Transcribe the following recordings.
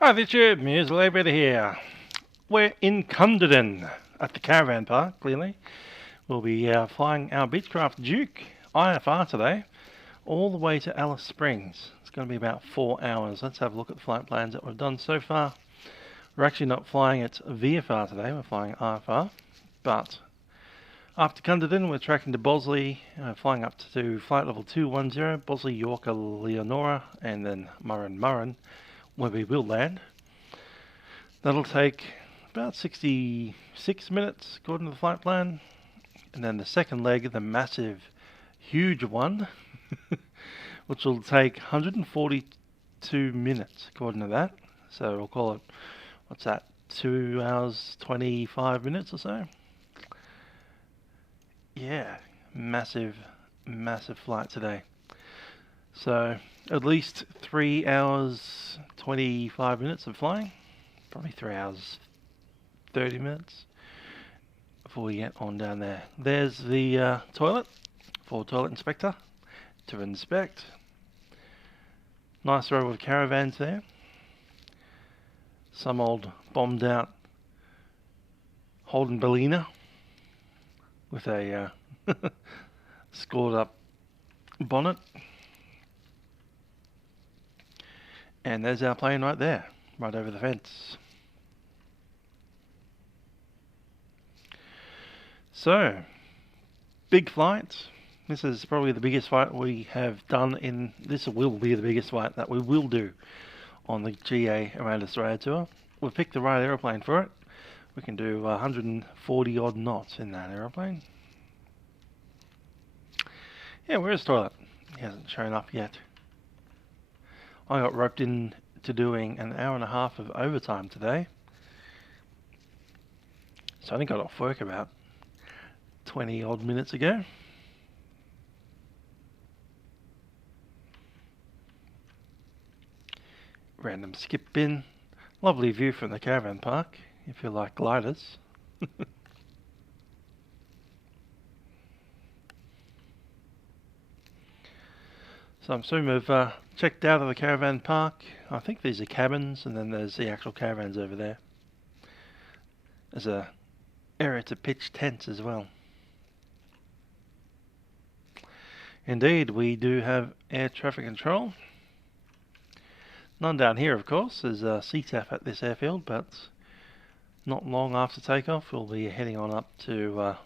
Hi YouTube, here's Labor here. We're in Cunderdin at the caravan park, clearly. We'll be flying our Beechcraft Duke IFR today, all the way to Alice Springs. It's going to be about 4 hours. Let's have a look at the flight plans that we've done so far. We're actually not flying at VFR today, we're flying IFR. But after Cunderdin, we're tracking to Bosley, flying up to flight level 210, Bosley, Yorker, Leonora, and then Murrin Murrin, where we will land. That'll take about 66 minutes according to the flight plan. And then the second leg, the massive, huge one, which will take 142 minutes according to that. So we'll call it, what's that, 2 hours, 25 minutes or so? Yeah, massive, massive flight today. So at least 3 hours 25 minutes of flying, probably 3 hours 30 minutes before we get on down there. There's the toilet for toilet inspector to inspect. Nice row of caravans there. Some old bombed out Holden Berliner with a scored up bonnet. And there's our plane right there, right over the fence. So, big flight. This is probably the biggest flight we have done in, this will be the biggest flight that we will do on the GA around Australia tour. We've picked the right aeroplane for it. We can do 140 odd knots in that aeroplane. Yeah, where's toilet? He hasn't shown up yet. I got roped in to doing an hour and a half of overtime today. So I only got off work about 20 odd minutes ago. Random skip bin. Lovely view from the caravan park if you like gliders. So I'm assuming we've checked out of the caravan park. I think these are cabins, and then there's the actual caravans over there. There's a area to pitch tents as well. Indeed, we do have air traffic control. None down here, of course. There's a CTAF at this airfield, but not long after takeoff, we'll be heading on up to, I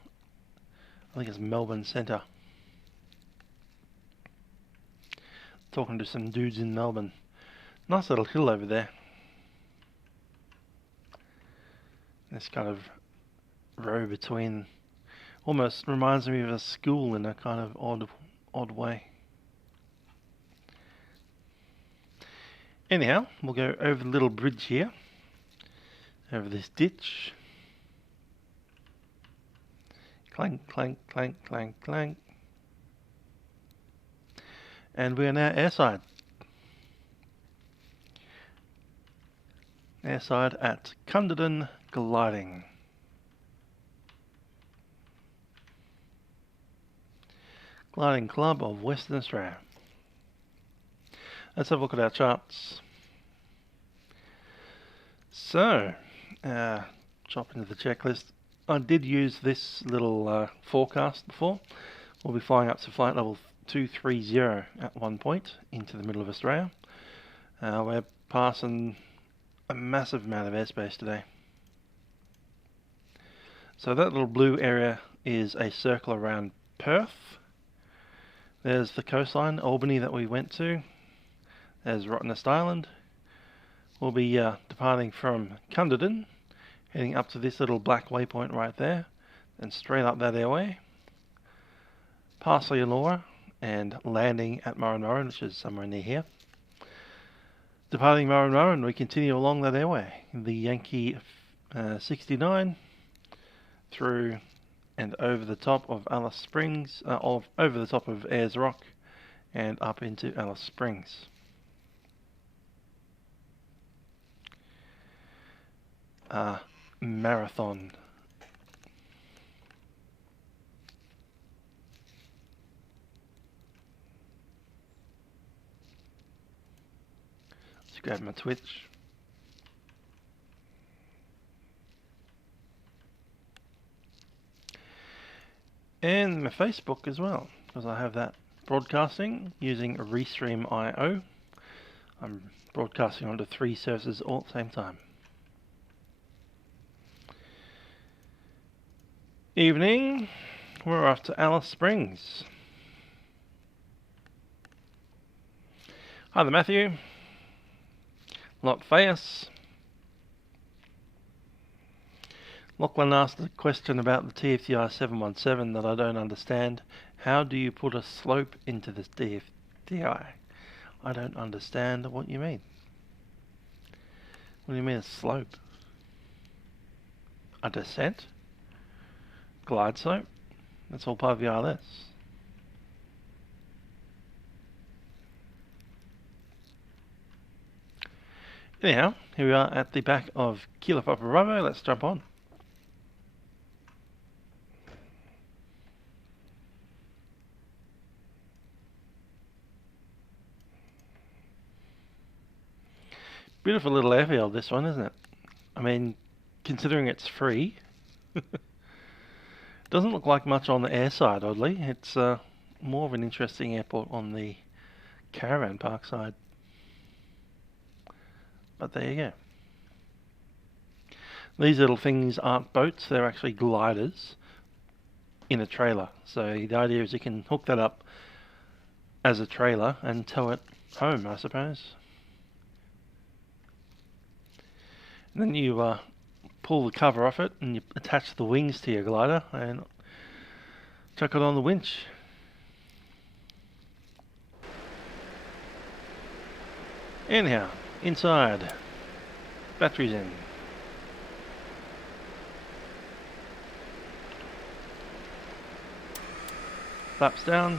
think it's Melbourne Centre. Talking to some dudes in Melbourne. Nice little hill over there. This kind of row between, almost reminds me of a school in a kind of odd way. Anyhow, we'll go over the little bridge here, over this ditch. Clank, clank, clank, clank, clank. And we are now airside. Airside at Cunderdin Gliding. Gliding Club of Western Australia. Let's have a look at our charts. So, drop into the checklist. I did use this little forecast before. We'll be flying up to flight level 230 at one point into the middle of Australia. We're passing a massive amount of airspace today. So that little blue area is a circle around Perth. There's the coastline, Albany, that we went to. There's Rottnest Island. We'll be departing from Cunderdin, heading up to this little black waypoint right there, and straight up that airway, past Leonora, and landing at Murrin Murrin, which is somewhere near here. Departing Murrin Murrin, we continue along that airway, the Yankee 69, through and over the top of Alice Springs, over the top of Ayers Rock, and up into Alice Springs. Marathon. Let's grab my Twitch. and my Facebook as well, because I have that broadcasting using Restream.io. I'm broadcasting onto 3 services all at the same time. Evening, we're off to Alice Springs. Hi there, Matthew. Lot Fayus. Lachlan asked a question about the TFTI 717 that I don't understand. How do you put a slope into this TFTI? I don't understand what you mean. What do you mean a slope? A descent? Glide slope? That's all part of the ILS. Anyhow, here we are at the back of Kilo Papa Bravo. Let's jump on. Beautiful little airfield, this one, isn't it? I mean, considering it's free, doesn't look like much on the air side, oddly. It's more of an interesting airport on the caravan park side. But there you go. These little things aren't boats, they're actually gliders in a trailer. So the idea is you can hook that up as a trailer and tow it home, I suppose. And then you pull the cover off it and you attach the wings to your glider and chuck it on the winch. Anyhow, inside, batteries in. Flaps down.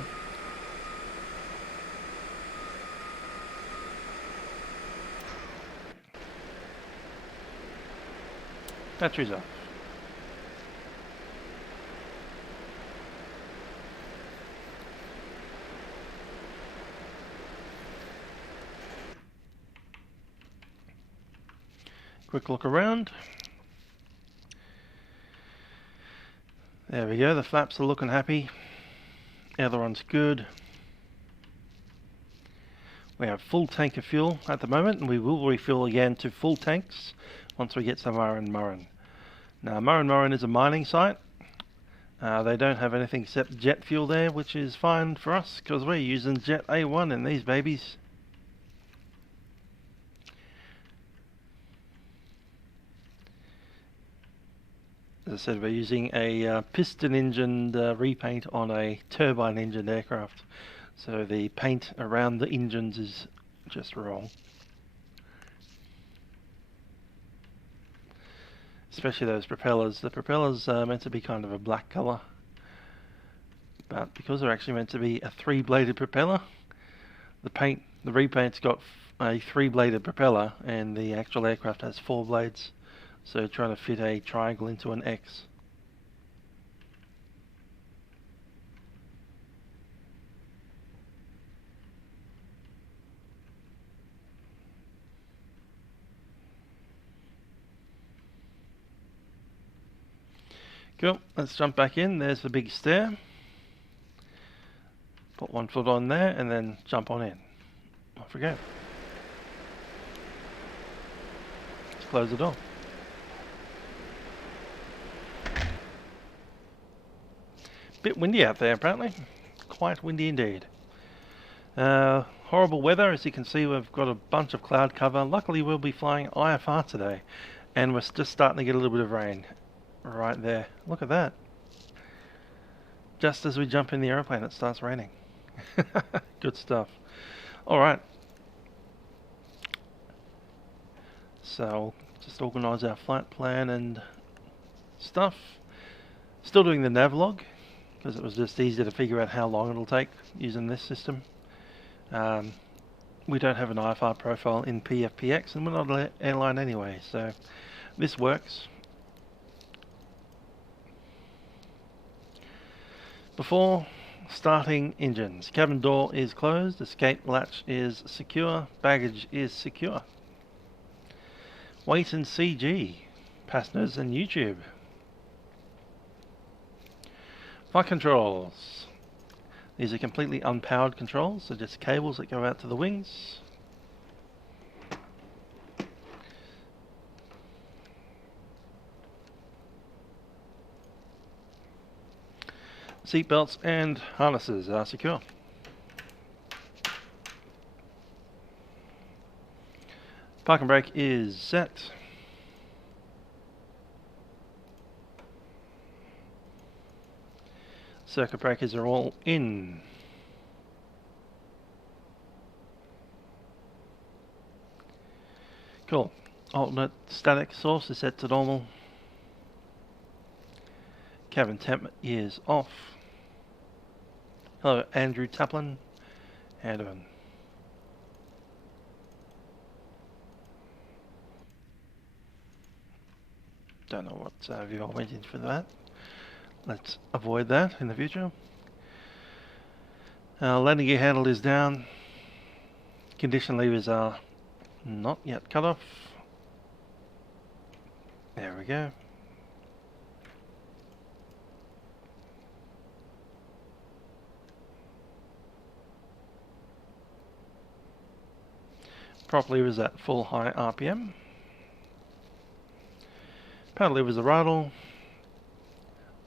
Batteries off. Quick look around. There we go, the flaps are looking happy. Aileron's good. We have full tank of fuel at the moment, and we will refill again to full tanks once we get to Murrin Murrin. Now, Murrin Murrin is a mining site. They don't have anything except jet fuel there, which is fine for us because we're using Jet A1 in these babies. As I said, we're using a piston-engined repaint on a turbine-engined aircraft. So the paint around the engines is just wrong. Especially those propellers. The propellers are meant to be kind of a black colour. But because they're actually meant to be a 3-bladed propeller, the repaint's got a 3-bladed propeller and the actual aircraft has 4 blades. So trying to fit a triangle into an X. Cool, let's jump back in. There's the big stair. Put one foot on there and then jump on in. Off we go. Let's close the door. Bit windy out there apparently. Quite windy indeed. Horrible weather, as you can see. We've got a bunch of cloud cover. Luckily we'll be flying IFR today, and we're just starting to get a little bit of rain right there. Look at that. Just as we jump in the aeroplane it starts raining. Good stuff. Alright, so just organise our flight plan and stuff. Still doing the navlog because it was just easier to figure out how long it'll take using this system. We don't have an IFR profile in PFPX and we're not an airline anyway, so this works. Before starting engines, cabin door is closed, escape latch is secure, baggage is secure. Wait and CG, passengers and YouTube. Flight controls. These are completely unpowered controls, so just cables that go out to the wings. Seat belts and harnesses are secure. Parking brake is set. Circuit breakers are all in. Cool. Alternate static source is set to normal. Cabin temp is off. Hello, Andrew Taplin. How you doing? Don't know what view I went in for that. Let's avoid that in the future. Landing gear handle is down. Condition levers are not yet cut off. There we go. Prop levers at full high RPM. Power levers are idle.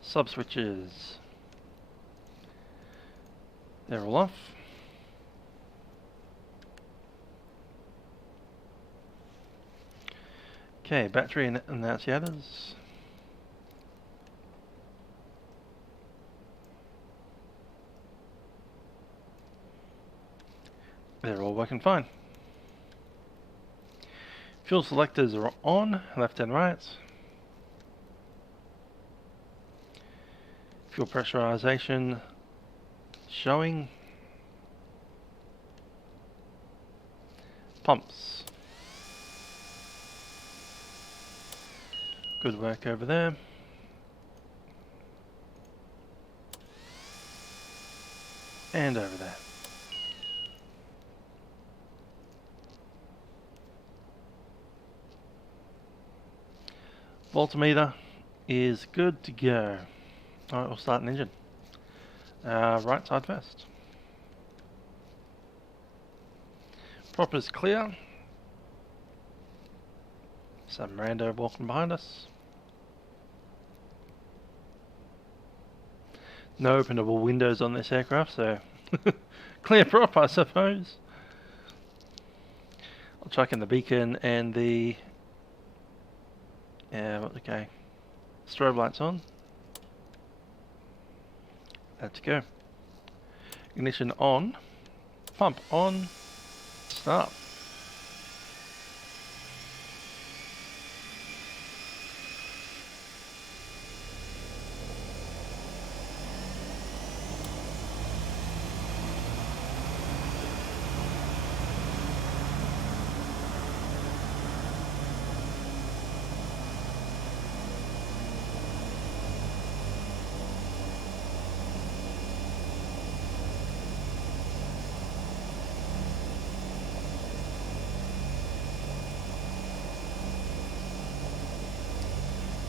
Sub switches, they're all off. Okay, battery and annunciators. They're all working fine. Fuel selectors are on, left and right. Fuel pressurization showing. Pumps. Good work over there. And over there. Voltmeter is good to go. Alright, we'll start an engine. Right side first. Prop is clear. Some rando walking behind us. No openable windows on this aircraft, so clear prop, I suppose. I'll chuck in the beacon and the okay, strobe lights on. Let's go. Ignition on, pump on, start.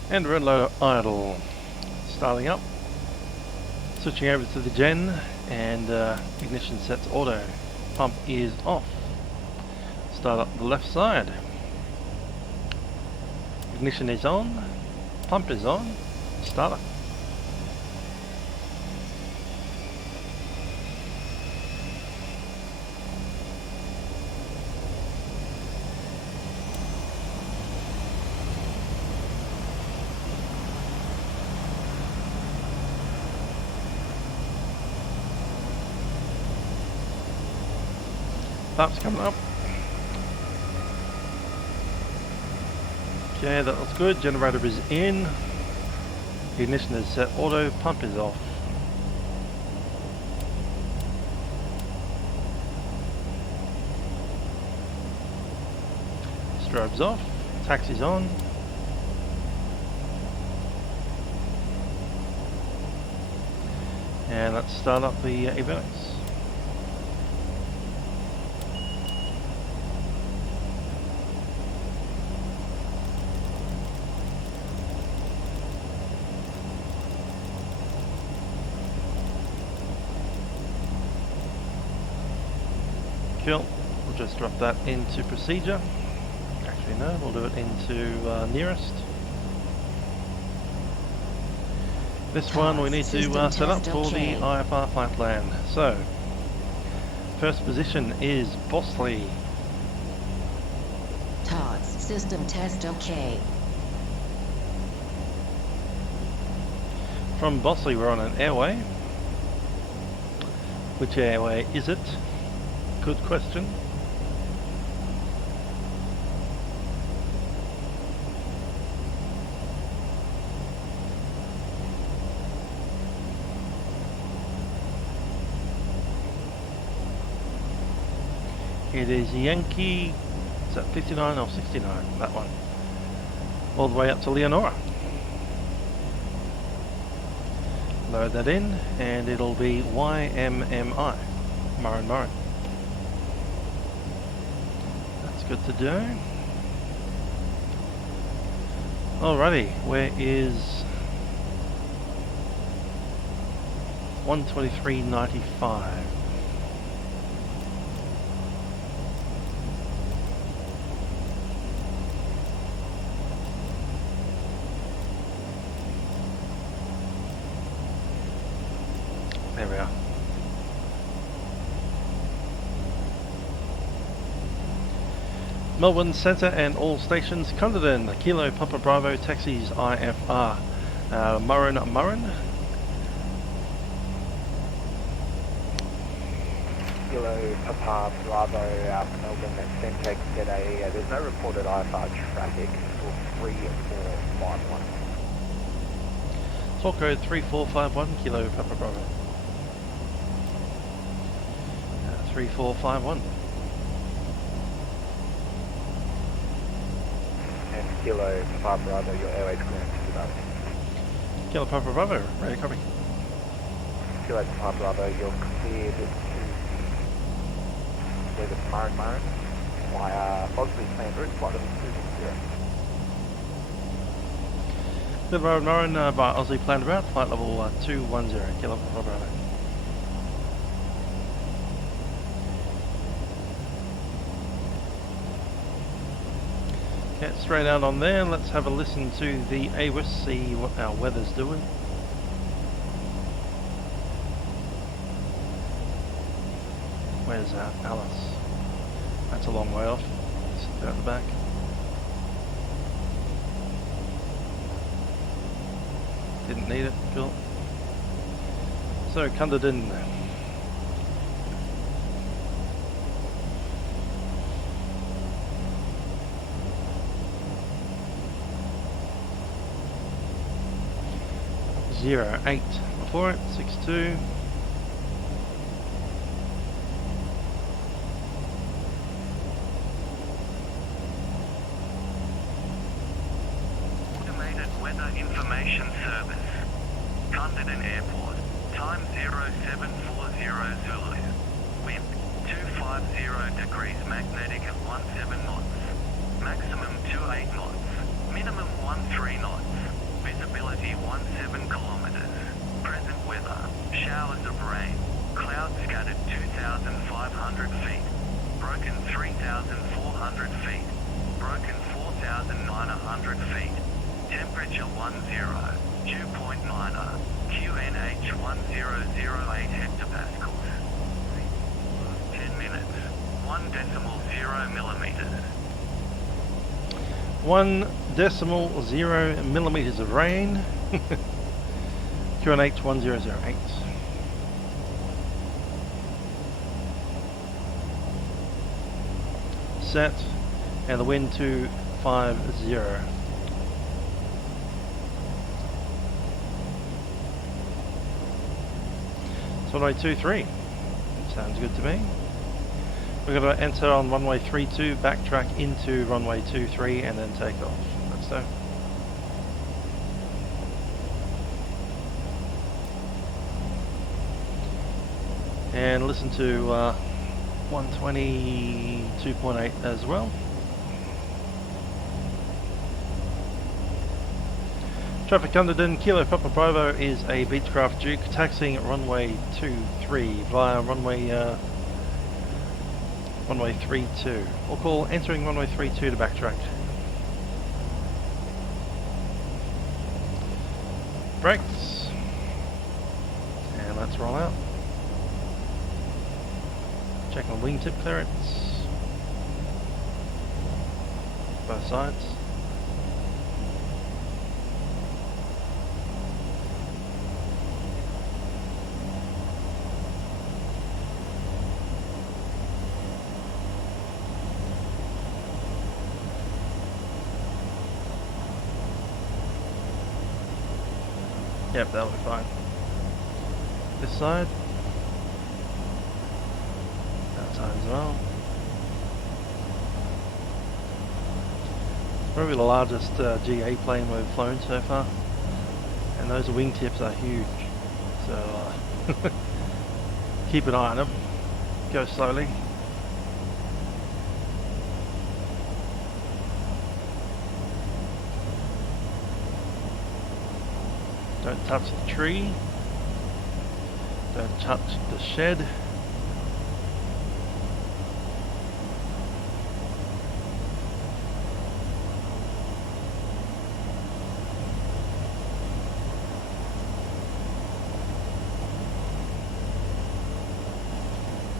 And red low idle. Starting up. Switching over to the gen and ignition sets auto. Pump is off. Start up the left side. Ignition is on. Pump is on. Start up. Flaps coming up. Okay, that looks good. Generator is in. Ignition is set auto. Pump is off. Strobes off. Taxi's on. And let's start up the avionics. Cool. We'll just drop that into procedure. Actually no, we'll do it into nearest. This one we need to set up for the IFR flight land. So, first position is Bosley. TOS system test OK. From Bosley we're on an airway. Which airway is it? Good question. It is Yankee, is that 59 or 69? That one. All the way up to Leonora. Load that in and it'll be YMMI, Murrin Murrin. That's good to do. Alrighty, where is 123.95? There we are. Melbourne Centre and all stations. Cunderdin, Kilo Papa Bravo, taxis IFR. Murrin Murrin. Kilo Papa Bravo, Melbourne Centre, g'day. There's no reported IFR traffic for 3451. Talk code 3451, Kilo Papa Bravo. 3451. And Kilo Papa Bravo, your airways clearance is about. Kilo Papa Bravo, ready copy. Kilo Papa Bravo, you're cleared to the Murrin Murrin via Bosley planned route, flight level 210. Good Murrin Murrin by Aussie planned route, flight level 210, Kilo Papa Bravo. Okay, straight out on there, let's have a listen to the AWIS, see what our weather's doing. Where's Alice? That's a long way off. Sit down at the back. Didn't need it, cool. So, Cunderdin. Zero 8 before it, 62. Automated Weather Information Service, Cunderdin Airport, time 0740 Zulu, wind 250 degrees magnetic at 17 knots, maximum 28 knots, minimum 13 knots. Visibility 17 kilometers. Present weather. Showers of rain. Clouds scattered 2,500 feet. Broken 3,400 feet. Broken 4,900 feet. Temperature 10. Dew point 9. QNH 1008 hectopascals. 10 minutes. 1.0 millimeters. 1.0 millimeters of rain. QNH 1008. Set, and the wind 250. So runway 23. Sounds good to me. We're going to enter on runway 32, backtrack into runway 23 and then take off. Let's go. And listen to 122.8 as well. Traffic Cunderdin, Kilo Papa Bravo is a Beechcraft Duke taxiing runway 23 via runway Runway 32. We'll call entering runway 32 to backtrack. Brakes. And let's roll out. Check on wingtip clearance. Both sides. Yep, that'll be fine. This side. That side as well. Probably the largest GA plane we've flown so far. And those wingtips are huge. So keep an eye on them. Go slowly. Don't touch the tree. Don't touch the shed.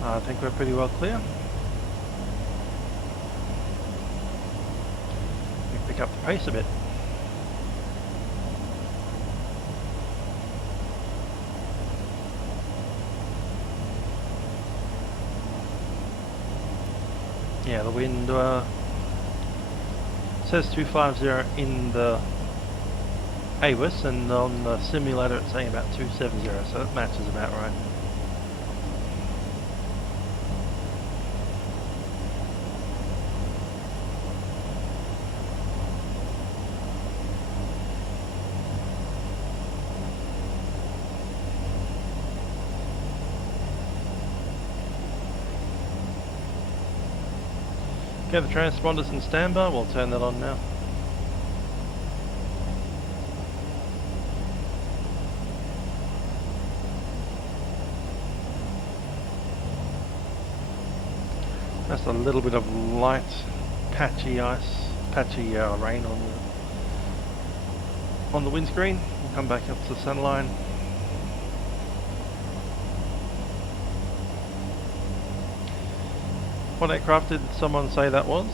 I think we're pretty well clear. We pick up the pace a bit. Yeah, the wind says 250 in the AWIS, and on the simulator it's saying about 270, so that matches about right. Okay, the transponder's in standby, we'll turn that on now. Just a little bit of light, patchy rain on the windscreen. We'll come back up to the centerline. What aircraft did someone say that was?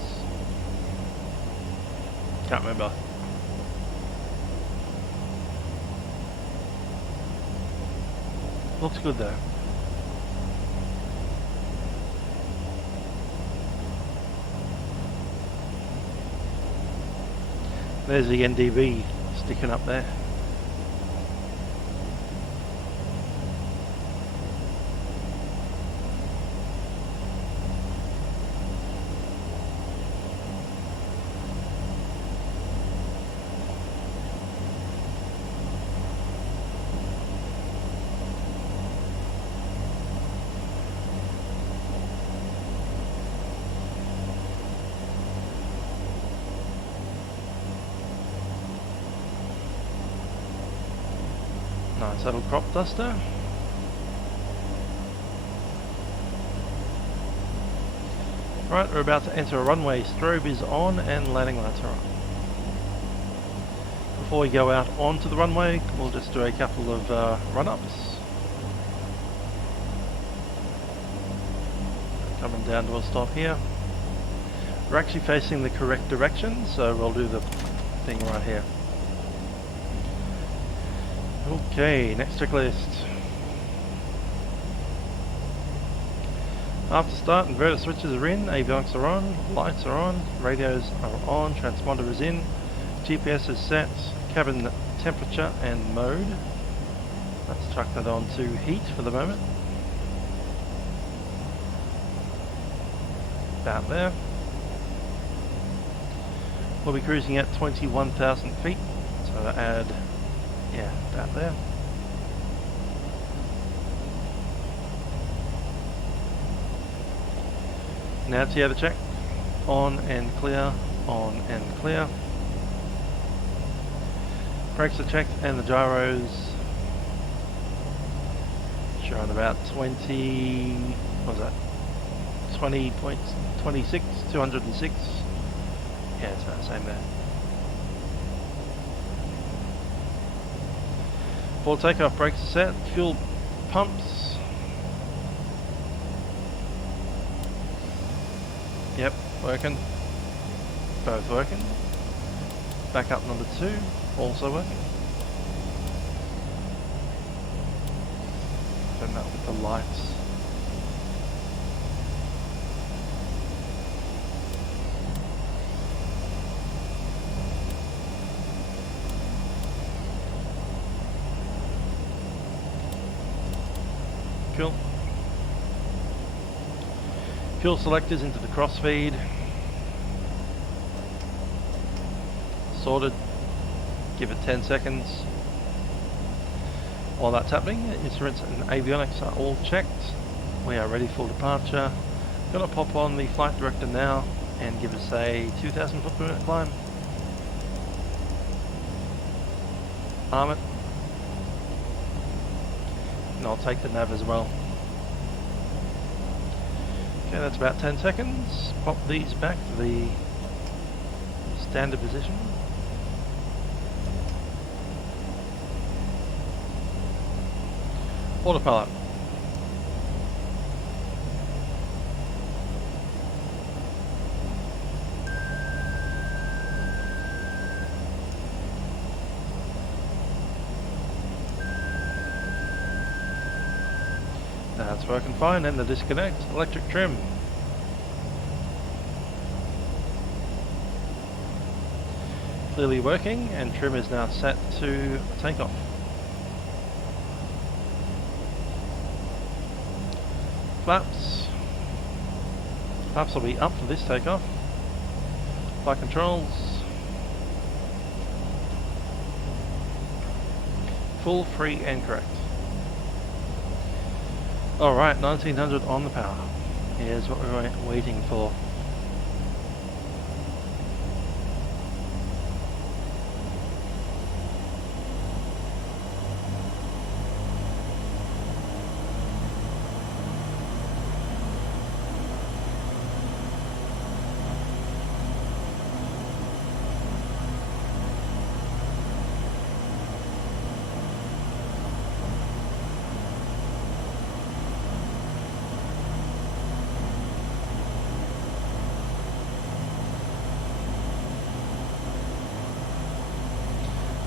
Can't remember. Looks good though. There's the NDB sticking up there. Nice little crop duster. Right, we're about to enter a runway. Strobe is on and landing lights are on. Before we go out onto the runway, we'll just do a couple of run-ups. Coming down to a stop here. We're actually facing the correct direction, so we'll do the thing right here. Okay, next checklist. After start, inverter switches are in, avionics are on, lights are on, radios are on, transponder is in, GPS is set, cabin temperature and mode. Let's chuck that on to heat for the moment. About there. We'll be cruising at 21,000 feet, so add, yeah, about there. Now to the other check. On and clear, on and clear. Brakes are checked and the gyros showing about 20, what was that? 20.26, 206. Yeah, it's about the same there. For takeoff, brakes are set, fuel pumps. Yep, working. Both working. Backup number 2, also working. Turn that with the lights. Cool. Fuel selectors into the crossfeed. Sorted. Give it 10 seconds. While that's happening, instruments and avionics are all checked. We are ready for departure. Gonna pop on the flight director now and give us a 2,000 foot per minute climb. Arm it. And I'll take the nav as well. Okay, that's about 10 seconds. Pop these back to the standard position. Autopilot. That's working fine, and the disconnect. Electric trim. Clearly working, and trim is now set to takeoff. Flaps. Flaps will be up for this takeoff. Flight controls. Full, free and correct. Alright, 1900 on the power. Here's what we're waiting for.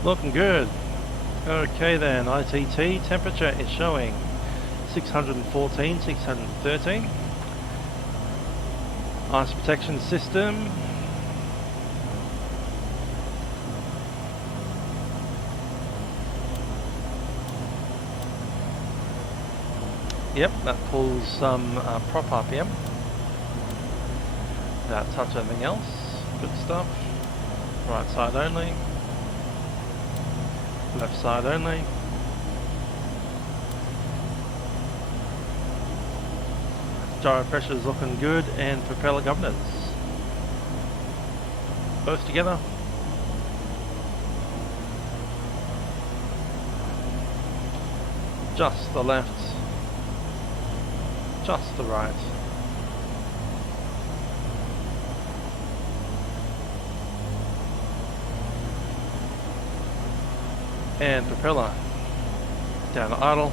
Looking good. Okay then, ITT temperature is showing 614, 613. Ice protection system. Yep, that pulls some prop RPM. Without touch anything else. Good stuff. Right side only. Left side only. Gyro pressure is looking good, and propeller governors. Both together. Just the left. Just the right. And propeller down to idle.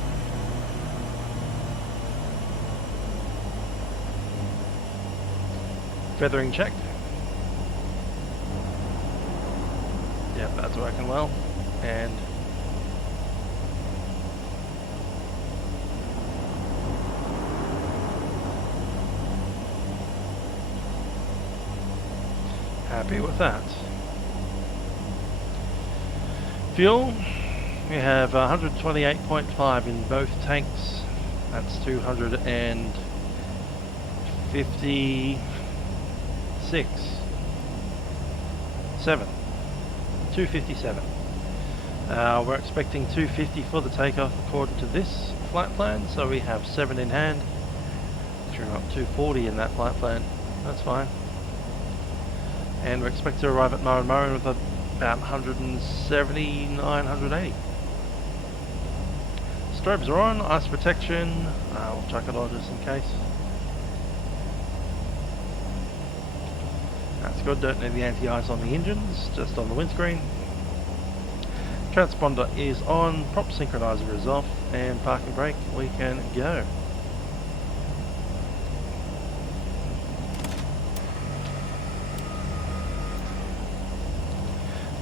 Feathering checked. Yep, that's working well. And happy with that. Fuel, we have 128.5 in both tanks. That's 257. We're expecting 250 for the takeoff according to this flight plan, so we have 7 in hand. We're up 240 in that flight plan. That's fine. And we're expected to arrive at Murrin Murrin with about 179, 180. Strobes are on, ice protection. We'll chuck it on just in case. good, don't need the anti-ice on the engines, just on the windscreen. Transponder is on, prop synchronizer is off, and park and brake, we can go.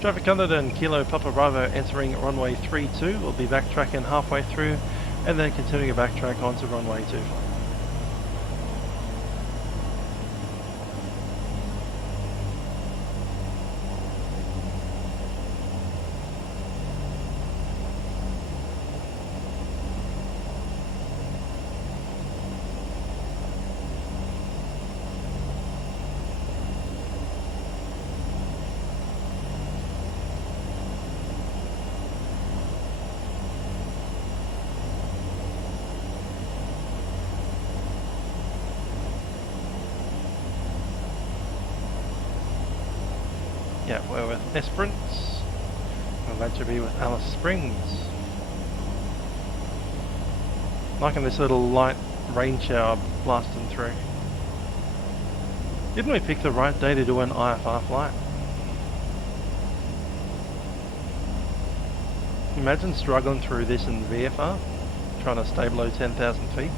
Traffic Cunderdin, Kilo Papa Bravo entering runway 32. We'll be backtracking halfway through and then continuing a backtrack onto runway 25. Yeah, we're with Esperance. We're about to be with Alice Springs. Liking this little light rain shower blasting through. Didn't we pick the right day to do an IFR flight? Imagine struggling through this in VFR, trying to stay below 10,000 feet.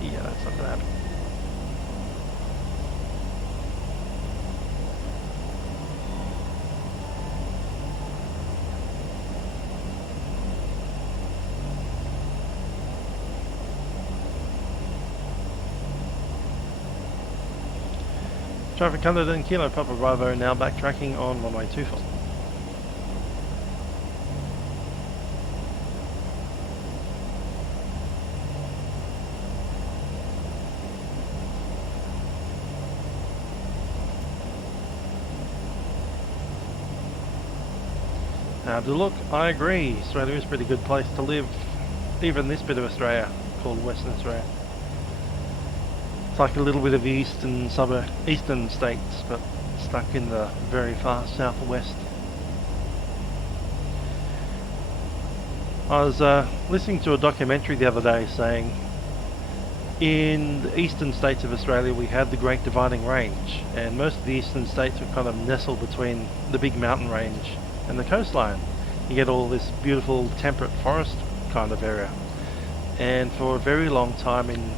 Yeah, that's not gonna happen. Traffic Cunderdin, Kilo Papa Bravo, now backtracking on runway 24. Now to look, I agree, Australia is a pretty good place to live, even this bit of Australia, called Western Australia. It's like a little bit of the eastern states, but stuck in the very far southwest. I was listening to a documentary the other day saying in the eastern states of Australia we have the Great Dividing Range, and most of the eastern states are kind of nestled between the big mountain range and the coastline. You get all this beautiful temperate forest kind of area, and for a very long time in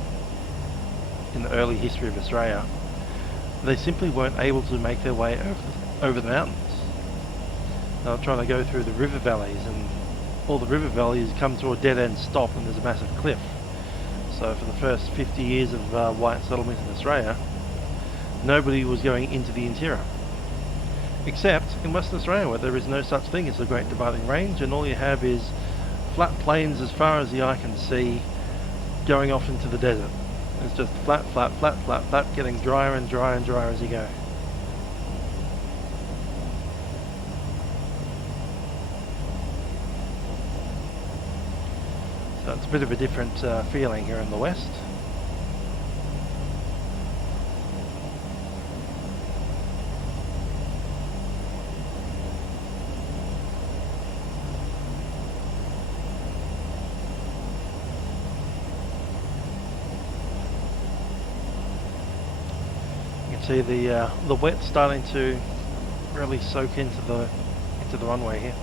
the early history of Australia, they simply weren't able to make their way over the mountains. They were trying to go through the river valleys, and all the river valleys come to a dead end stop and there's a massive cliff. So for the first 50 years of white settlement in Australia, nobody was going into the interior. Except in Western Australia, where there is no such thing as the Great Dividing Range, and all you have is flat plains as far as the eye can see going off into the desert. It's just flat, flat, flat, flat, flat, getting drier and drier and drier as you go. So it's a bit of a different feeling here in the west. See the wet starting to really soak into the runway here.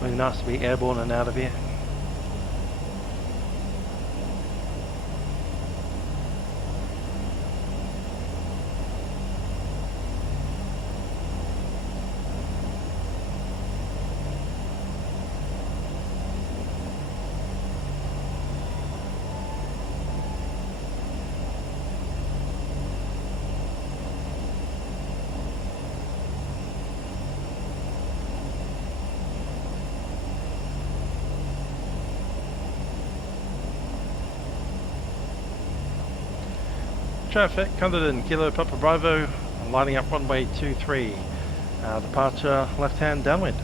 Really nice to be airborne and out of here. Traffic, Cunderdin, Kilo Papa Bravo, lining up runway 23. Departure left hand downwind.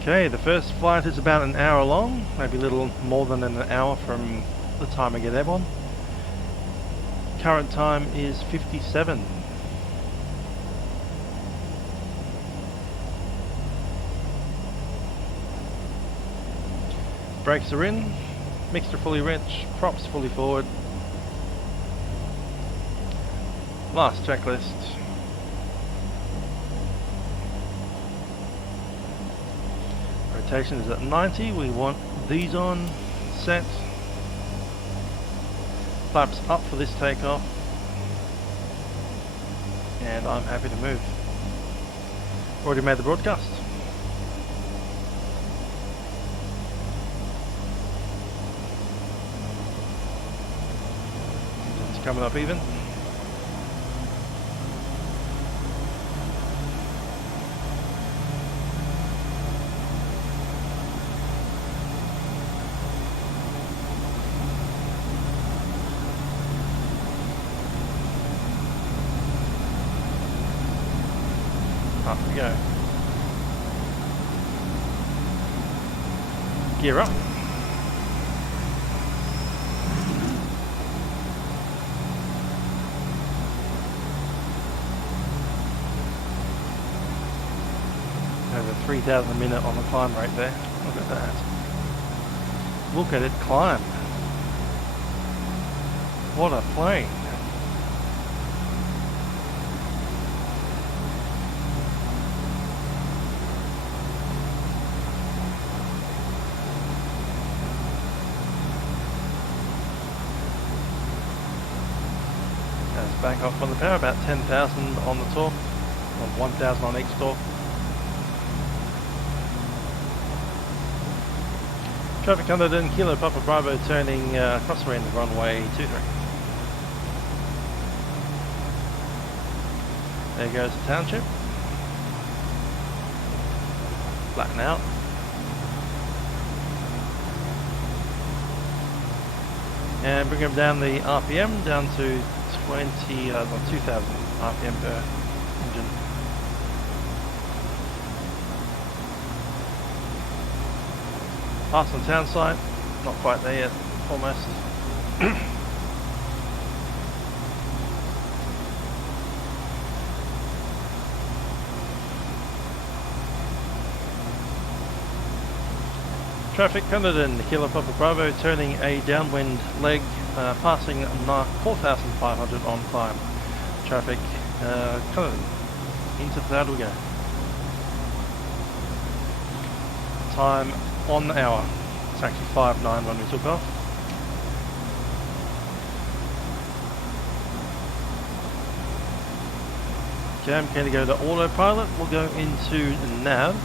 Okay, the first flight is about an hour long, maybe a little more than an hour from the time I get airborne. Current time is 57. Brakes are in, Mixture fully rich, props fully forward. Last checklist. Rotation is at 90, we want these on, set. Flaps up for this takeoff. And I'm happy to move. Already made the broadcast. It's coming up even. Up we go. Gear up. Over 3,000 a minute on the climb rate there. Look at that. Look at it climb. What a plane. Back off on the power, about 10,000 on the torque, or 1,000 on each torque. Traffic Cunderdin, Kilo Papa Bravo turning crosswind runway 23. There goes the township. Flatten out. And bring them down the RPM down to 2,000 RPM per engine. Pass on town site, not quite there yet, almost. Traffic Cunderdin, Kilo Papa Bravo turning a downwind leg, passing 4,500 on climb. Traffic Cunderdin, into the cloud we go. Time on the hour, it's actually 5:09 when we took off. Okay, I'm going to go to autopilot, we'll go into nav.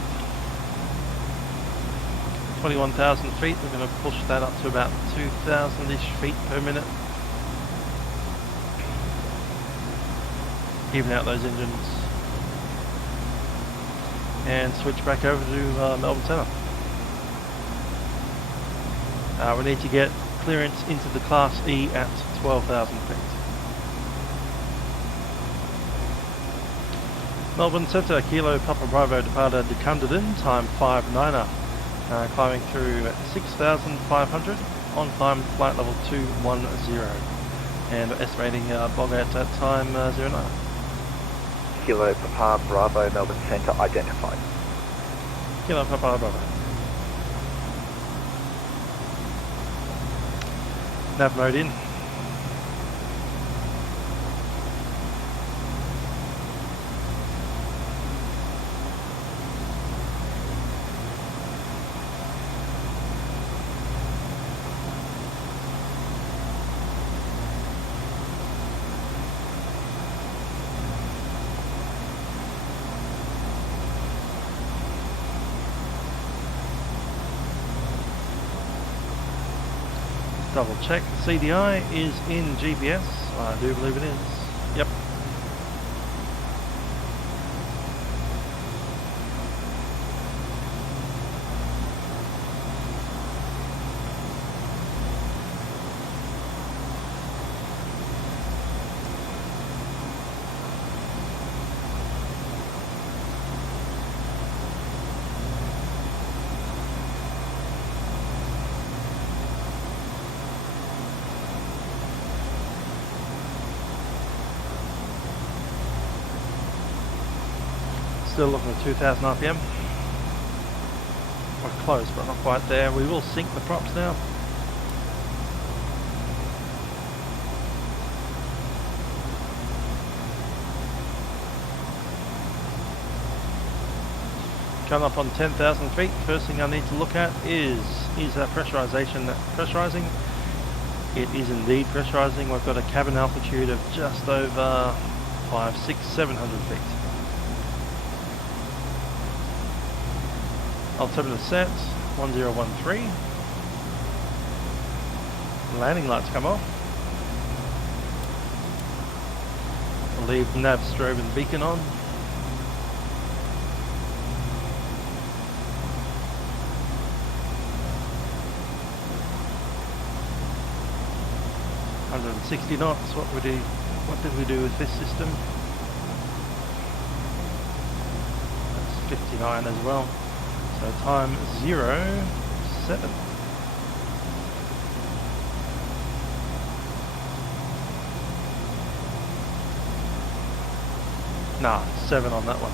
21,000 feet, we're going to push that up to about 2,000-ish feet per minute. Even out those engines. And switch back over to Melbourne Centre. We need to get clearance into the Class E at 12,000 feet. Melbourne Centre, Kilo Papa Bravo departed Cunderdin, time 5:09. Climbing through 6,500 on climb flight level 210, and estimating bog out at time 09. Kilo Papa Bravo Melbourne Centre identified. Kilo Papa Bravo. Nav mode in. Double check, CDI is in GPS, I do believe it is, yep. Still looking at 2,000 RPM. We're close, but not quite there. We will sink the props now. coming up on 10,000 feet. First thing I need to look at is that pressurization pressurizing? It is indeed pressurizing. We've got a cabin altitude of just over 500, 600, 700 feet. Altimeter set 1013. Landing lights come off. I'll leave nav strobe and beacon on. .60 knots. What did we do with this system? That's 59 as well. So time 07. Nah, 7 on that one.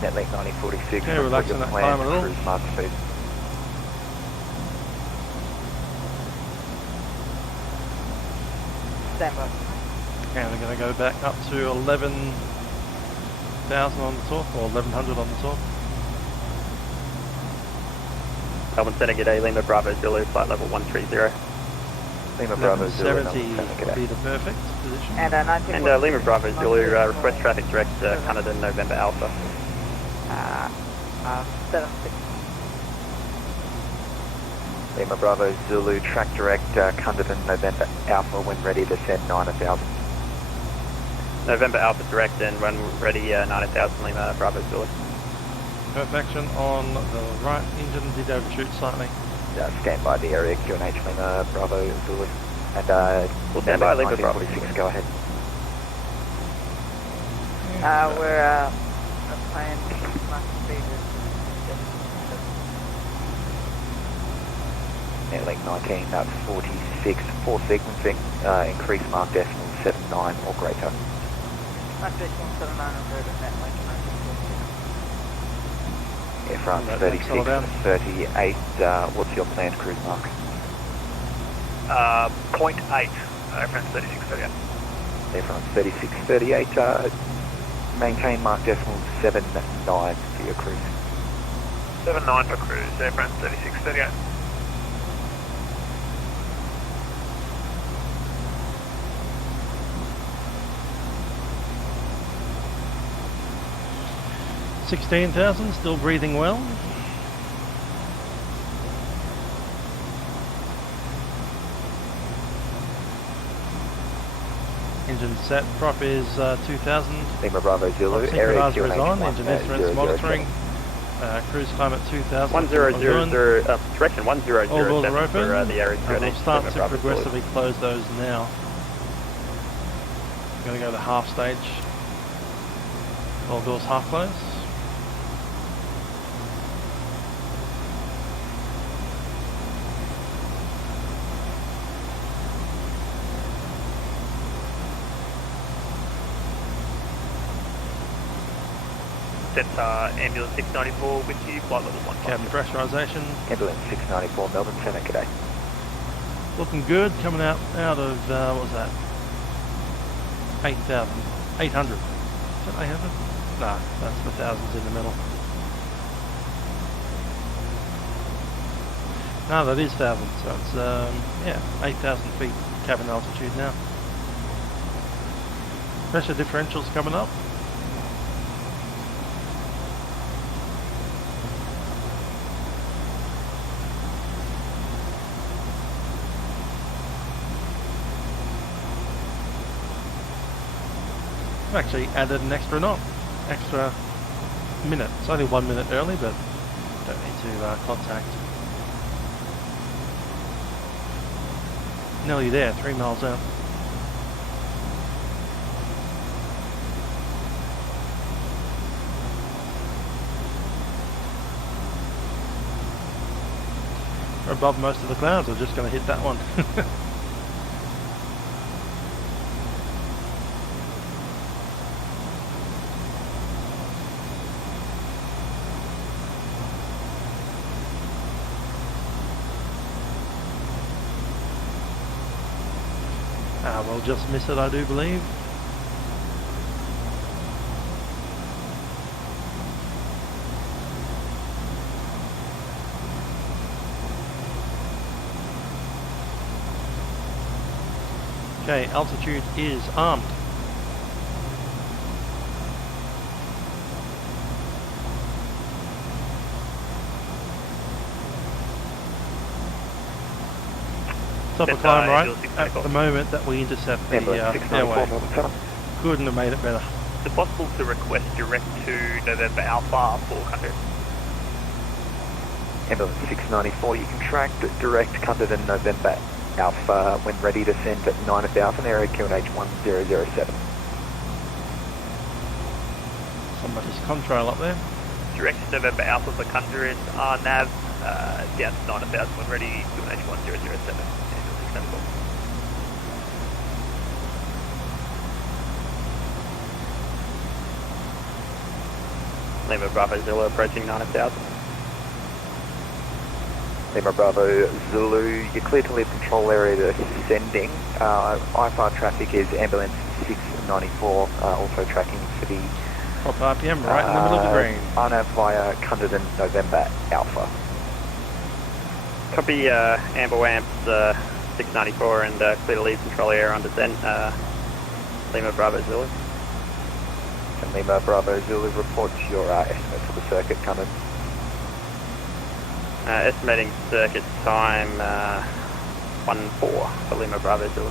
Net length 9046. Okay, relax on that climb a little. Cruise mark speed. Stand by. And we're going to go back up to 11,000 on the top, or 1100 on the top. Melbourne Centre, g'day, Lima Bravo Zulu, flight level 130. Lima Bravo Zulu. 70 would be the perfect position. And 19. And Lima Bravo Zulu, request traffic direct Cunderdin, November Alpha. 76. Lima Bravo Zulu, track direct Cunderdin, November Alpha, when ready to send 9000. November Alpha direct and when ready 9000 Lima Bravo Zulu. Perfection on the right engine, did overshoot slightly. Stand by the area, QNH Lima Bravo Zulu. And We'll stand by Lima Bravo 46, go ahead. We're playing max speed. Net length 1946, 4 sequencing, increase mark decimal 79 or greater. Max speed 179 and greater, net length 1946. Air France That 36, settle down. 38, what's your planned cruise mark? 0.8, Air France 3638. Air France 36, 38, maintain mark decimal 79 for your cruise. 79 for cruise, Air France 3638. $16,000, still breathing well. Engine set, prop is 2000. Lima Bravo Zulu, Synchronized area is on, QNH engine instruments monitoring. Cruise climb at 2000. 1000, direction 1007 All doors are open. for the area And QNH. we'll start to Bravo Zulu. progressively close those now. I'm going to go to half stage. All doors half closed. Set ambulance 694 with you, flight level 1. Cabin pressurization. Ambulance 694, Melbourne Centre, g'day. Looking good, coming out of, what was that? 8,000. 800. Is that 800? Nah, that's the thousands in the middle. No, that is thousands, so it's, yeah, 8,000 feet cabin altitude now. Pressure differentials coming up. I've actually added an extra knot, extra minute. It's only 1 minute early, but don't need to contact. Nearly there, 3 miles out. We're above most of the clouds, we're just going to hit that one. We'll just miss it, I do believe. Okay, altitude is armed. Top of climb right at the moment that we intercept the airway. Couldn't have made it better. Is it possible to request direct to November Alpha for Cunderdin? Ambulance 694, you can track direct Cunderdin November Alpha when ready to send at 9000, area QNH 1007. Somebody's control up there. Direct November Alpha for Cunderdin, nav down to 9000 when ready, QNH 1007. Lima Bravo Zulu approaching 9000. Lima Bravo Zulu, you're clear to leave control area to sending. IFR traffic is ambulance 694, also tracking for the Top RPM right in the middle of the green. RNAV via Cunderdin November Alpha. Copy Amber Amps 694 and clear to leave control area on descent. Lima Bravo Zulu. And Lima Bravo Zulu, report your estimate for the circuit coming. Estimating circuit time 1-4 for Lima Bravo Zulu.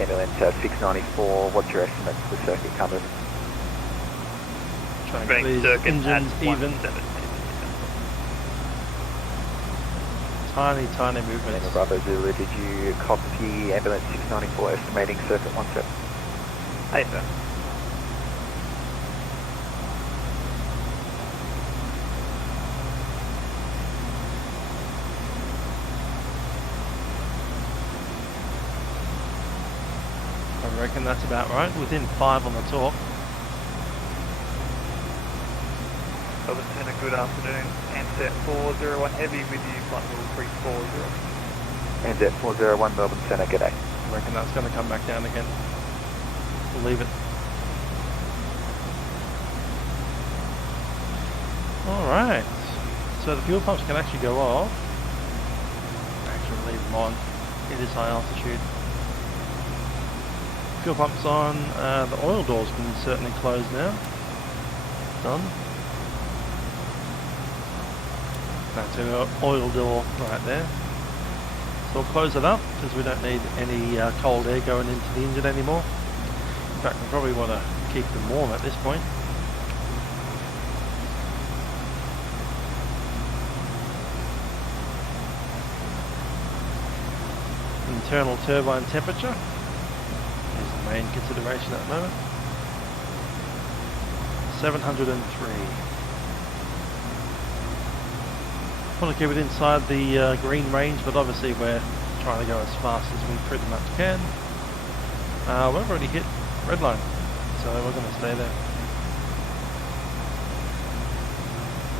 Ambulance 694, what's your estimate for the circuit coming? Trying to get these engines even. Tiny movements. Lima Bravo Zulu, did you copy ambulance 694 estimating circuit 17? Hey, sir. I reckon that's about right, within 5 on the talk. Lieutenant, good afternoon. Ansett 401 Heavy with you, flight level 340. Ansett 401 Melbourne Centre, g'day. I reckon that's going to come back down again. We'll leave it. Alright, so the fuel pumps can actually go off. Actually leave them on. It is high altitude. Fuel pumps on, the oil doors can certainly close now. Done. That's an oil door right there. So we'll close it up because we don't need any cold air going into the engine anymore. In fact, we probably want to keep them warm at this point. Internal turbine temperature is the main consideration at the moment. 703. Want to keep it inside the green range, but obviously we're trying to go as fast as we pretty much can. We've already hit red line, so we're going to stay there.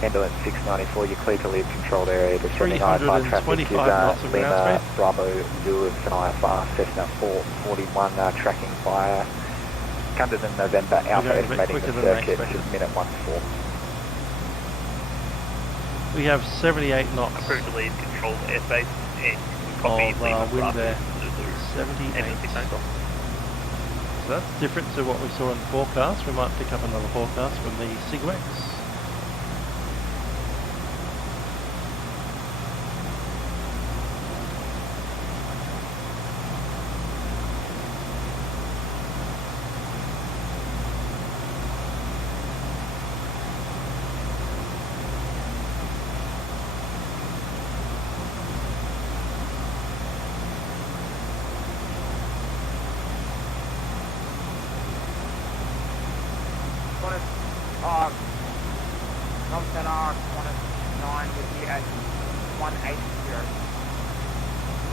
Ambulance 694, you're clear to leave controlled area. Descending IFR traffic is Lima Bravo Zulu, it's an IFR Cessna 441 tracking via Cunderdin November Alpha, estimating the circuit is minute 14. We have 78 knots. Approved to leave controlled airspace and copy Lima wind Bravo there. Zulu. 78. So that's different to what we saw in the forecast. We might pick up another forecast from the SIGWEX.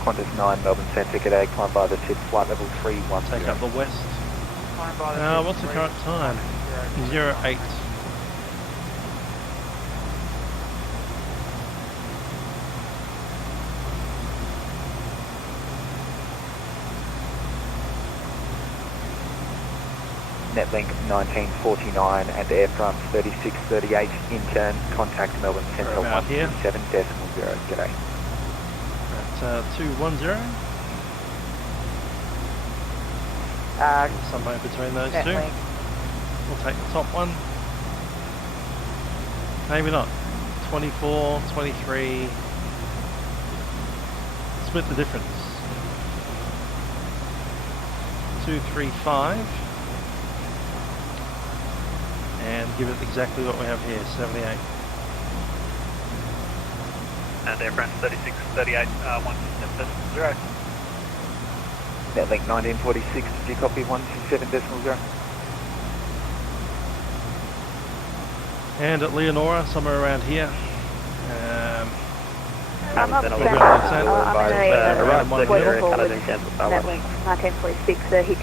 Qantas 9 Melbourne Centre, g'day, climb by the tip, flight level 310. Take up the west. What's the current time? 08. Netlink 1949 and airfront 3638 in turn, contact Melbourne Central 127.0. G'day. That's 210. Somewhere between those two. We'll take the top one. Maybe not. 24, 23. Split the difference. 235. And give it exactly what we have here, 78. And airfront 3638, 127.0. Netlink 1946, did you copy 127.0? And at Leonora, somewhere around here. I'm up Around Netlink 1946, he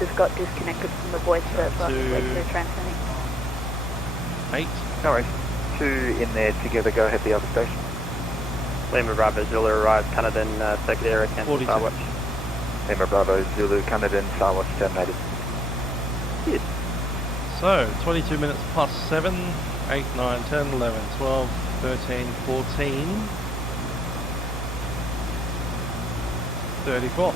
just got disconnected from the voice server through transmitting. 8. No worries. 2 in there together, go ahead the other station. Lima Bravo Zulu arrived, Cunderdin, circuit area, cancel 42. Starwatch. Lima Bravo Zulu, Cunderdin, Starwatch terminated. Yes. So, 22 minutes plus 7, 8, 9, 10, 11, 12, 13, 14, 34.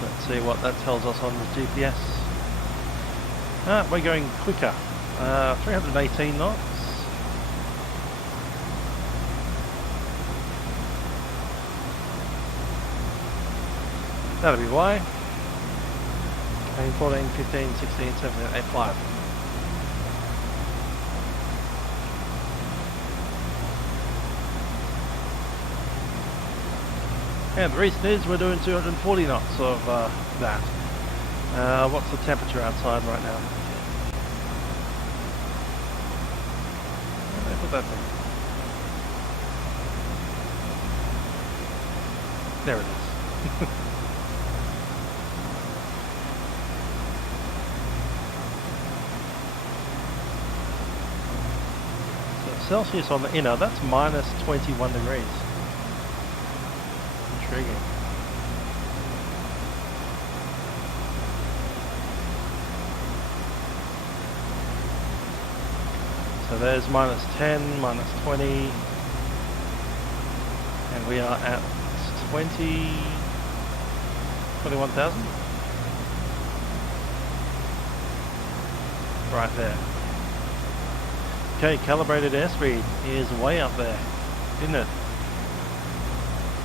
Let's see what that tells us on the GPS. We're going quicker. 318 knots. That'll be why. 14, 15, 16, 17, 8, 5. And the reason is we're doing 240 knots of that. What's the temperature outside right now? Where did I put that thing? There it is. Celsius on the inner, that's minus 21 degrees. Intriguing. So there's minus 10, minus 20, and we are at 21,000? Right there. Okay, calibrated airspeed is way up there, isn't it?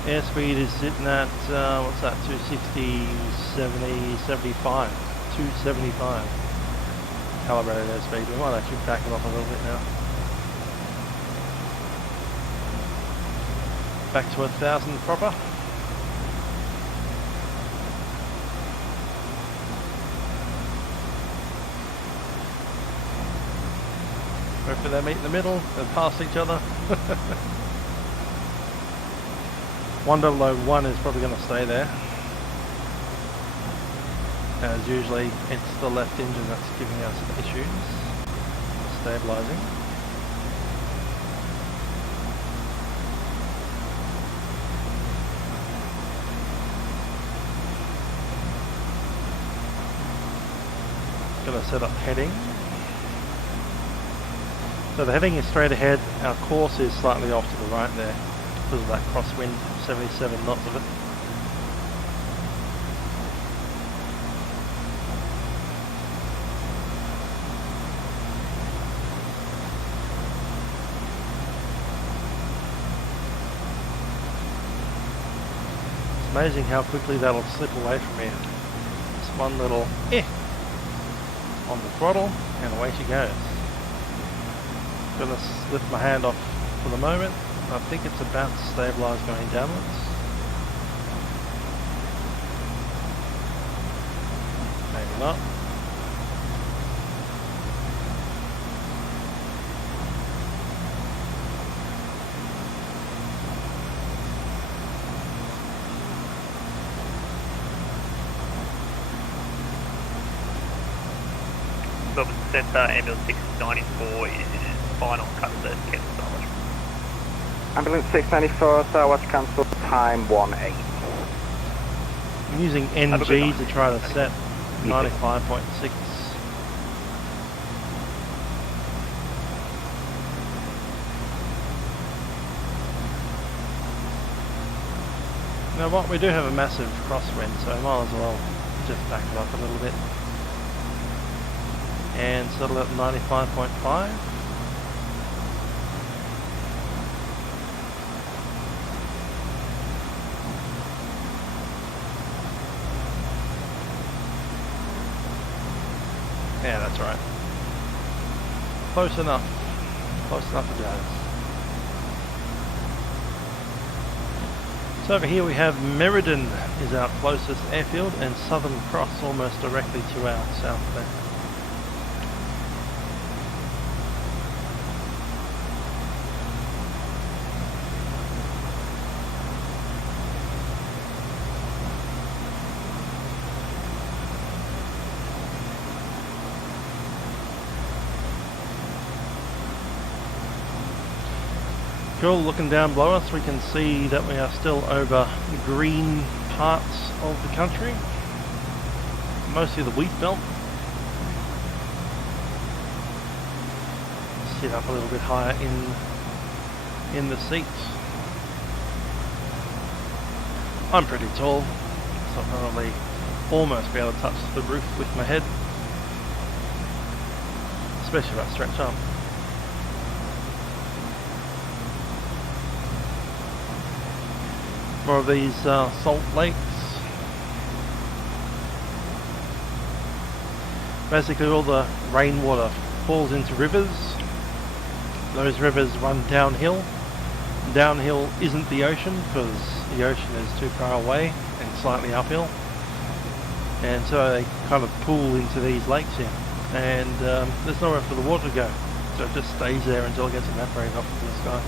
Airspeed is sitting at, what's that, 260, 70, 75, 275. Calibrated airspeed. We might actually back it off a little bit now. Back to 1,000 proper. Hopefully they meet in the middle, they'll pass each other. 1001 is probably going to stay there. As usually it's the left engine that's giving us issues. Stabilising. Going to set up heading. So the heading is straight ahead, our course is slightly off to the right there because of that crosswind, 77 knots of it. It's amazing how quickly that'll slip away from me. Just one little on the throttle and away she goes. Going to lift my hand off for the moment. I think it's about to stabilise going downwards. Maybe not. Melbourne Centre, ambulance 694 is final cut to cancel Starwatch. Ambulance 694, Southwest cancel, time 18. I'm using NG to try to set 95.6. Now what, we do have a massive crosswind, so I might as well just back it up a little bit. And settle at 95.5. Yeah, that's right. Close enough. Close enough it goes. So over here we have Meriden is our closest airfield, and Southern Cross almost directly to our south there. Cool, looking down below us we can see that we are still over green parts of the country, mostly the wheat belt. Sit up a little bit higher in the seats. I'm pretty tall, so I'll probably almost be able to touch the roof with my head, especially if I stretch up. More of these salt lakes. Basically all the rainwater falls into rivers. Those rivers run downhill. Downhill isn't the ocean because the ocean is too far away and slightly uphill. And so they kind of pool into these lakes here. And there's nowhere for the water to go. So it just stays there until it gets evaporated up into the sky.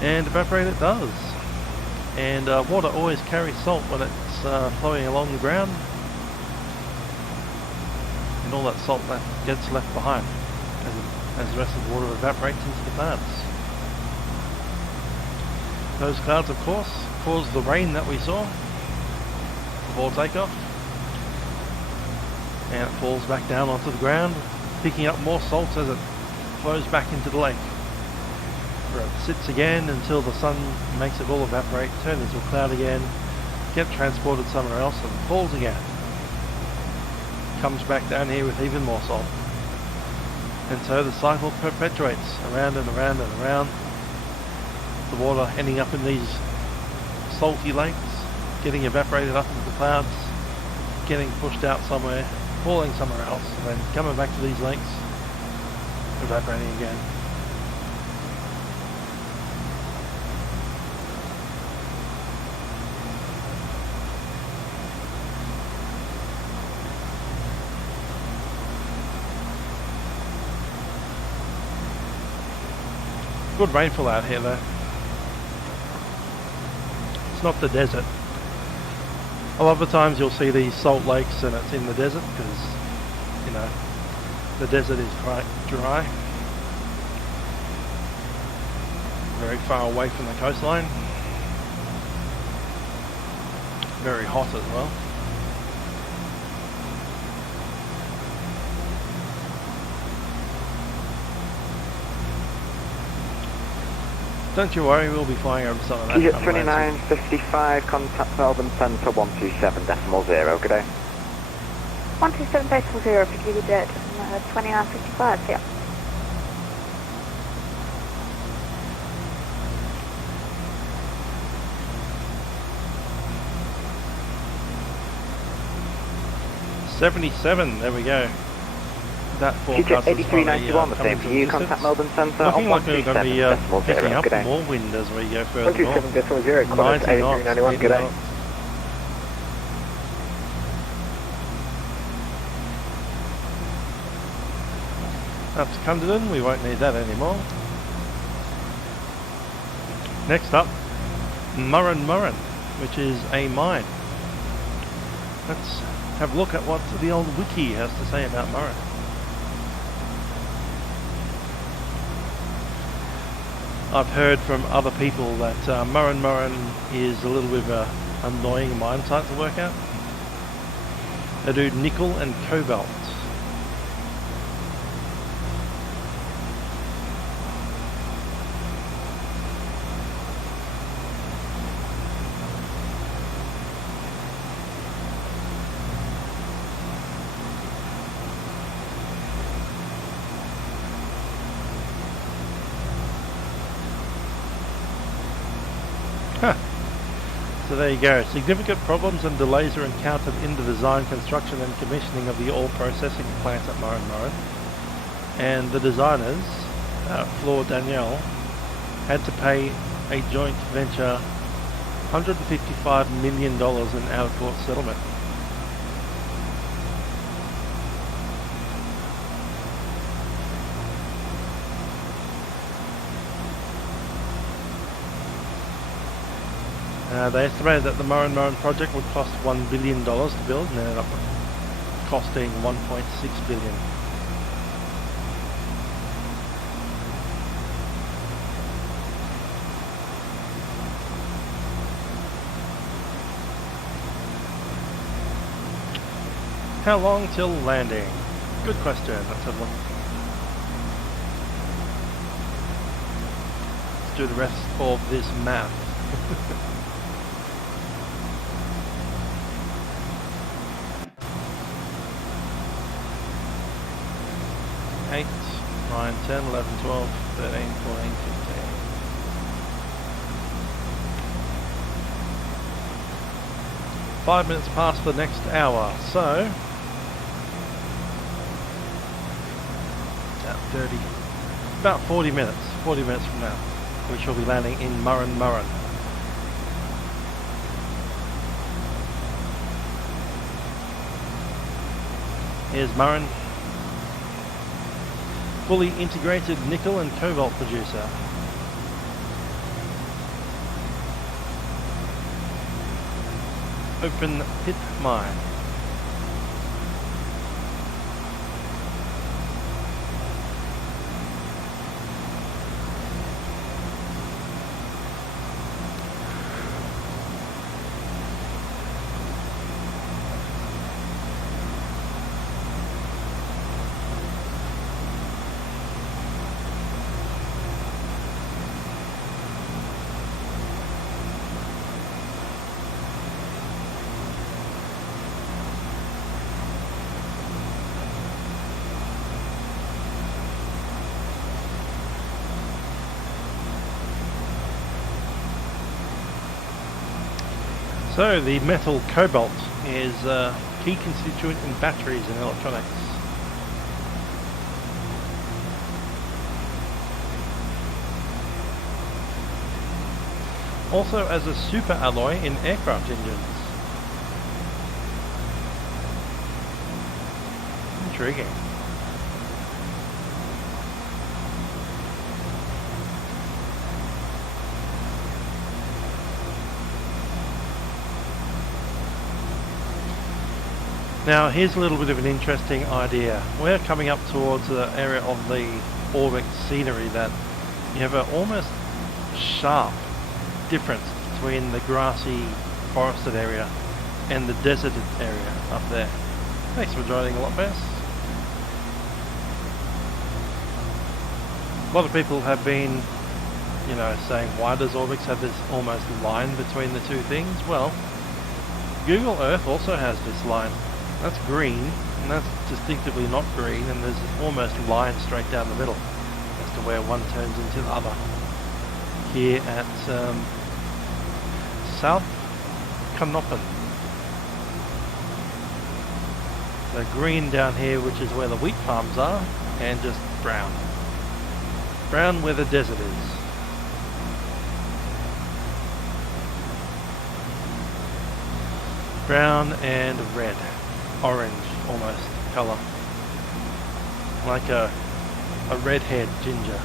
And evaporate it does. And water always carries salt when it's flowing along the ground, and all that salt gets left behind as the rest of the water evaporates into the clouds. Those clouds, of course, cause the rain that we saw before takeoff, and it falls back down onto the ground, picking up more salt as it flows back into the lake. Where it sits again until the sun makes it all evaporate, turn into a cloud again, get transported somewhere else and falls again. Comes back down here with even more salt. And so the cycle perpetuates around and around and around. The water ending up in these salty lakes, getting evaporated up into the clouds, getting pushed out somewhere, falling somewhere else, and then coming back to these lakes, evaporating again. Good rainfall out here though. It's not the desert. A lot of the times you'll see these salt lakes and it's in the desert because, you know, the desert is quite dry. Very far away from the coastline. Very hot as well. Don't you worry, we'll be flying over some of that. Unit 2955, contact Melbourne Centre 127.0, good day. 127.0 for Kiwi Jet, 2955, yeah. $77, there we go. That forecast is 8391, the same for you, contact Melbourne Centre on 127.0, picking up good day. more wind as we go further north. 127.0, contact 8391, good day. That's Cunderdin, we won't need that anymore. Next up, Murrin Murrin, which is a mine. Let's have a look at what the old wiki has to say about Murrin. I've heard from other people that Murrin Murrin is a little bit of a annoying mine site to work at. They do nickel and cobalt. So there you go. Significant problems and delays are encountered in the design, construction and commissioning of the ore processing plant at Murrin Murrin. And the designers, FLAi Danielle, had to pay a joint venture $155 million in out-of-court settlement. They estimated that the Murrin Murrin project would cost $1 billion to build and ended up costing $1.6 billion. How long till landing? Good question. Let's have a look. Let's do the rest of this math. 8, 9, 10, 11, 12, 13, 14, 15. Five minutes past the next hour, so about 40 minutes from now, we shall be landing in Murrin Murrin. Here's Murrin, fully integrated nickel and cobalt producer. Open pit mine. So the metal cobalt is a key constituent in batteries and electronics. Also as a super alloy in aircraft engines. Intriguing. Now here's a little bit of an interesting idea. We're coming up towards the area of the Orbx scenery that you have an almost sharp difference between the grassy forested area and the deserted area up there. Thanks for joining, a lot best. A lot of people have been, you know, saying why does Orbx have this almost line between the two things? Well, Google Earth also has this line. That's green, and that's distinctively not green, and there's almost a line straight down the middle as to where one turns into the other. Here at South Cunderdin. So green down here, which is where the wheat farms are, and just brown. Brown where the desert is. Brown and red. Orange almost colour, like a redhead ginger.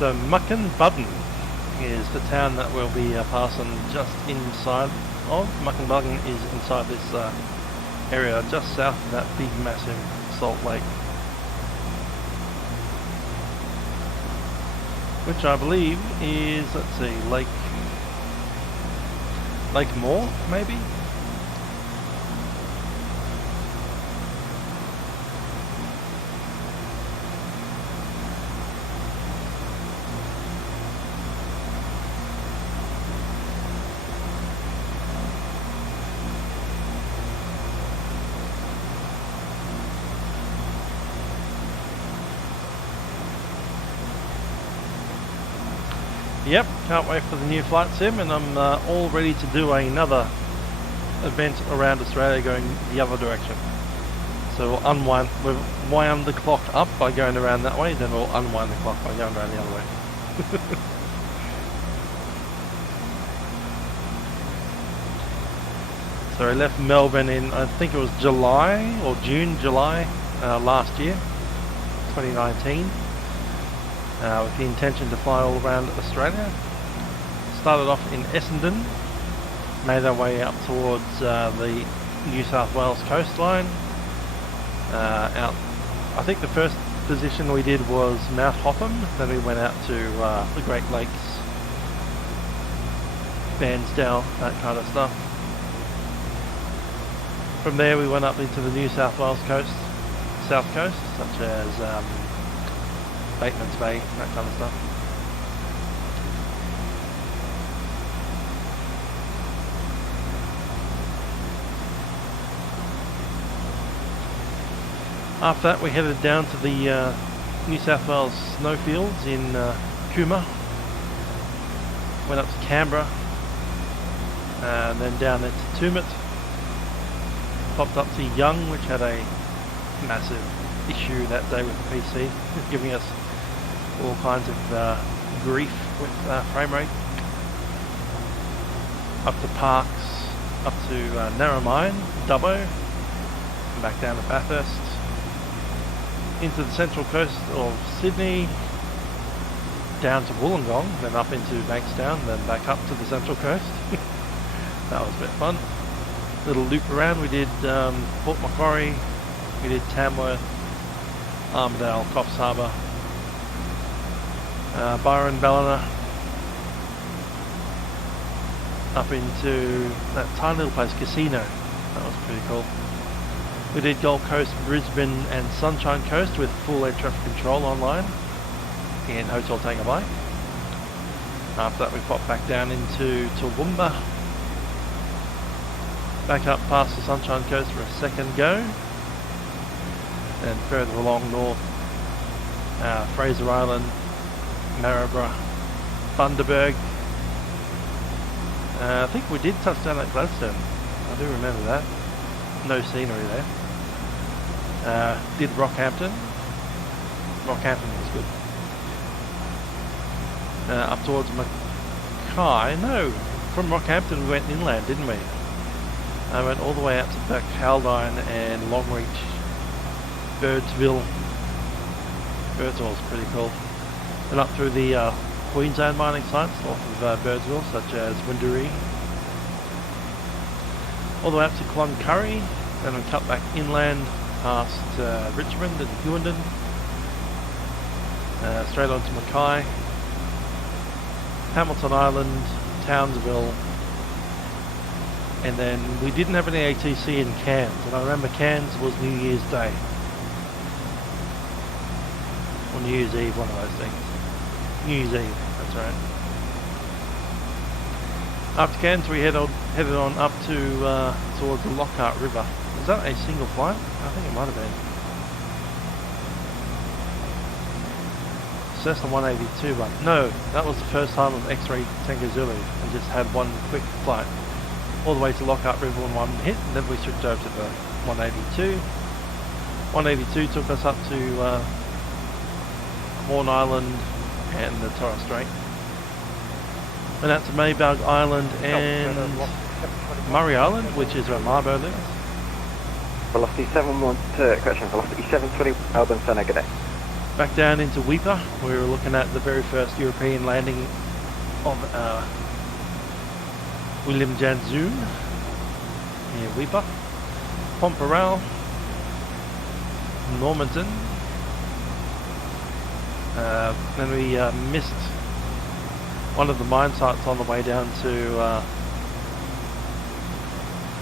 So Muckenbudden is the town that we'll be passing just inside of. Muckenbudden is inside this area just south of that big massive salt lake, which I believe is, let's see, Lake Moore, maybe? Yep, can't wait for the new flight sim, and I'm all ready to do another event around Australia going the other direction. So we'll unwind, we'll wind the clock up by going around that way, then we'll unwind the clock by going around the other way. So I left Melbourne in, I think it was July or July last year, 2019. With the intention to fly all around Australia. Started off in Essendon, made our way up towards the New South Wales coastline. Out, I think the first position we did was Mount Hotham, then we went out to the Great Lakes, Bairnsdale, that kind of stuff. From there we went up into the New South Wales coast, south coast, such as Bateman's Bay, that kind of stuff. After that we headed down to the New South Wales snowfields in Cooma. Went up to Canberra, and then down into Tumut. Popped up to Young, which had a massive issue that day with the PC, giving us all kinds of grief with frame rate. Up to Parkes, up to Narromine, Dubbo, and back down to Bathurst. Into the central coast of Sydney, down to Wollongong, then up into Bankstown, then back up to the central coast. That was a bit fun. Little loop around, we did Port Macquarie, we did Tamworth, Armidale, Coffs Harbour, Byron, Ballina, up into that tiny little place, Casino. That was pretty cool. We did Gold Coast, Brisbane and Sunshine Coast with full air traffic control online in Hotel Tanger Bay. After that we popped back down into Toowoomba, back up past the Sunshine Coast for a second go, and further along north, Fraser Island, Maryborough, Bundaberg. I think we did touch down at Gladstone. I do remember that. No scenery there. Did Rockhampton. Rockhampton was good. Up towards Mackay. No, from Rockhampton we went inland, didn't we? I went all the way out to Bacaldine and Longreach, Birdsville. Birdsville was pretty cool. And up through the Queensland mining sites north of Birdsville, such as Winduree. All the way up to Cloncurry, then we cut back inland past Richmond and Hughenden, straight on to Mackay, Hamilton Island, Townsville, and then we didn't have any ATC in Cairns, and I remember Cairns was New Year's Day, or New Year's Eve, one of those things. New Year's Eve, that's right. After Cairns we headed on up to towards the Lockhart River. Was that a single flight? I think it might have been. Cessna 182 one. No, that was the first time of X-Ray Tango Zulu. I just had one quick flight all the way to Lockhart River in one hit, and then we switched over to the 182. 182 took us up to Horn Island and the Torres Strait. Went out to Mayberg Island and Murray Island, which is where Marbo lives. Velocity 71 to correction, velocity 720 Melbourne Center, good day. Back down into Weeper, we were looking at the very first European landing of William Janzoon near Weeper, Pomperal, Normanton. Then we missed one of the mine sites on the way down to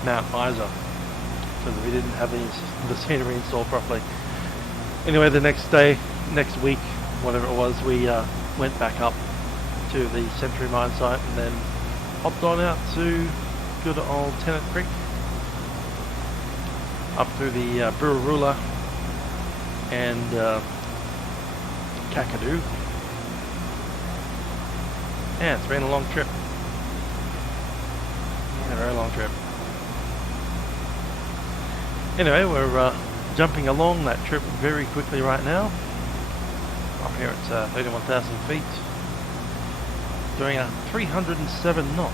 Mount Isa, because we didn't have the scenery installed properly. Anyway, the next day, next week, whatever it was, we went back up to the Century mine site and then hopped on out to good old Tennant Creek, up through the Burraroola and Kakadu. Yeah, it's been a long trip. A very long trip. Anyway, we're jumping along that trip very quickly right now. Up here at 31,000 feet. Doing a 307 knots.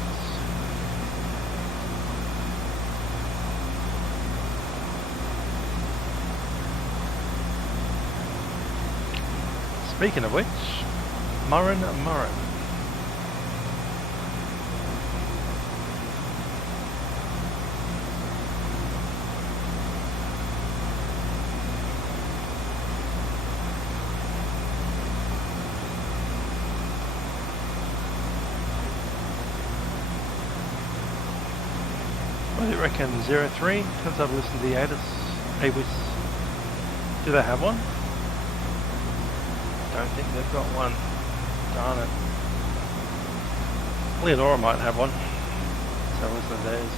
Speaking of which, Murrin Murrin. What do you reckon? 03? Let's have a listen to the AWIS. Do they have one? Don't think they've got one. Darn it. Leonora might have one. So listen to theirs.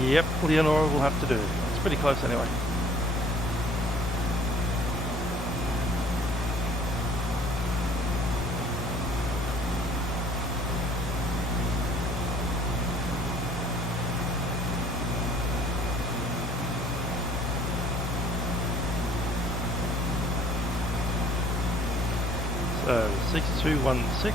Yep, Leonora will have to do. It's pretty close anyway. So 6216.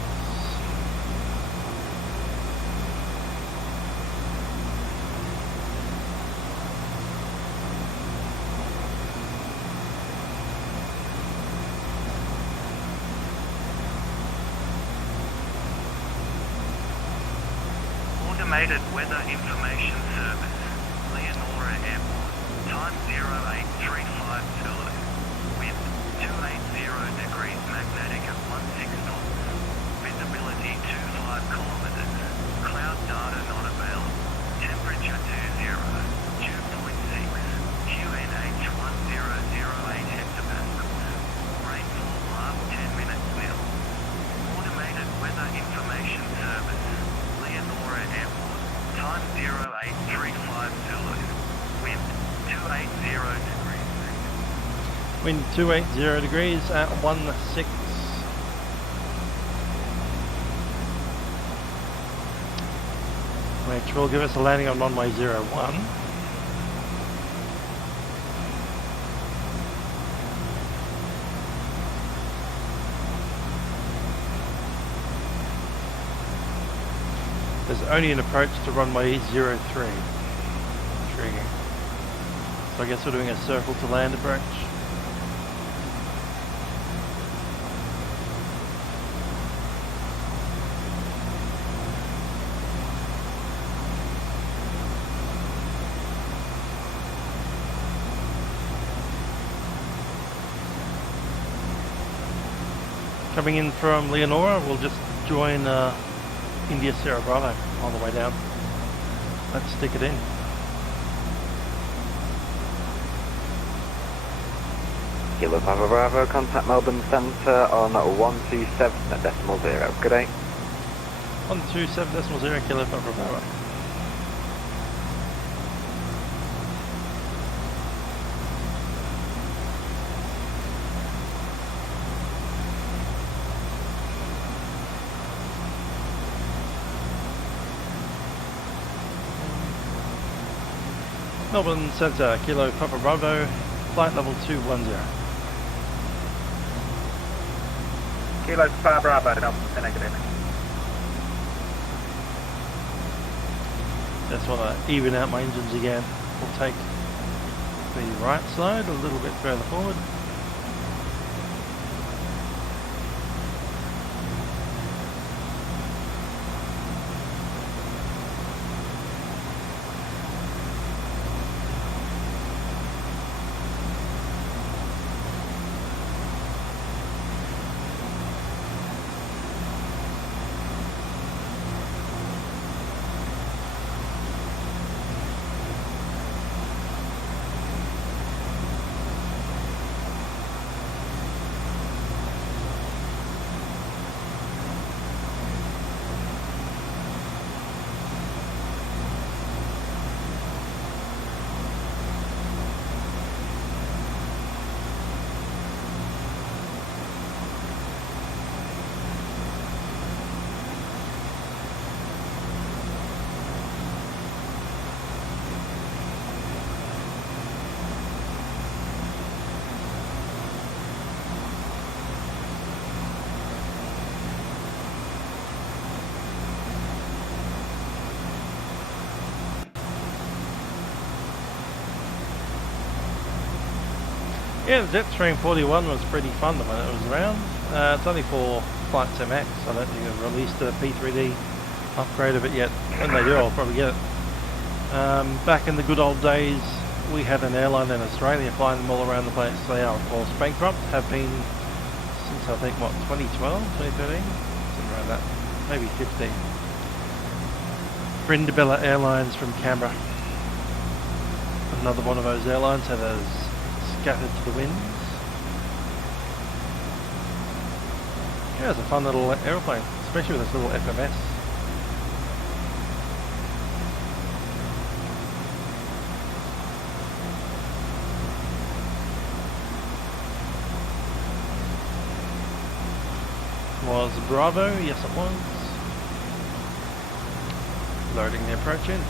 Automated Weather Information Service, Leonora Airport, time 0835 Zulu, wind 280 degrees magnetic at 16 knots, visibility 25 kilometers, cloud data not available, temperature 20, dew point 6, QNH 1008 hectopascals, rainfall last 10 minutes nil. Automated Weather Information Service, Leonora Airport, time 0835 Zulu, wind 280 degrees. Wind 280 degrees at 16. Which will give us a landing on runway 01. There's only an approach to runway 03. Intriguing. So I guess we're doing a circle to land approach. Coming in from Leonora, we'll just join India Sierra Bravo on the way down. Let's stick it in. Kilo Papa Bravo, contact Melbourne Centre on 127.0. Good day. 127.0 Kilo Papa Bravo. Melbourne Centre, Kilo Papa Bravo, flight level 210. Kilo Papa Bravo, Melbourne Centre, academic. Just want to even out my engines again. We'll take the right side a little bit further forward. Yeah, the Jetstream 41 was pretty fun when it was around. It's only for Flight Sim X. I don't think they've released a P3D upgrade of it yet. When they do, I'll probably get it. Back in the good old days, we had an airline in Australia flying them all around the place. They are, of course, bankrupt. Have been since, I think, what, 2012, 2013? Something around that. Maybe 15. Brindabella Airlines from Canberra. Another one of those airlines that has scattered to the winds. Yeah, it's a fun little aeroplane, especially with this little FMS. Was Bravo? Yes it was. Loading the approach in.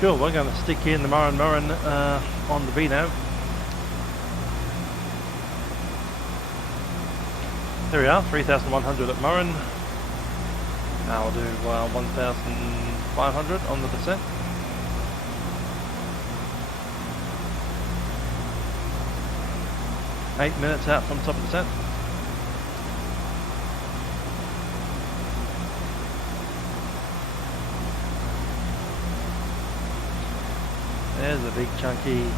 Cool, we're going to stick in the Murrin Murrin on the VNAV. There we are, 3,100 at Murrin. Now we'll do 1,500 on the descent. Eight minutes out from top of descent. There's a big chunky, is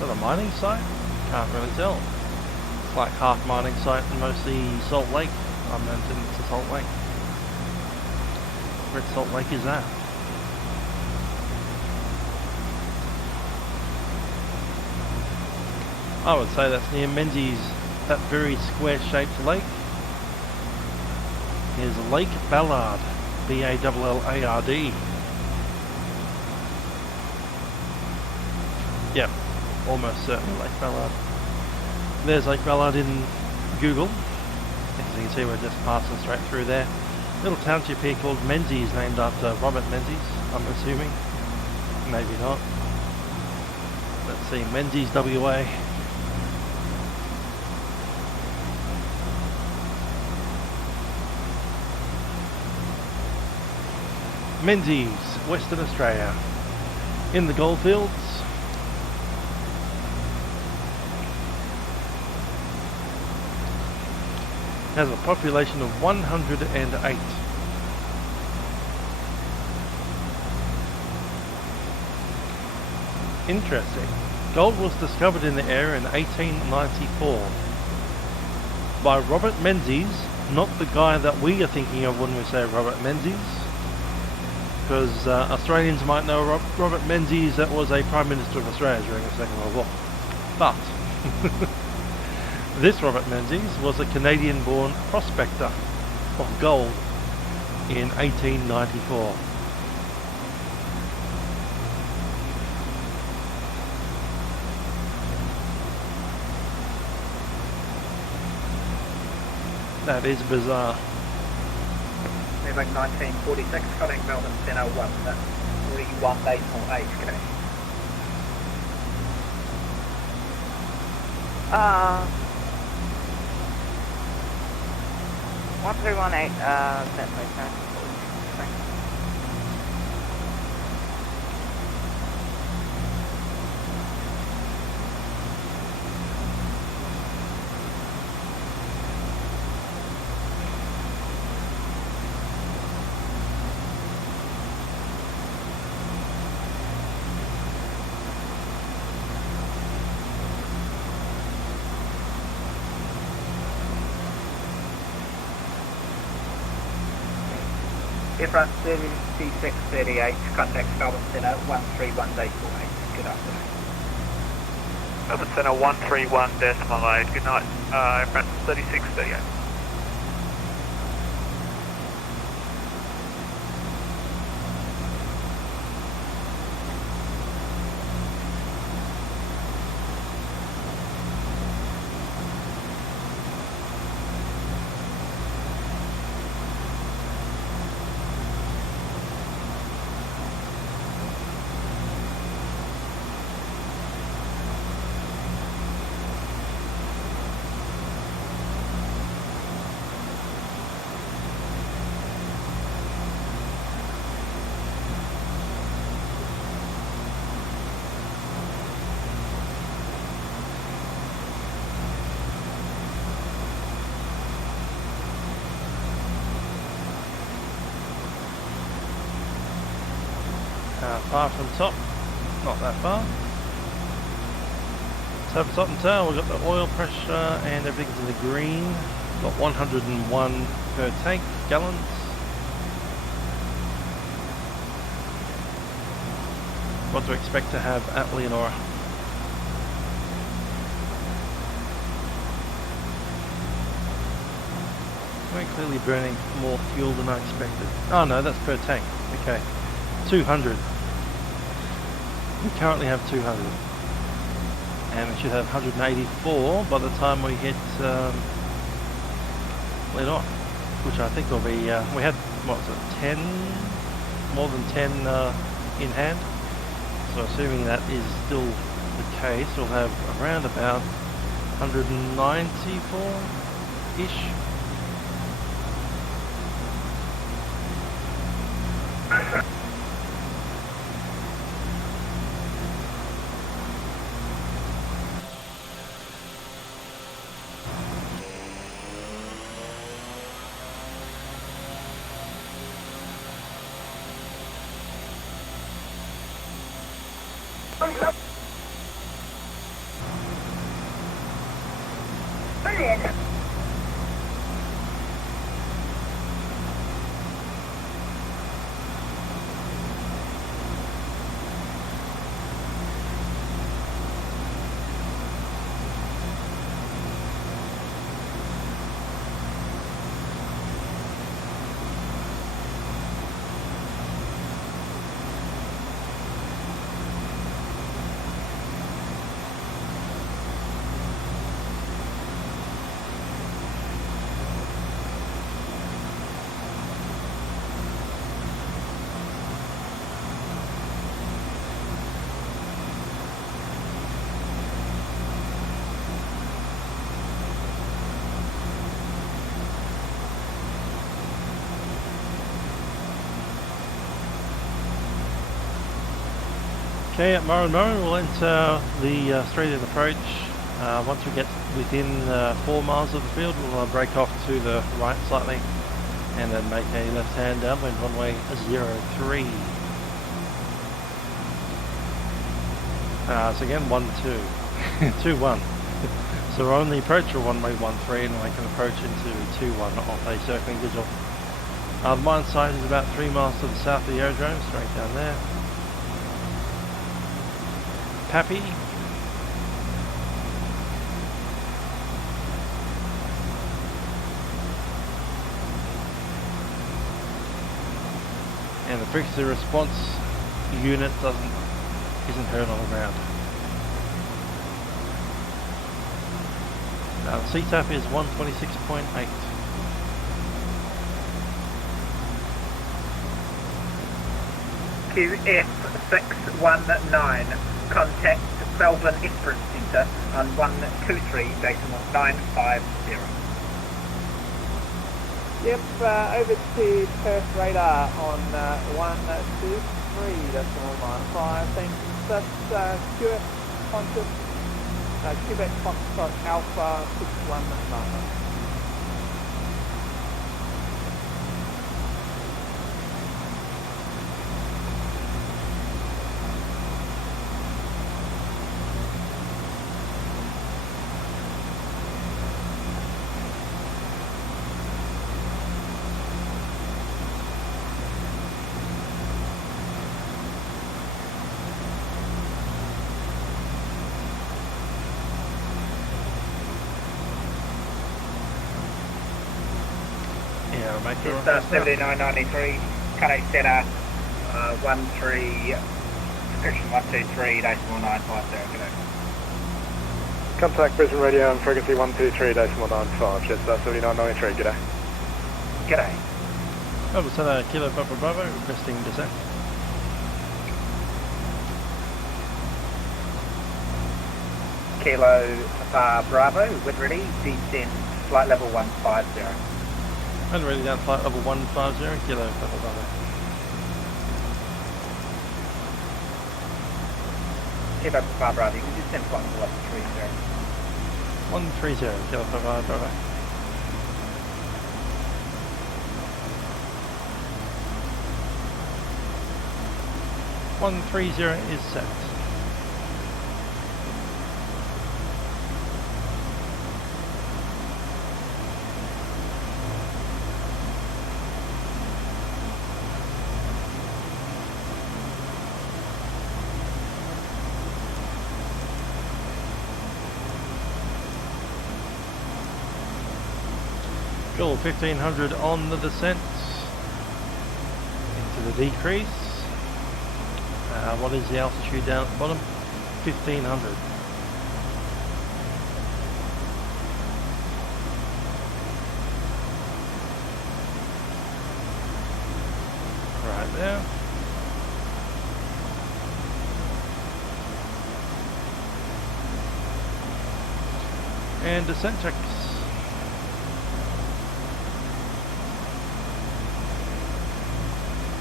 that a mining site? Can't really tell. It's like half mining site and mostly Salt Lake. I imagine it's a Salt Lake. Where Salt Lake is that? I would say that's near Menzies, that very square shaped lake. Here's Lake Ballard, B-A-L-L-A-R-D. Yep, almost certainly Lake Ballard. There's Lake Ballard in Google. As you can see, we're just passing straight through there. Little township here called Menzies, named after Robert Menzies, I'm assuming. Maybe not. Let's see, Menzies, WA. Menzies, Western Australia. In the goldfields. Has a population of 108. Interesting. Gold was discovered in the area in 1894 by Robert Menzies, not the guy that we are thinking of when we say Robert Menzies, because Australians might know Robert Menzies, that was a Prime Minister of Australia during the Second World War. But This Robert Menzies was a Canadian-born prospector of gold in 1894. That is bizarre. Moving 1946, cutting Melbourne Centre 131 decimal 8, okay. 1318, that way, thanks. Airfront 3638, contact Melbourne Centre 131 decimal 8. Good afternoon. Melbourne Centre 131 decimal 8. Good night. Airfront 3638. Far from top, not that far. So for top and tail, we've got the oil pressure and everything's in the green. Got 101 per tank gallons. What to expect to have at Leonora. We're clearly burning more fuel than I expected. Oh no, that's per tank. Okay, 200. We currently have 200, and we should have 184 by the time we hit Leonora, which I think will be. We had what was it, 10, more than 10 in hand. So assuming that is still the case, we'll have around about 194-ish. Okay, at Murrin Murrin we'll enter the straight-in approach. Once we get within 4 miles of the field, we'll break off to the right slightly and then make a left-hand downwind runway 03. So again, 12, 21. So we're on the approach of runway 13 and we can approach into 21 off a circling visual. The mine site is about 3 miles to the south of the aerodrome, straight down there. Pappy. and the frequency response unit isn't heard on the ground. CTAP is 126.8. QF619, contact Melbourne Esperance Centre on 123.950. Yep, over to Perth radar on 123.95. Thanks. That's QF conscious, Quebec Foxtrot Alpha 619. It's 7993, Cunning Centre, 13, description 123.950, g'day. Contact Brisbane Radio on frequency 123.95, just 7993, g'day. G'day. Over Center Kilo Papa Bravo, requesting descent. Kilo Bravo, wind ready, descend flight level 150. And ready down flight level 150, Kilo Papa Bravo. Kilo Papa Bravo, you can descend flight level 130. 130, Kilo Papa Bravo. is set. Cool, 1500 on the descent into the decrease. What is the altitude down at the bottom? 1500. Right there. And descent checks.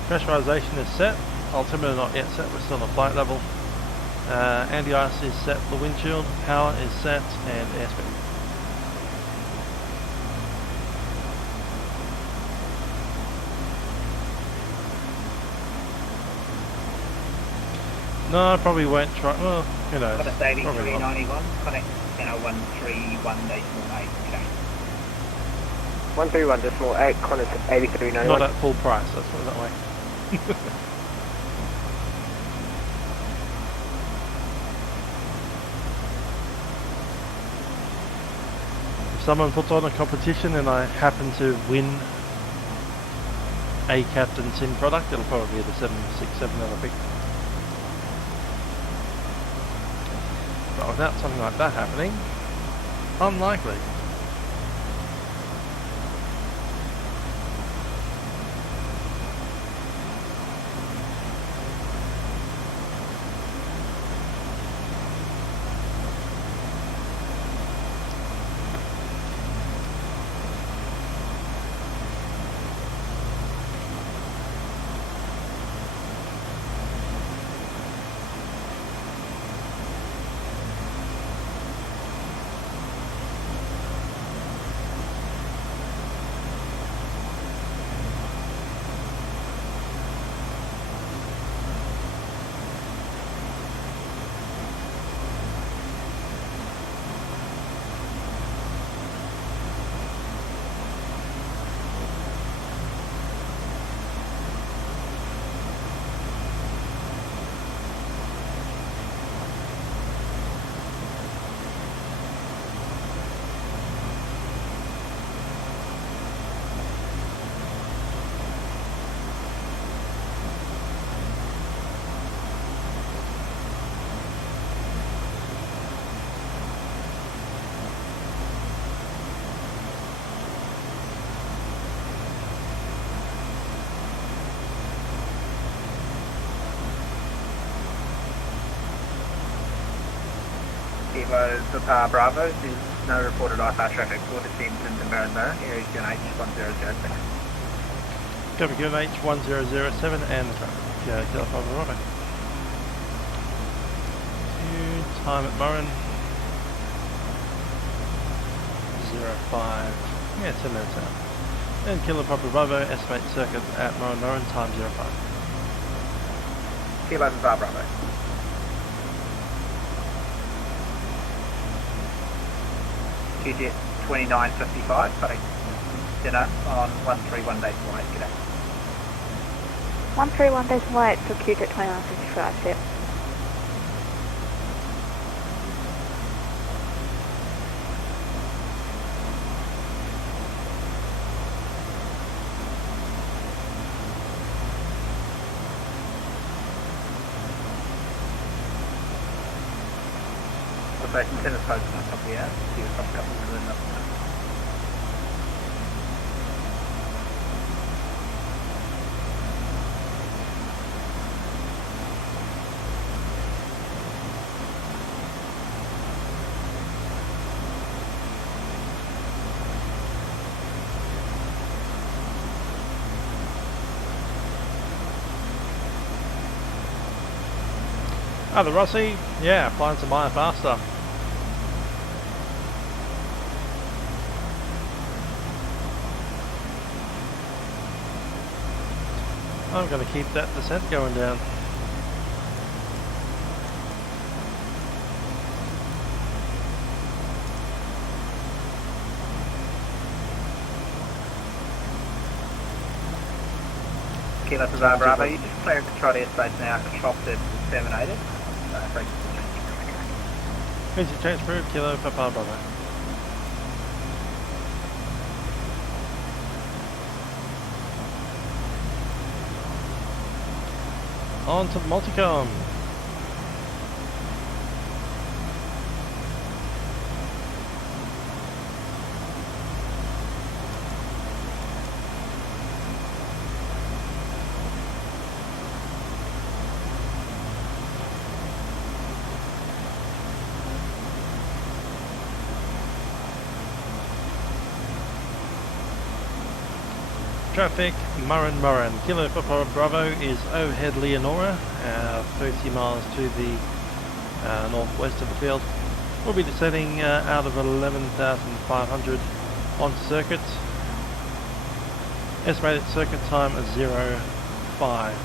Pressurization is set. Altimeter not yet set, we're still on flight level. Anti-ice is set for the windshield, power is set, and airspeed. No, I probably won't try, well, who knows. Connect 8391, connect center 131.8, g'day. 131.8, connect 8391. Not at full price, let's put it that way. If someone puts on a competition and I happen to win a Captain Sim product, it'll probably be the 767 that I pick. But without something like that happening, unlikely. Kilo Papa Bravo, there's no reported IFR traffic for descent into Murrin Murrin, area QNH 1006. Copy QNH 1007 and the traffic. Kilo Papa Bravo. Time at Murrin 05. Yeah, 10 minutes out. And Kilo Papa Bravo, estimate circuit at Murrin Murrin, time 05. Kilo Papa Bravo. QJet 2955, cutting dinner on 131 days flight, g'day. 131 days flight for QJet 2955, yep. Station tennis post on top of the air, see a couple of them up. Oh, the Rossi, yeah, applying some IFR stuff. I'm going to keep that descent going down. Kilo Papa Bravo, you just clear control airspace now, control to 780. Frequency change approved, Kilo Papa Bravo. On to the multicom. Traffic, Murrin Murrin. Kilo Papa Bravo is overhead Leonora, 30 miles to the northwest of the field. We'll be descending out of 11,500 onto circuit. Estimated circuit time is 05.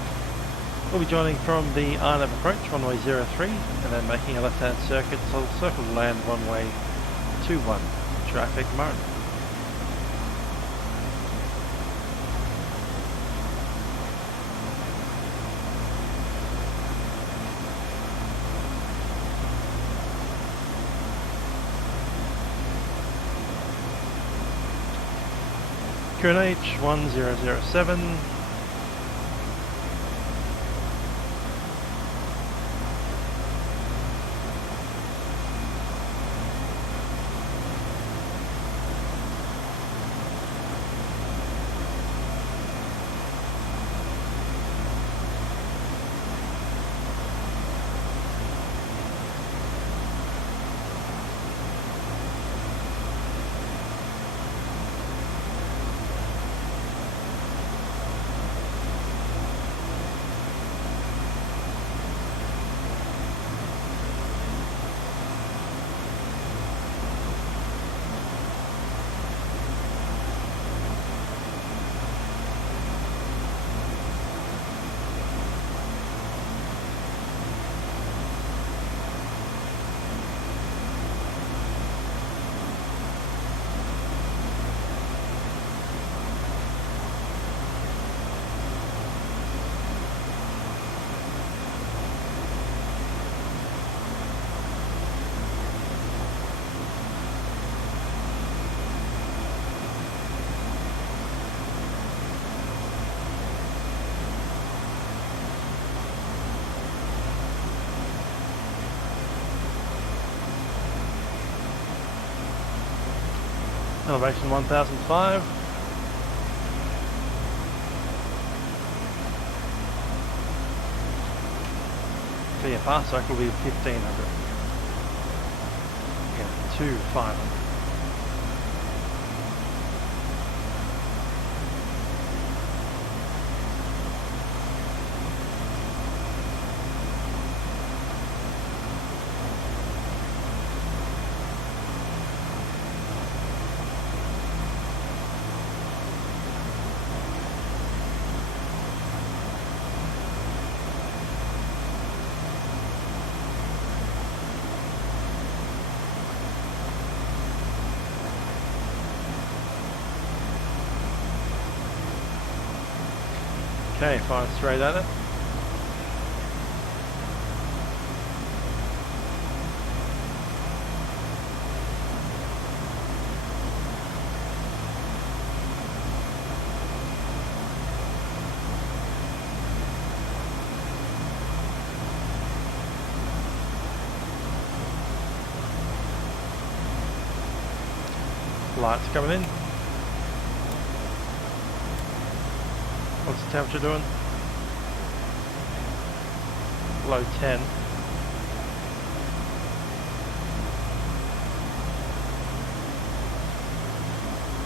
We'll be joining from the ILAB approach, runway 03, and then making a left-hand circuit, so we'll circle to land runway 21. Traffic, Murrin. QNH 1007. Elevation 1005. So your fast cycle will be 1500. to 500. Okay, fire straight at it. Lights coming in. What's the temperature doing? Below 10.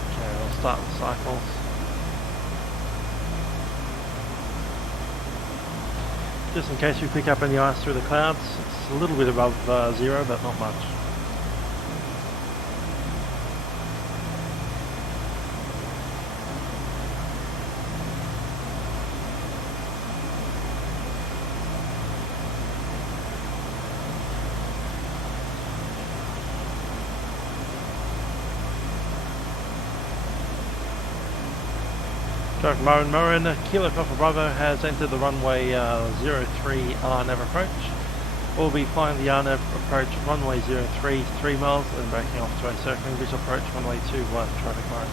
Okay, we'll start the cycles. Just in case we pick up any ice through the clouds, it's a little bit above 0, but not much. Traffic Murrin Murrin, Kilo Papa Bravo has entered the runway 03 RNAV approach. We'll be flying the RNAV approach runway 03 3 miles and breaking off to a circling visual approach runway 21 Traffic Murrin.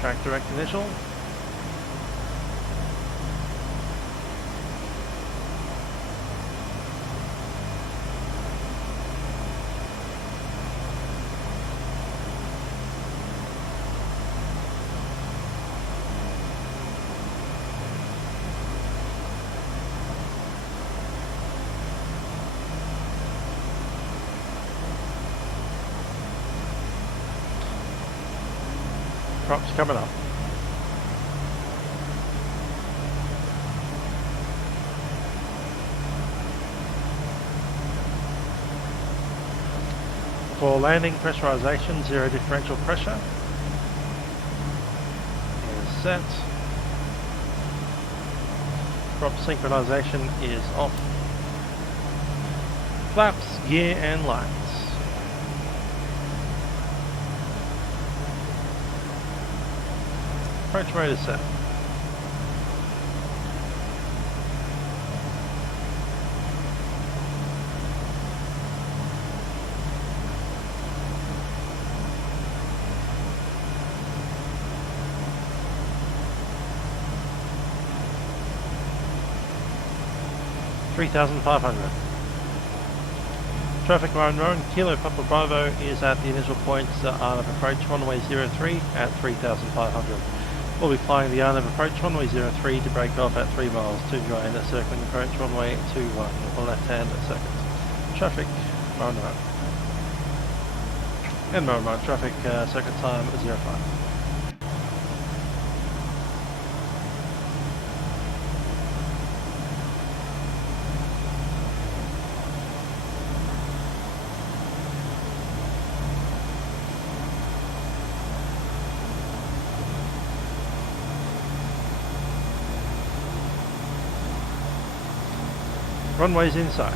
Track direct initial. Props coming up. For landing pressurization, 0 differential pressure is set. Prop synchronization is off. Flaps, gear and lights. Approach mode is set. $3,500. Traffic Murrin Murrin, Kilo Papa Bravo is at the initial points of approach runway 03 at 3,500. We'll be flying the RNAV approach runway 03 to break off at 3 miles to join a circling approach runway 21 or left hand circuit. Traffic Murrin Murrin. And Murrin Murrin traffic circuit time 05. Runway's in sight.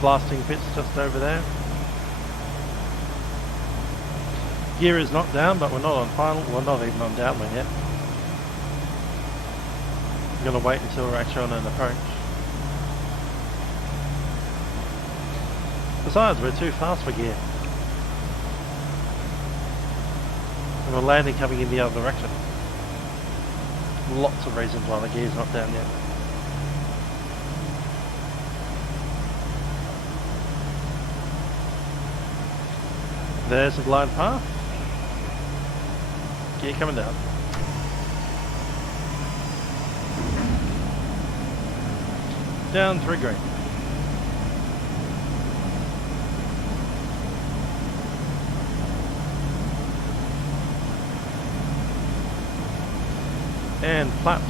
Blasting pits just over there. Gear is not down, but we're not on final. We're not even on downwind yet. I'm going to wait until we're actually on an approach. Besides, we're too fast for gear. And we're landing coming in the other direction. Lots of reasons why the gear's not down yet. There's the glide path. Gear coming down. Down 3 green. And flaps.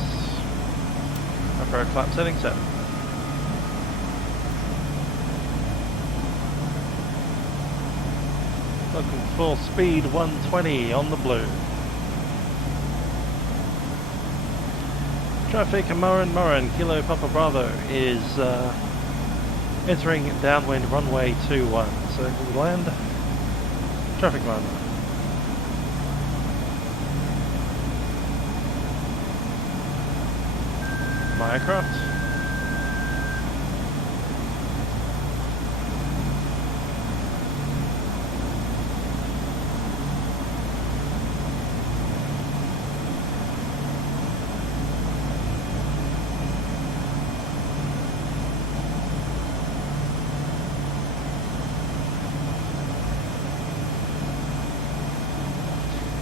Approach flap setting 7. Looking for speed 120 on the blue. Traffic Murrin Murrin, Kilo Papa Bravo is entering downwind runway 21. So we land traffic line. My aircraft.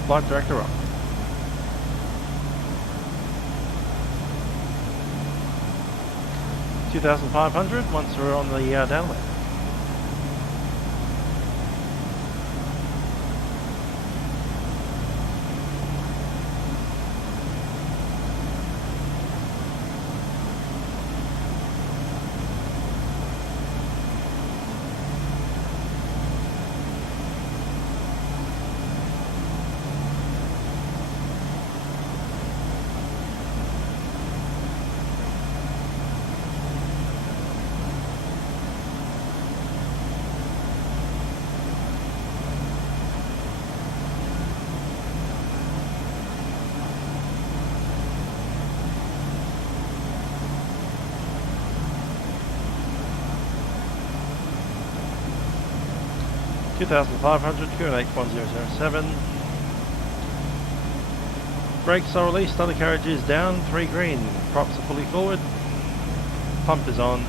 Flight director up. $2,500 once we're on the downwind. $2,500, QNH1007. Brakes are released, undercarriage is down, 3 green. Props are fully forward. Pump is on.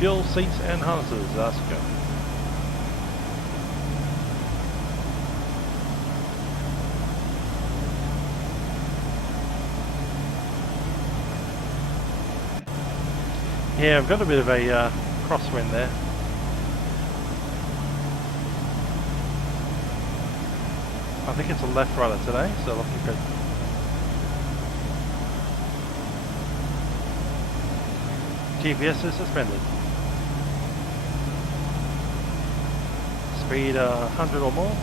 Fuel, seats and harnesses are secure. Yeah, I've got a bit of a crosswind there. I think it's a left rudder today, so looking good. GPS is suspended. Speed 100 or more.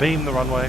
Beam the runway.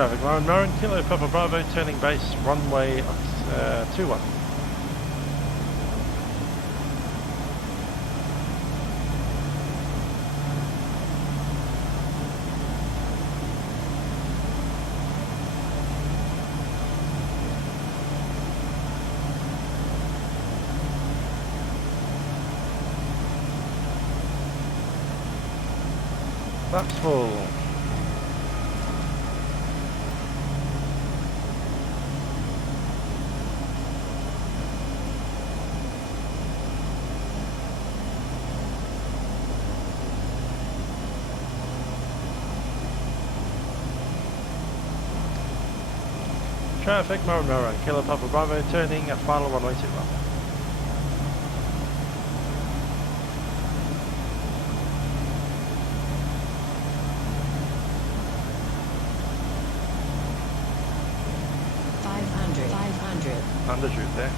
Traffic, Murrin Murrin, Kilo Papa Bravo, turning base, runway 21. Flaps full. Traffic, Murrin Murrin, Kilo Papa Bravo, turning at final runway 21. Undershoot there.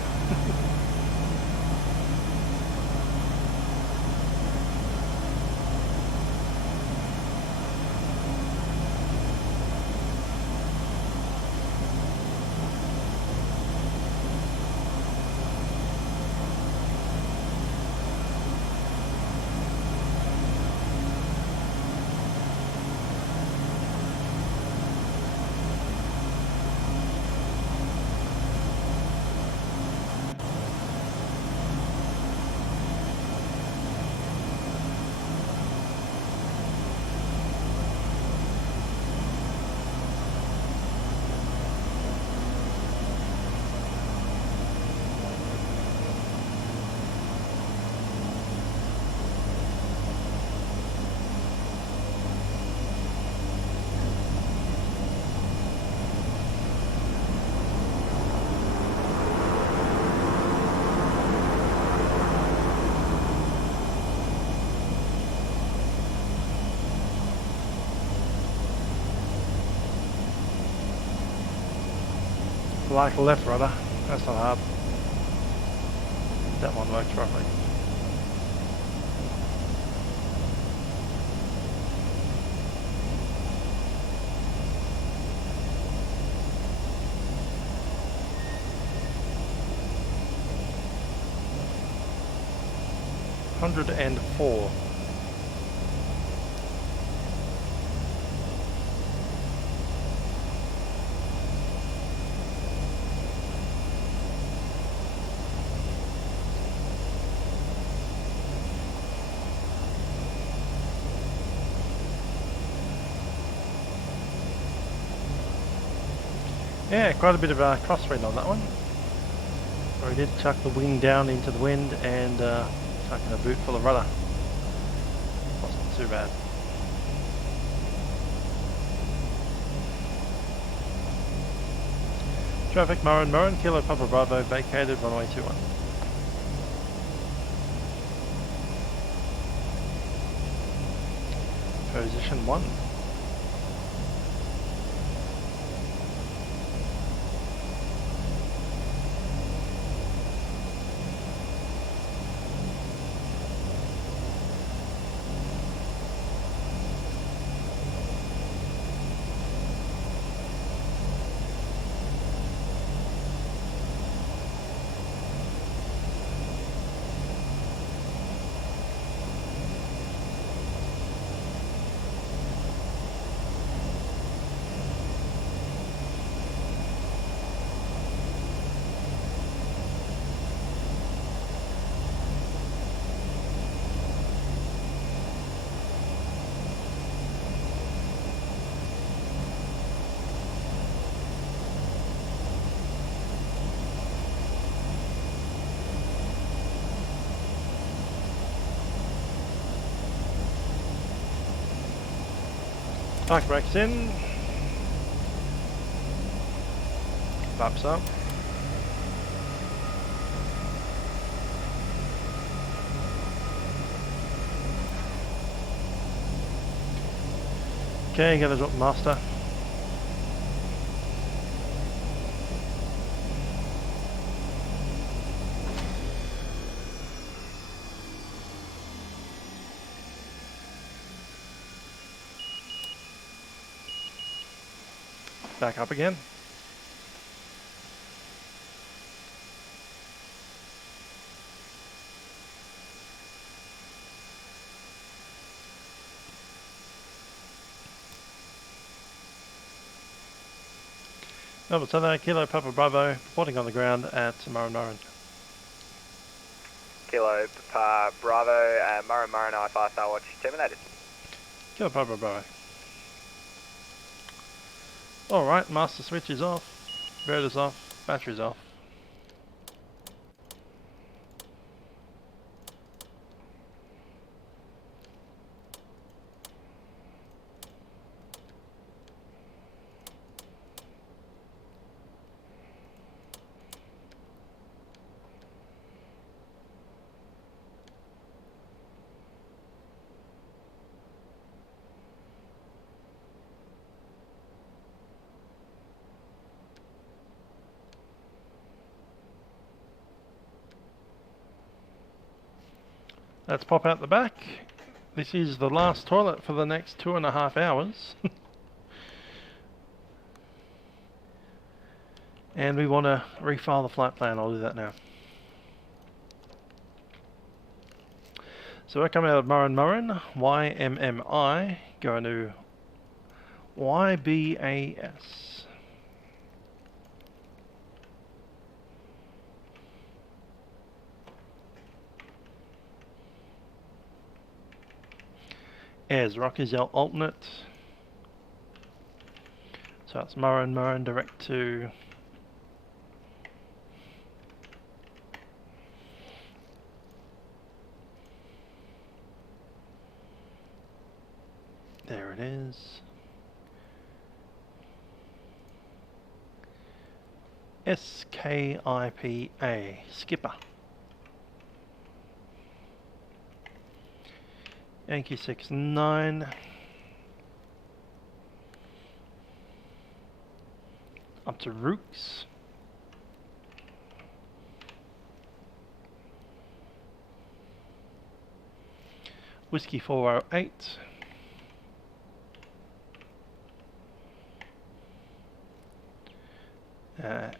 Like a left rudder, that's not hard. That one works properly. $104. Yeah, quite a bit of crosswind on that one. So we did chuck the wing down into the wind and chuck in a boot full of rudder. Wasn't too bad. Traffic, Murrin Murrin, Kilo Papa Bravo, vacated, runway 21. Position 1. Park brakes in. Flaps up. Okay, gotta drop the master. back up again. Number 10, Kilo Papa Bravo, reporting on the ground at Murrin Murrin. Kilo Papa Bravo, Murrin Murrin, IFR Starwatch terminated. Kilo Papa Bravo. Alright, master switch is off, inverter's off, battery's off. Let's pop out the back. This is the last toilet for the next 2.5 hours. And we want to refile the flight plan. I'll do that now. So we're coming out of Murrin Murrin, YMMI, going to YBAS. Airs Rock is our alternate. So it's Murrin Murrin direct to there it is. SKIPA, Skipper. Yankee 69. Up to Rooks. Whiskey 408.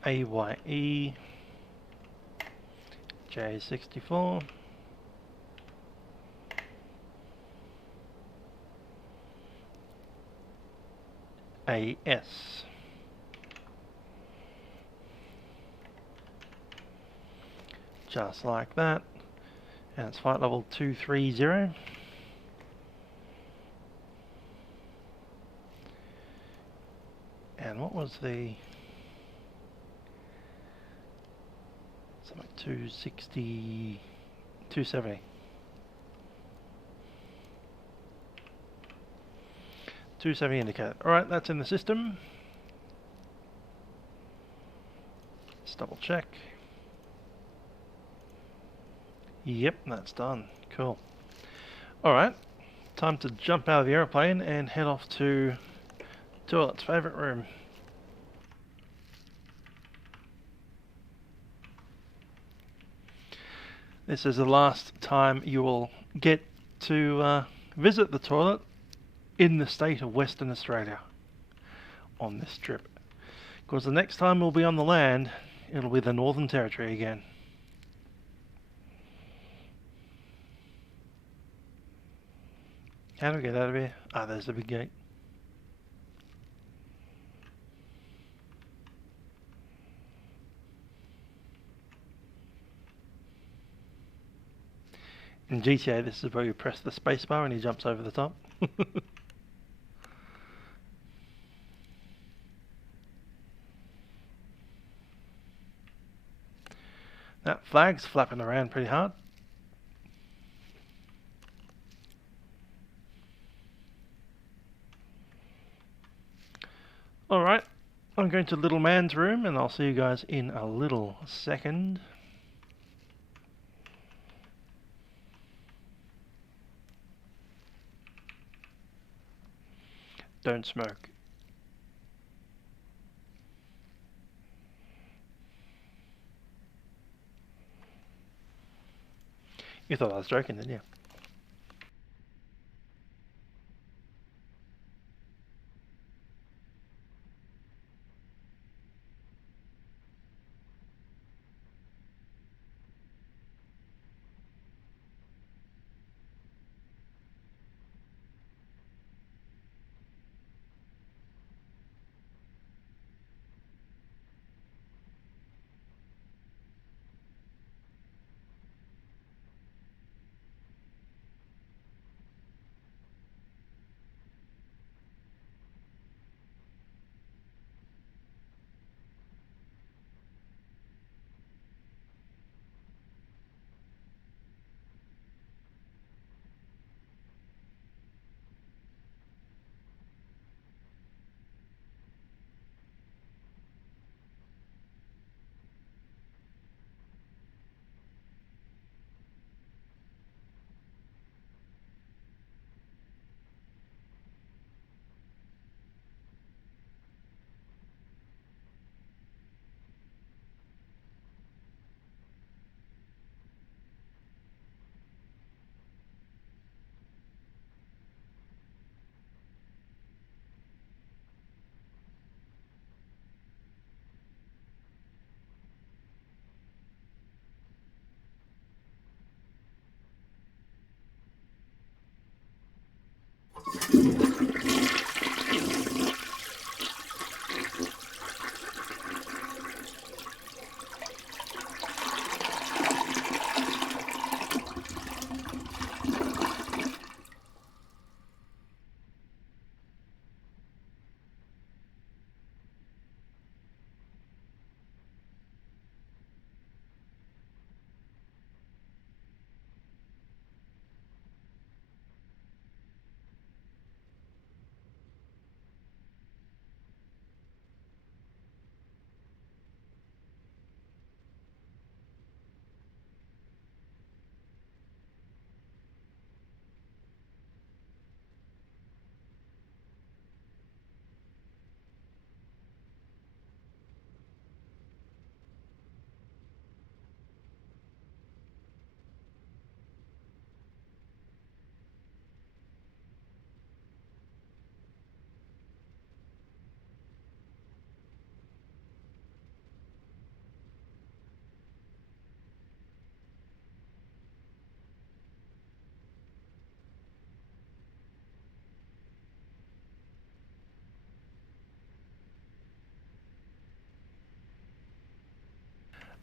AYE. J64. AS. Just like that. And it's flight level 230. And what was the something 260 270. 270 indicator. Alright, that's in the system. Let's double check. Yep, that's done. Cool. Alright, time to jump out of the aeroplane and head off to toilet's favourite room. This is the last time you will get to visit the toilet in the state of Western Australia on this trip. Because the next time we'll be on the land, it'll be the Northern Territory again. How do we get out of here? Ah, there's the big gate. In GTA, this is where you press the spacebar and he jumps over the top. That flag's flapping around pretty hard. Alright, I'm going to little man's room and I'll see you guys in a little second. Don't smoke. You thought I was joking, didn't you?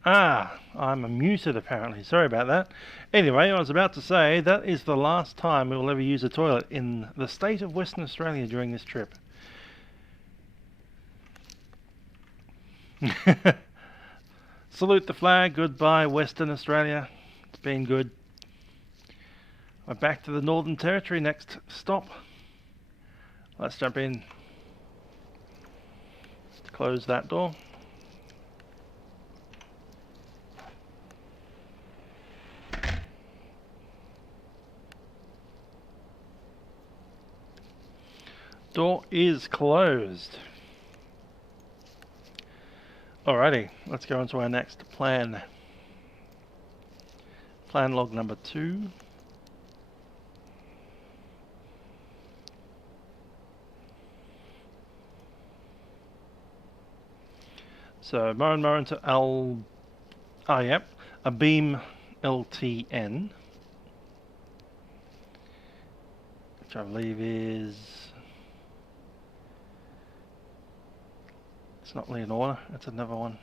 Ah, I'm muted apparently. Sorry about that. Anyway, I was about to say that is the last time we will ever use a toilet in the state of Western Australia during this trip. Salute the flag. Goodbye, Western Australia. It's been good. We're back to the Northern Territory. Next stop. Let's jump in. Close that door. Door is closed. Alrighty, let's go on to our next plan. Plan log number 2. So Murrin Murrin to a beam LTN, which I believe is, it's not Leonora, it's another one.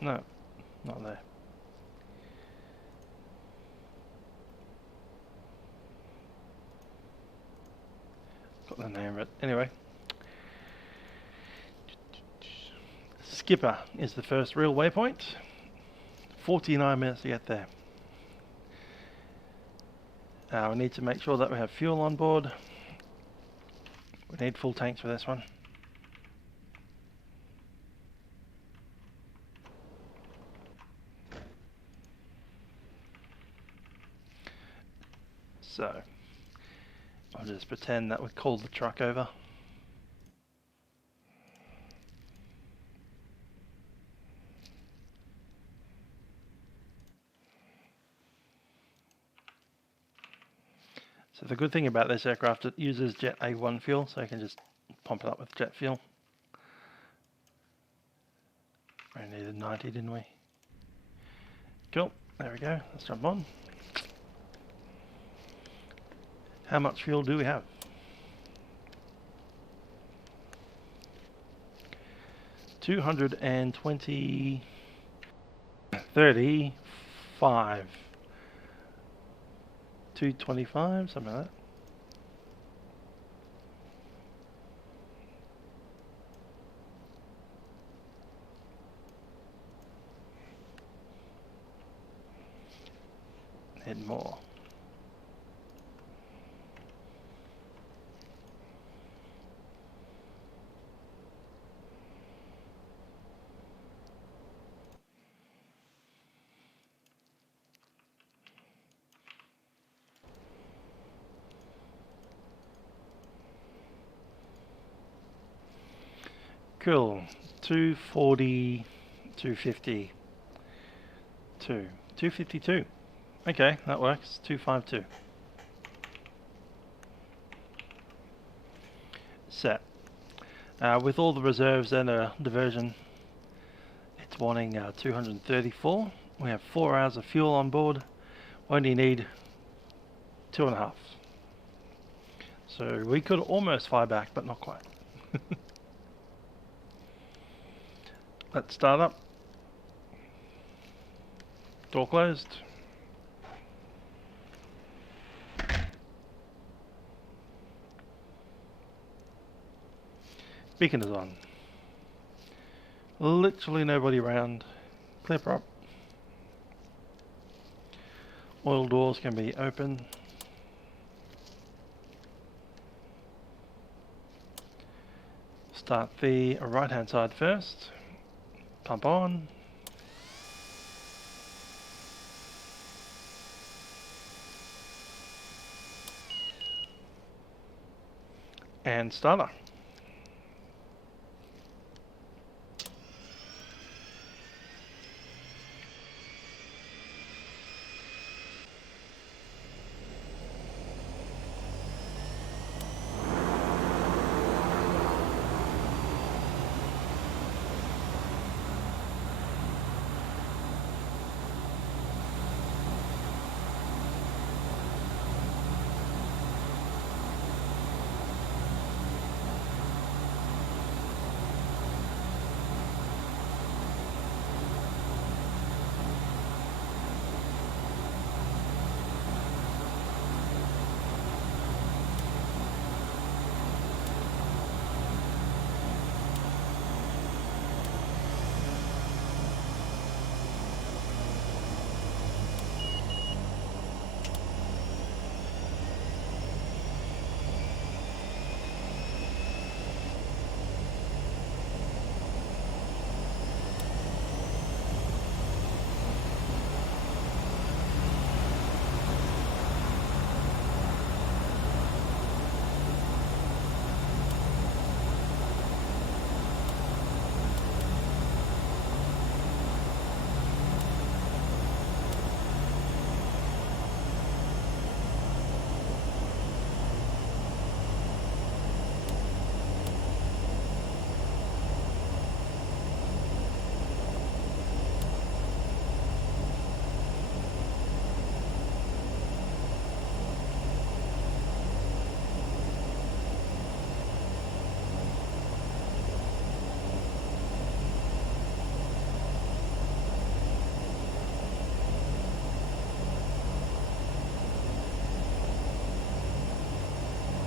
No, not there. Got the name of it. Anyway. Skipper is the first real waypoint. 49 minutes to get there. We need to make sure that we have fuel on board. We need full tanks for this one. So, I'll just pretend that we called the truck over. So the good thing about this aircraft, it uses Jet A1 fuel, so you can just pump it up with jet fuel. We needed 90, didn't we? Cool, there we go, let's jump on. How much fuel do we have? 220, 35, 225, something like that. Need more. Cool. 240, 250, 252. Okay, that works. 252. Set. With all the reserves and a diversion, it's wanting 234. We have 4 hours of fuel on board. We only need 2.5. So we could almost fly back, but not quite. Let's start up. Door closed. Beacon is on. Literally nobody around. Clear prop. Oil doors can be open. Start the right hand side first. Pump on. And starter.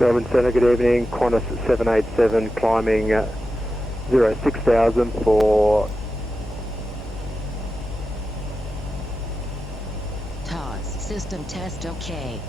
Melbourne Centre, good evening. Qantas 787 climbing 06,000 for... TOS, system test OK.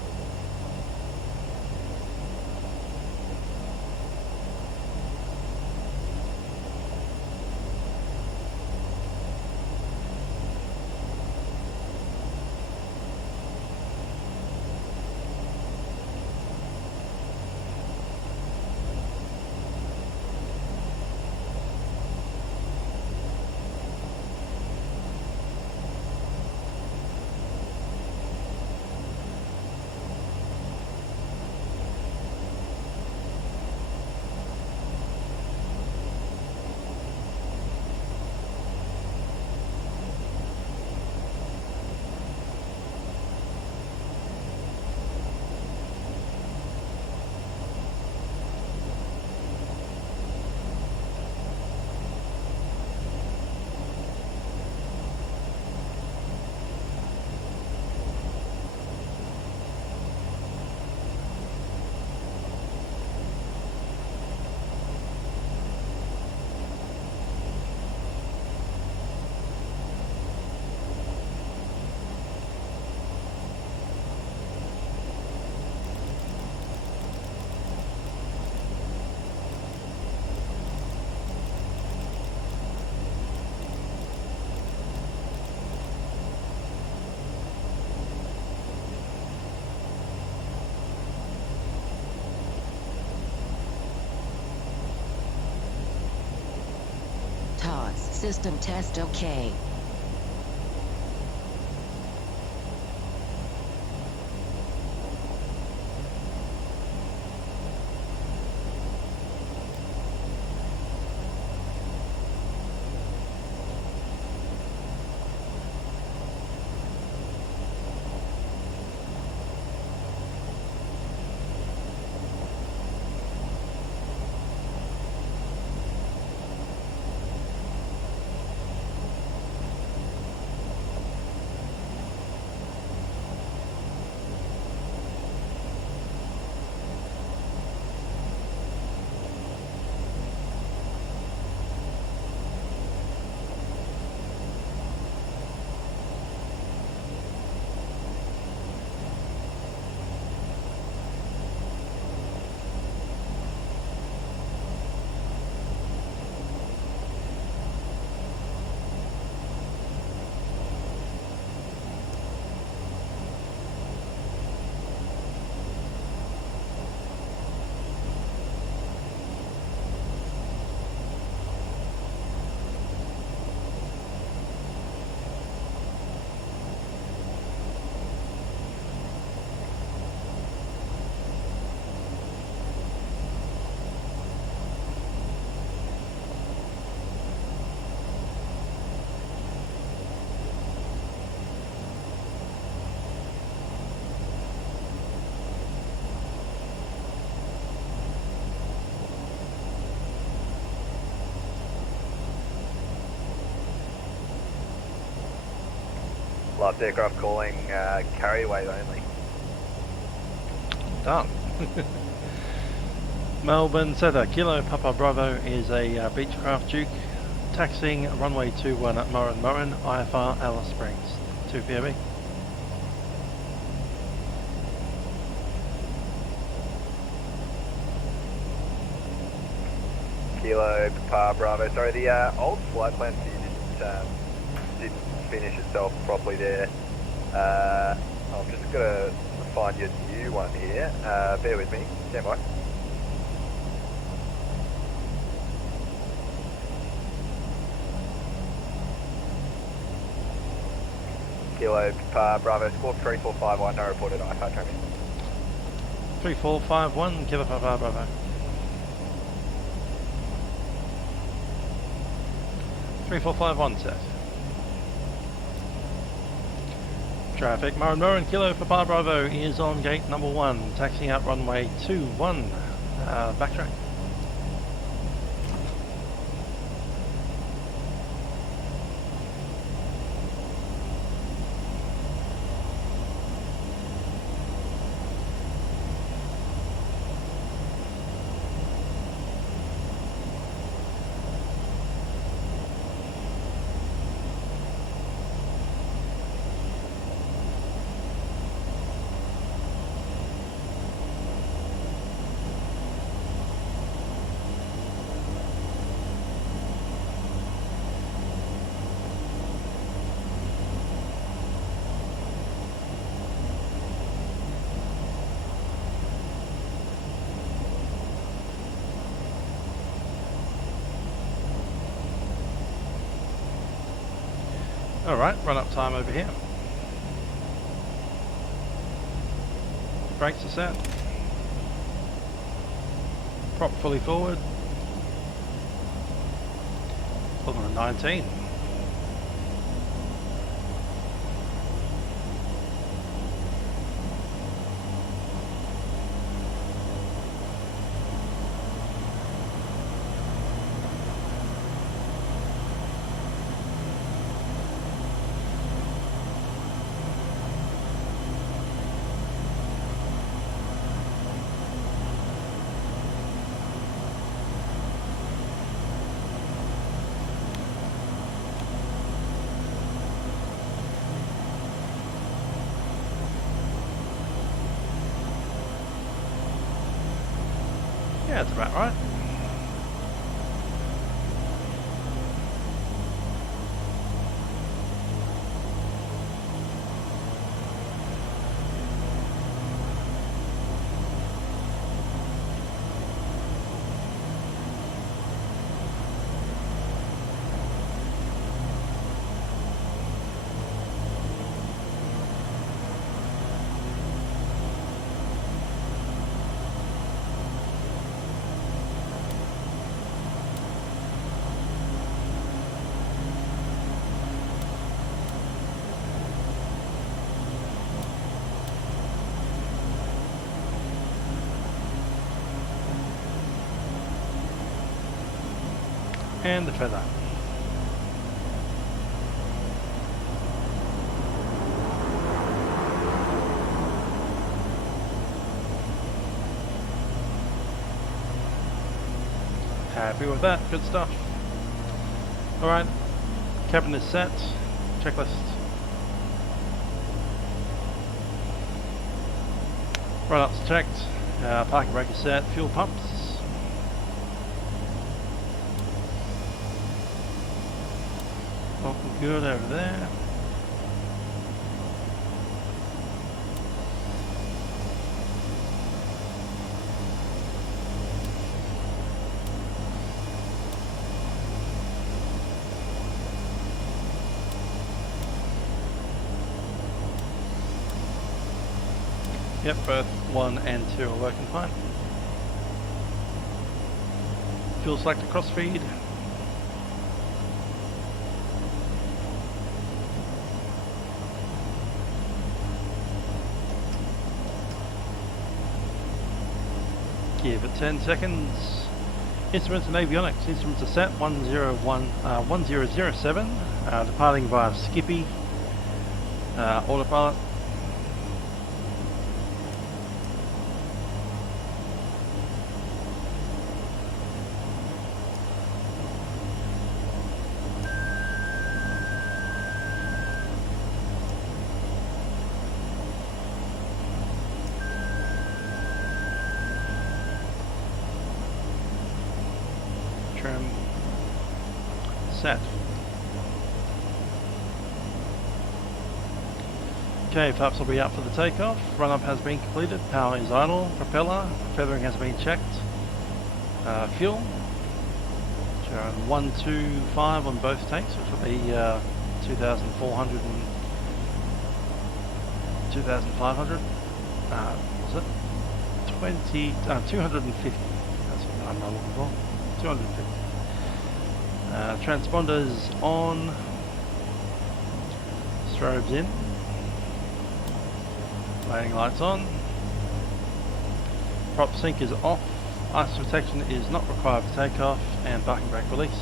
TOS, system test OK. Last aircraft calling carryaway only. Done. Melbourne Centre, Kilo Papa Bravo is a Beechcraft Duke taxiing runway 21 at Murrin Murrin, IFR Alice Springs, 2 POV. Kilo Papa Bravo, sorry, the old flight plan for you didn't finish itself properly there. I'm just going to find your new one here. Bear with me, stand by. Kilo Papa Bravo, squawk 3451, no reported IFR traffic. 3451, Kilo Papa Bravo. 3451 set. Traffic, Murrin Murrin, Kilo Papa Bravo is on gate number 1, taxiing out runway 21, backtrack. Alright, run up time over here. Brakes are set. Prop fully forward. Looking at 19. Yeah, that's about right. And the feather. Happy with that, good stuff. Alright, cabin is set, checklist. Run-ups checked, parking brake is set, fuel pumps. Looking good over there. Yep, both 1 and 2 are working fine. Fuel selector crossfeed. Give it 10 seconds. Instruments and avionics. Instruments are set 1007, departing via Skippy, autopilot. Trim set. Okay, flaps will be up for the takeoff. Run up has been completed. Power is idle. Propeller feathering has been checked. Fuel. 125 on both tanks, which will be 2,400 and 2,500. Was it 250? That's what I'm looking for. 250. Transponders on. Strobes in. Landing lights on. Prop sync is off. Ice protection is not required for takeoff, and parking brake released.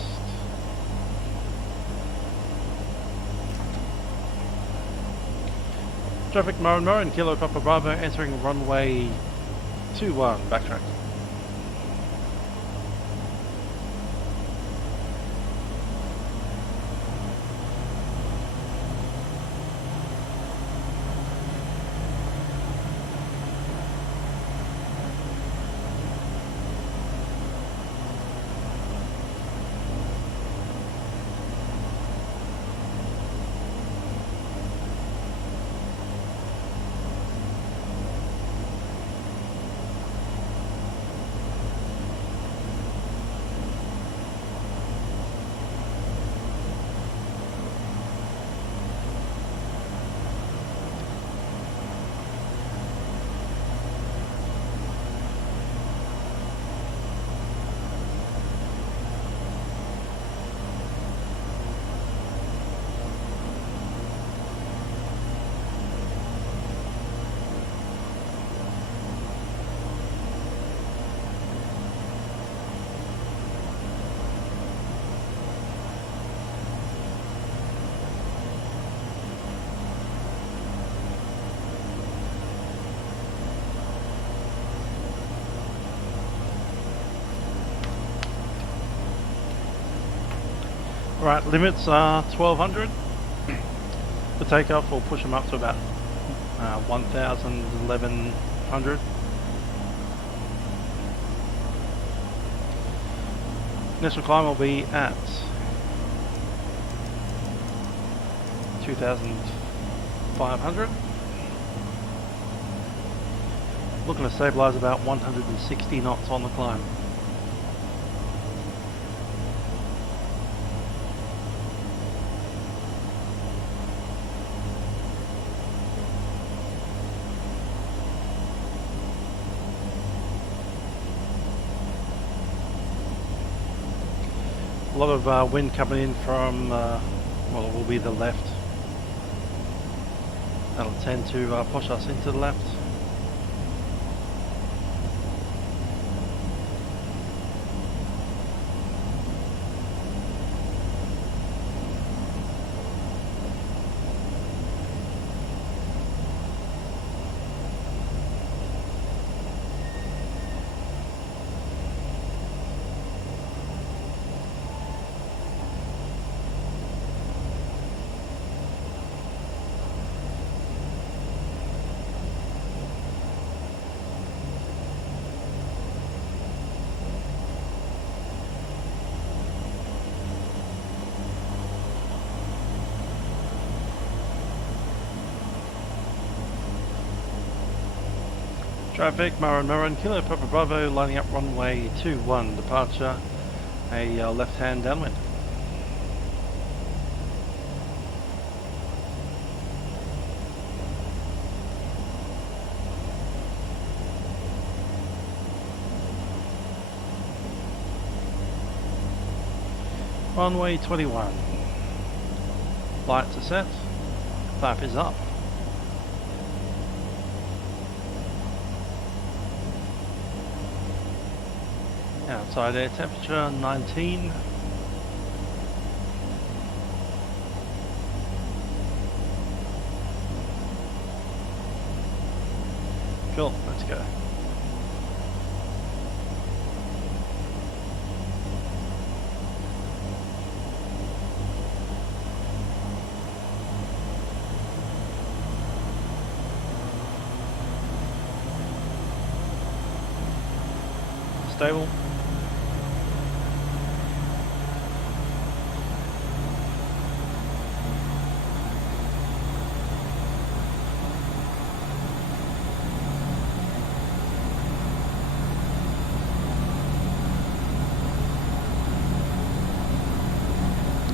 Traffic Murrin Murrin, Kilo Papa Bravo, entering runway 21, backtrack. Right, limits are 1200. For takeoff, we'll push them up to about 1000, 1100. Initial climb will be at 2500. Looking to stabilise about 160 knots on the climb. A lot of wind coming in from, well, it will be the left. That'll tend to push us into the left. Traffic, Murrin Murrin, Kilo Papa Bravo, lining up runway 21, departure, a left-hand downwind. Runway 21. Lights are set, flap is up. Outside air temperature 19. Cool, let's go. Stable.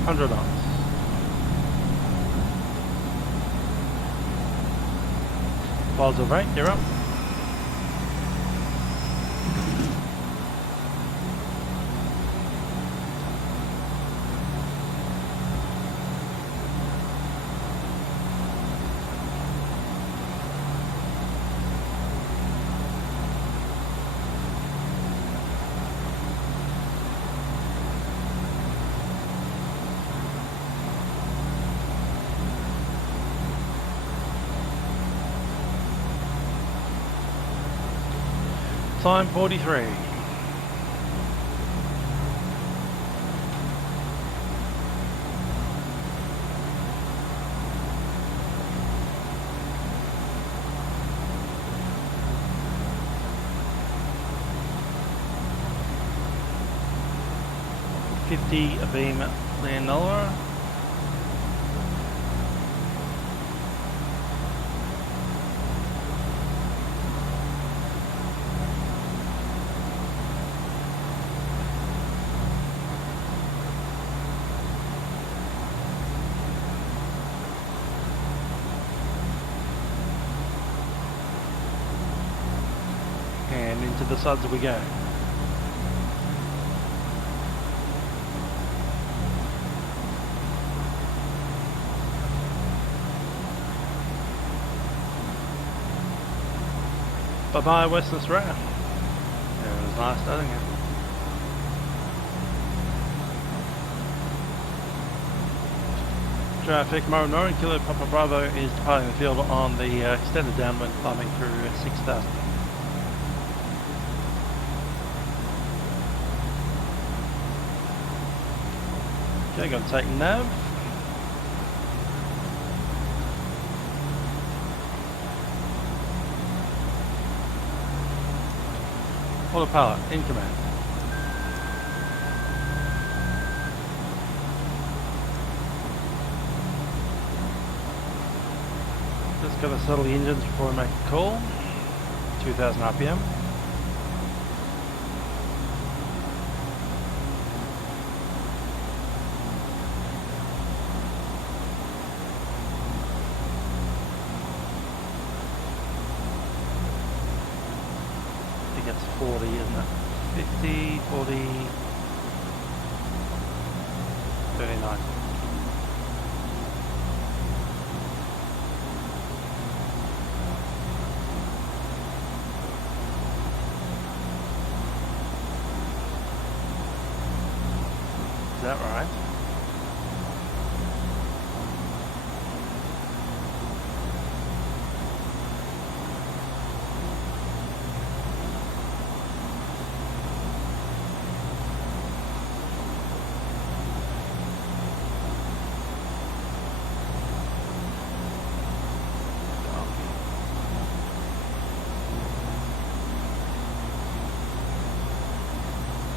$100. Positive rate, you're up. Time 43. $50 a beam Leonora. And into the suds we go. Bye bye Western Australia. It was nice studying it. Traffic, Murrin Murrin, Kilo Papa Bravo is departing the field on the extended downwind, climbing through 6,000. Okay, got to take nav. Autopilot in command. Just got to settle the engines before I make a call. 2000 RPM. I think it's 40, isn't it? 50, 40, 39. Is that right?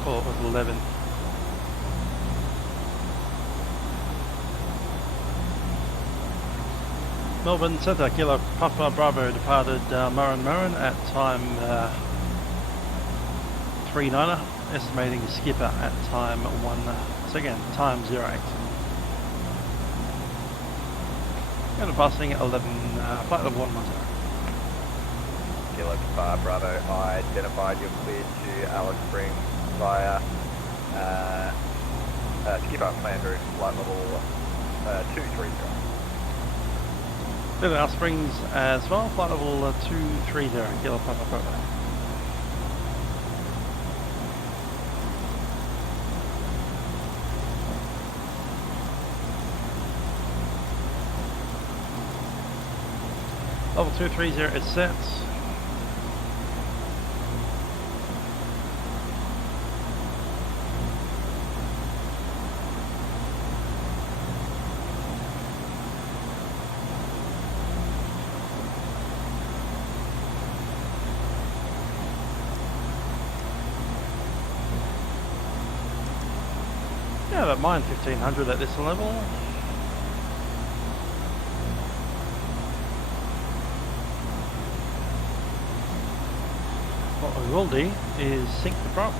Call it with 11. Melbourne Centre, Kilo Papa Bravo departed Murrin Murrin at time 39er, estimating skipper at time 1, so again, time 08. And a busting at 11, flight level 110. Kilo Papa Bravo, I identified you're cleared to Alice Springs via skipper plan route, flight level 230. Realair Springs as well, flight level 230, Kilo Papa Bravo. Level 230 is set. Yeah, I don't mind 1500 at this level. What we will do is sink the props.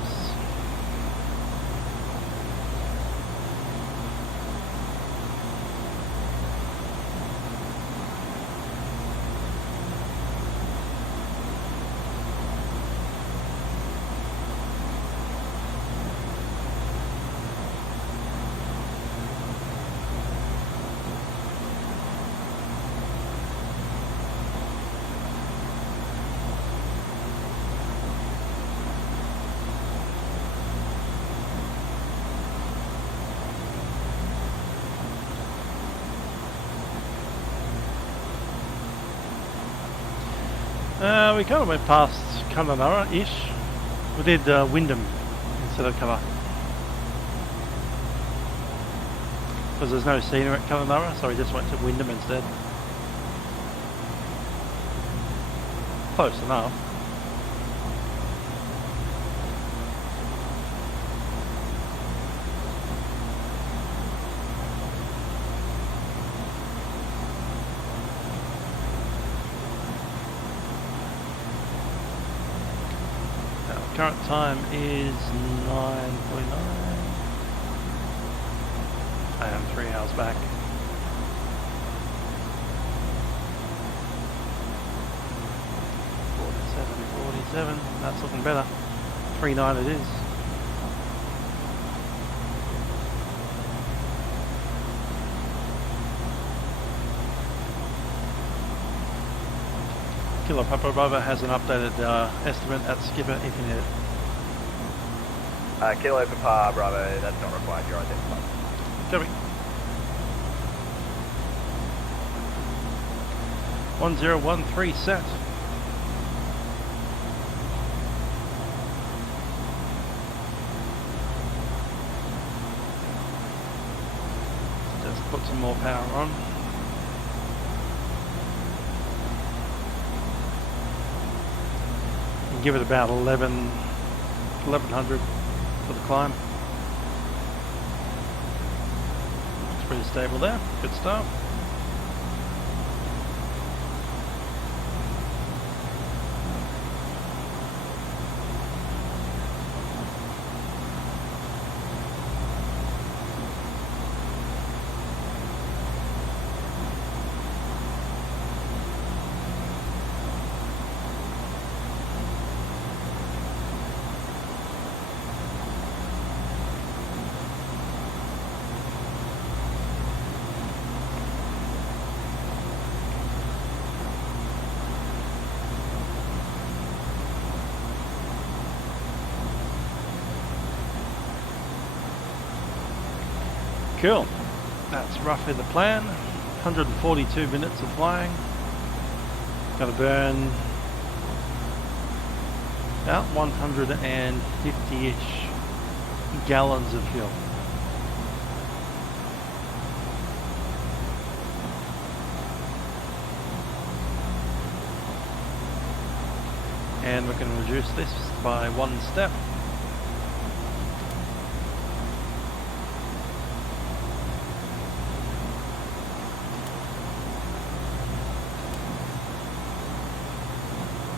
We kind of went past Cunderdin-ish. We did Wyndham instead of cover. Because there's no scenery at Cunderdin, so we just went to Wyndham instead. Close enough. Current time is 9:49. I am 3 hours back. .47, that's looking better. 3.9 it is. Kilo Papa Bravo has an updated estimate at skipper if you need it. Kilo Papa Bravo, that's not required, you're identified. Copy. 1013 set. some more power on. And give it about 1100 for the climb. It's pretty stable there. Good stuff. Cool. That's roughly the plan. 142 minutes of flying. Gonna burn about 150-ish gallons of fuel. And we can reduce this by one step.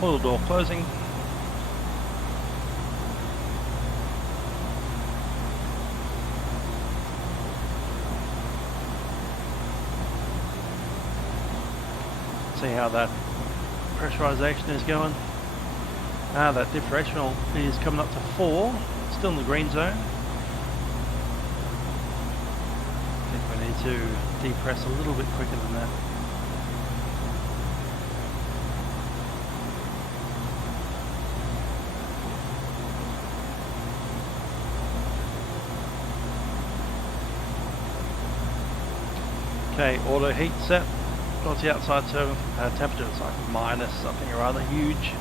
Oil door closing. See how that pressurization is going. That differential is coming up to 4, still in the green zone. I think we need to depress a little bit quicker than that. Okay, auto heat set. What's the outside temperature? It's like minus something or other, huge.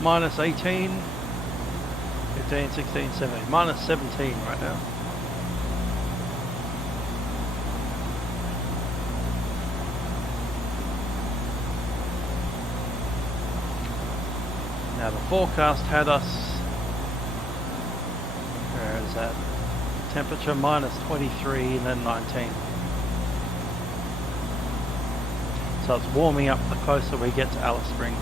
Minus 18, 15, 16, 17. Minus 17 right now. Now the forecast had us, where is that? Temperature minus 23 and then 19. So it's warming up the closer we get to Alice Springs.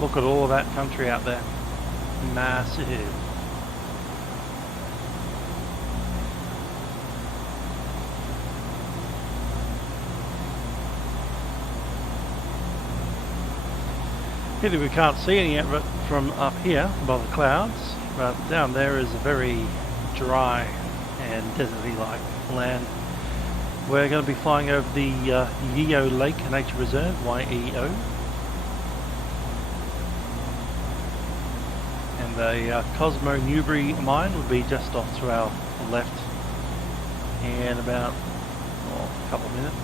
Look at all of that country out there. Massive. Pity we can't see any of it from up here above the clouds, but down there is a very dry and deserty like land. We're going to be flying over the Yeo Lake Nature Reserve, YEO. The Cosmo Newbury mine would be just off to our left in about a couple of minutes.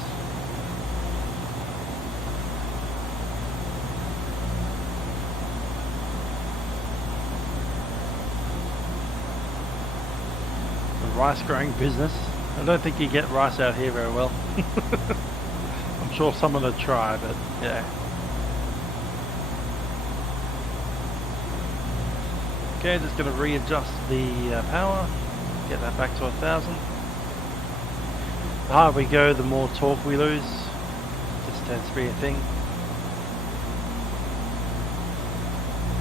The rice growing business. I don't think you get rice out here very well. I'm sure someone would try, but yeah. Okay, just going to readjust the power, get that back to 1000. The higher we go, the more torque we lose. Just tends to be a thing.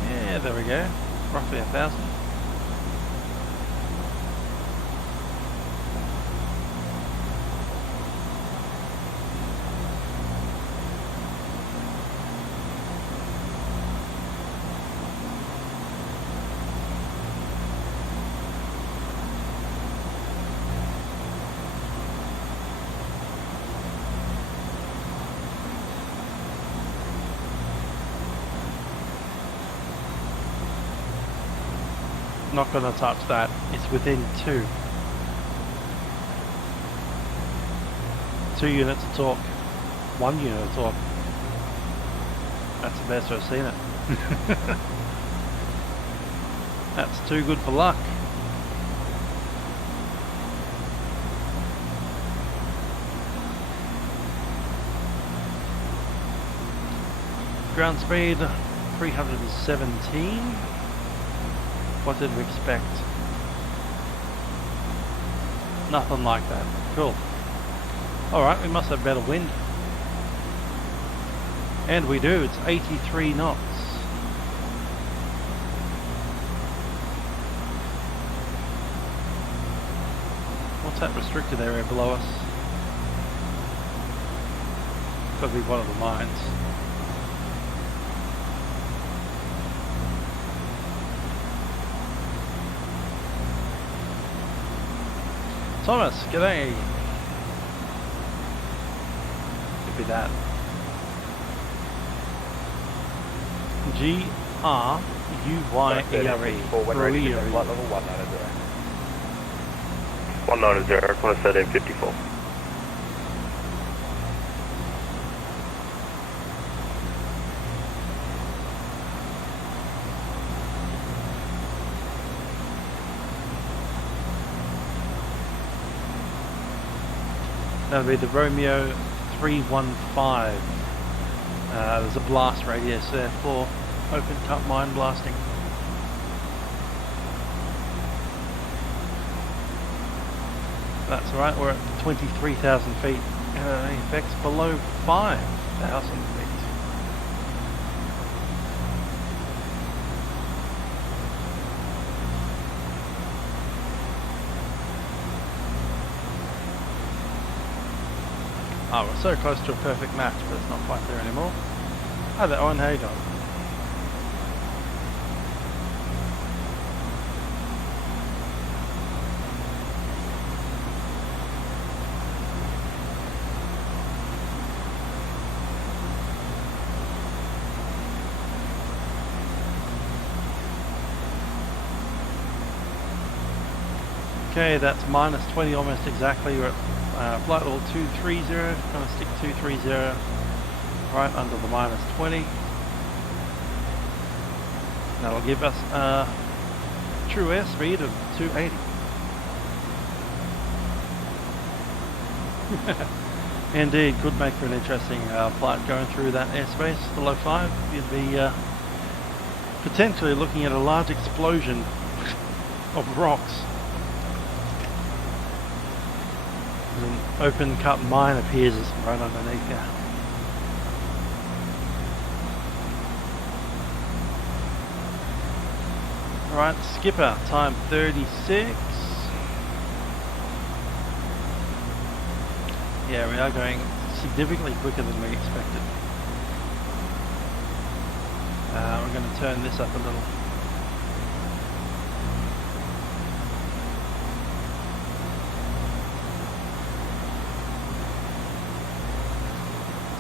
Yeah, there we go. Roughly 1000. not going to touch that. It's within 2. 2 units of torque. 1 unit of torque. That's the best I've seen it. That's too good for luck. Ground speed 317. What did we expect? Nothing like that. Cool. Alright, we must have better wind. And we do, it's 83 knots. What's that restricted area below us? Could be one of the mines. Thomas, g'day. Could be that. G-R-U-Y-E-R-E. Realair. Flight level 190. 190, Qantas 1354. That'll be the Romeo 315. There's a blast radius there for open cut mine blasting. That's right, we're at 23,000 feet. Effects below 5,000 feet. Oh, we're so close to a perfect match, but it's not quite there anymore. Hi there, Owen, how you doing? Okay, that's minus 20 almost exactly. We're at flight level 230, going to stick 230 right under the minus 20. That'll give us a true airspeed of 280. Indeed, could make for an interesting flight going through that airspace, the low 5. You'd be potentially looking at a large explosion of rocks. An open cut mine appears right underneath you. Alright, skipper, time 36. Yeah, we are going significantly quicker than we expected. We're going to turn this up a little.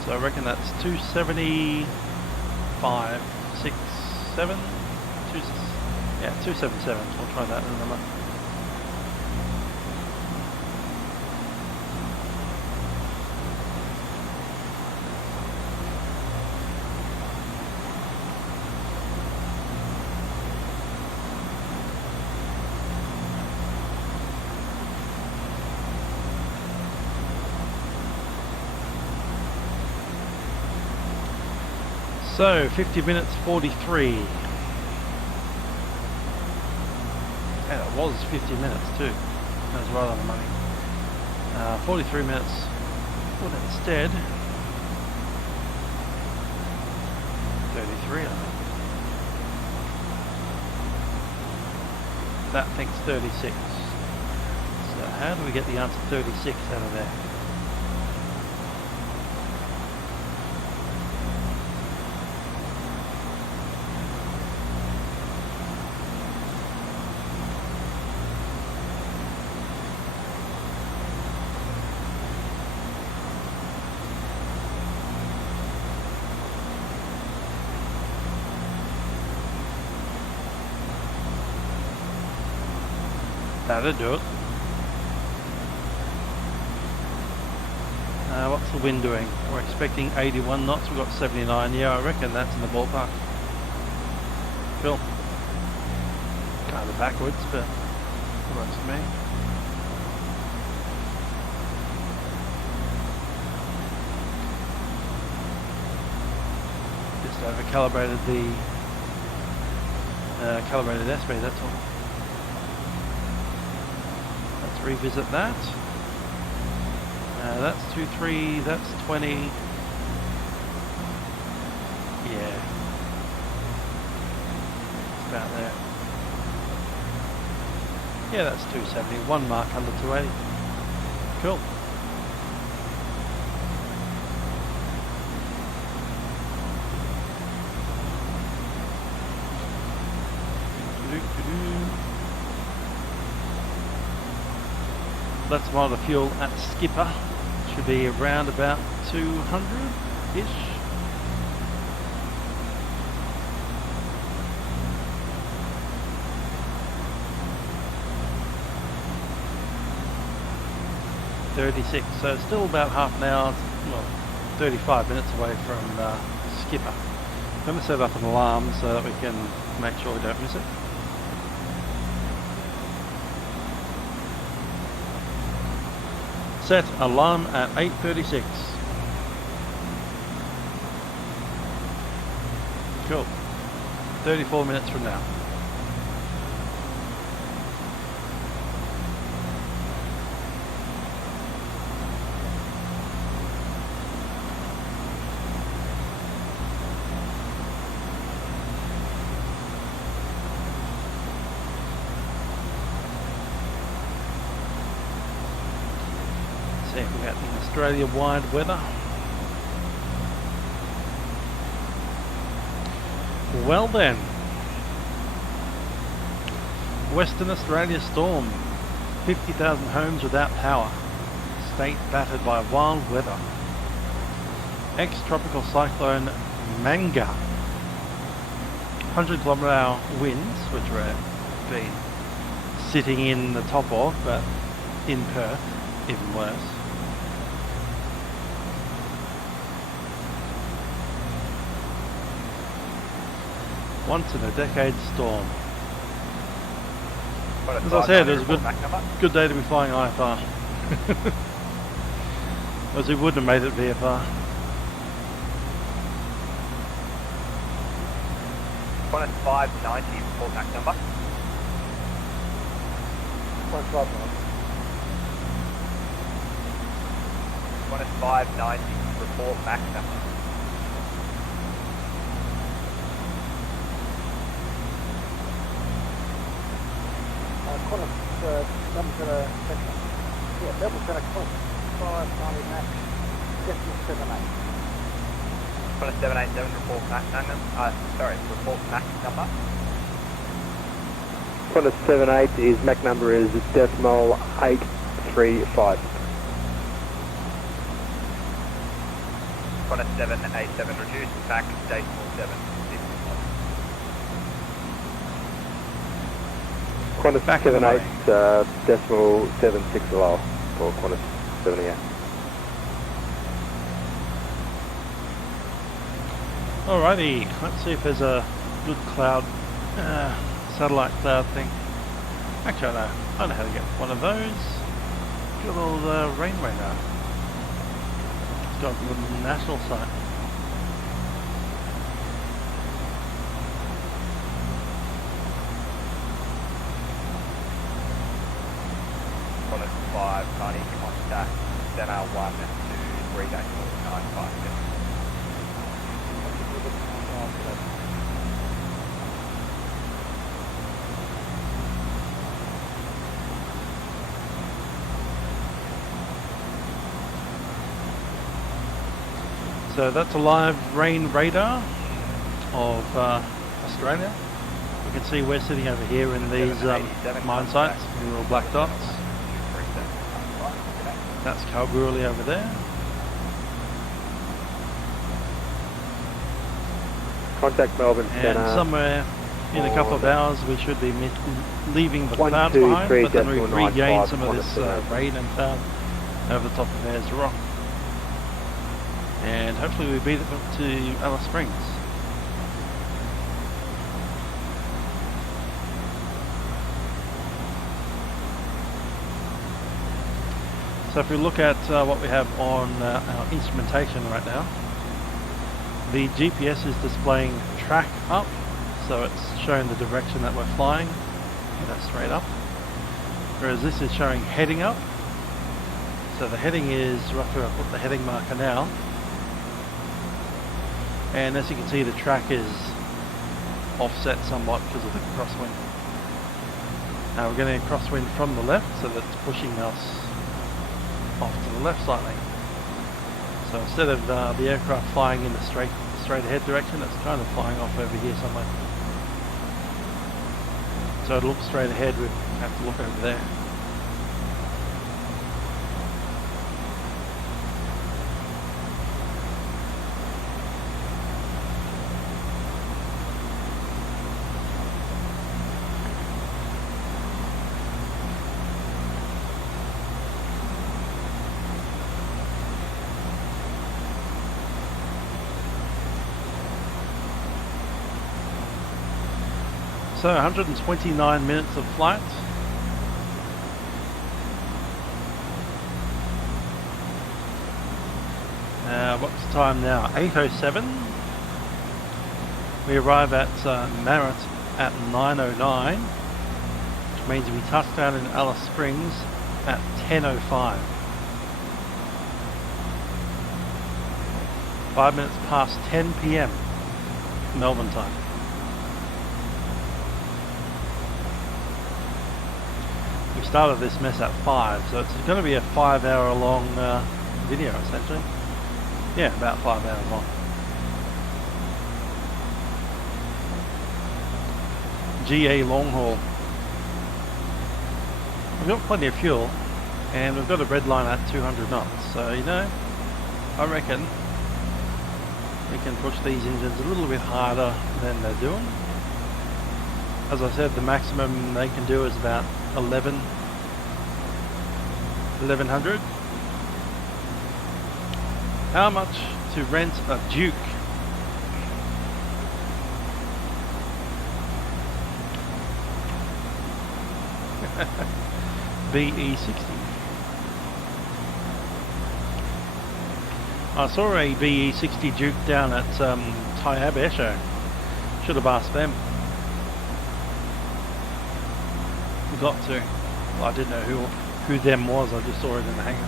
So I reckon that's 275, 6, 7, 2, yeah, 277. We'll try that in a minute. So 50 minutes 43. And it was 50 minutes too. That was right on the money. 43 minutes. Well, instead 33, I think. That thinks 36. So how do we get the answer 36 out of there? That'll do it. What's the wind doing? We're expecting 81 knots. We've got 79. Yeah, I reckon that's in the ballpark. Cool. Kind of backwards, but it works for me. Just over calibrated the calibrated airspeed, that's all. Let's revisit that. That's 23, that's 20. Yeah. It's about there. Yeah, that's 270. 1 mark under 280. Cool. Let's monitor fuel at Skipper. Should be around about 200-ish. .36, so it's still about half an hour, well, 35 minutes away from Skipper. I'm going to set up an alarm so that we can make sure we don't miss it. Set alarm at 8:36. Cool. 34 minutes from now. See if we got the Australia-wide weather. Well then, Western Australia storm, 50,000 homes without power, state battered by wild weather. Ex-tropical cyclone Manga, 100 km/h winds, which we're been sitting in the top of, but in Perth, even worse. Once in a decade storm. As I said, it was a good day to be flying IFR. As we wouldn't have made it VFR. Qantas 590, report back number. Qantas 590, report back number. Qantas 590 max, decimal 78. Qantas 787, report back number. Report back number. Qantas 78 is Mac number is decimal 835. Qantas 787, reduce back decimal 7. Qantas 78 decimal 76 lower for Qantas 78. Alrighty, let's see if there's a good cloud, satellite cloud thing. Actually, I know how to get one of those. Good old rain radar. It's got a little national site. Qantas 590, contact center 123.95. So that's a live rain radar of Australia. You can see we're sitting over here in these mine sites, the little black dots. That's Kalgoorlie over there. Contact Melbourne And Centre. somewhere In a couple of hours we should be leaving the clouds behind, but then we regain some of this rain and cloud over the top of Ayers Rock. And hopefully we beat it up to Alice Springs. So if we look at what we have on our instrumentation right now, the GPS is displaying track up, so it's showing the direction that we're flying, straight up, whereas this is showing heading up. So the heading is roughly, I'll put the heading marker now, and as you can see the track is offset somewhat because of the crosswind. Now we're getting a crosswind from the left, so that's pushing us off to the left slightly. So instead of the aircraft flying in the straight ahead direction, it's kind of flying off over here somewhere. So to look straight ahead, we have to look over there. So 129 minutes of flight. What's the time now? 8:07. We arrive at Marriott at 9:09, which means we touch down in Alice Springs at 10:05. 5 minutes past 10 p.m. Melbourne time. We started this mess at 5, so it's going to be a 5-hour long video essentially. Yeah, about 5 hours long. GA long haul. We've got plenty of fuel, and we've got a red line at 200 knots, so I reckon we can push these engines a little bit harder than they're doing. As I said, the maximum they can do is about 1100. How much to rent a Duke? BE60. I saw a BE60 Duke down at Tyab Air Show. Should have asked them. Got to. Well, I didn't know who them was, I just saw it in the hangar.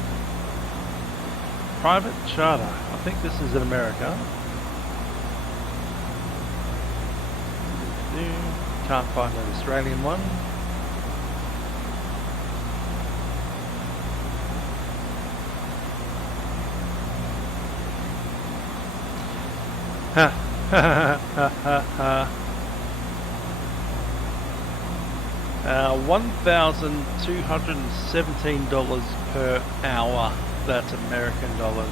Private charter. I think this is in America. Can't find an Australian one. Ha ha ha ha ha. $1,217 per hour. That's American dollars.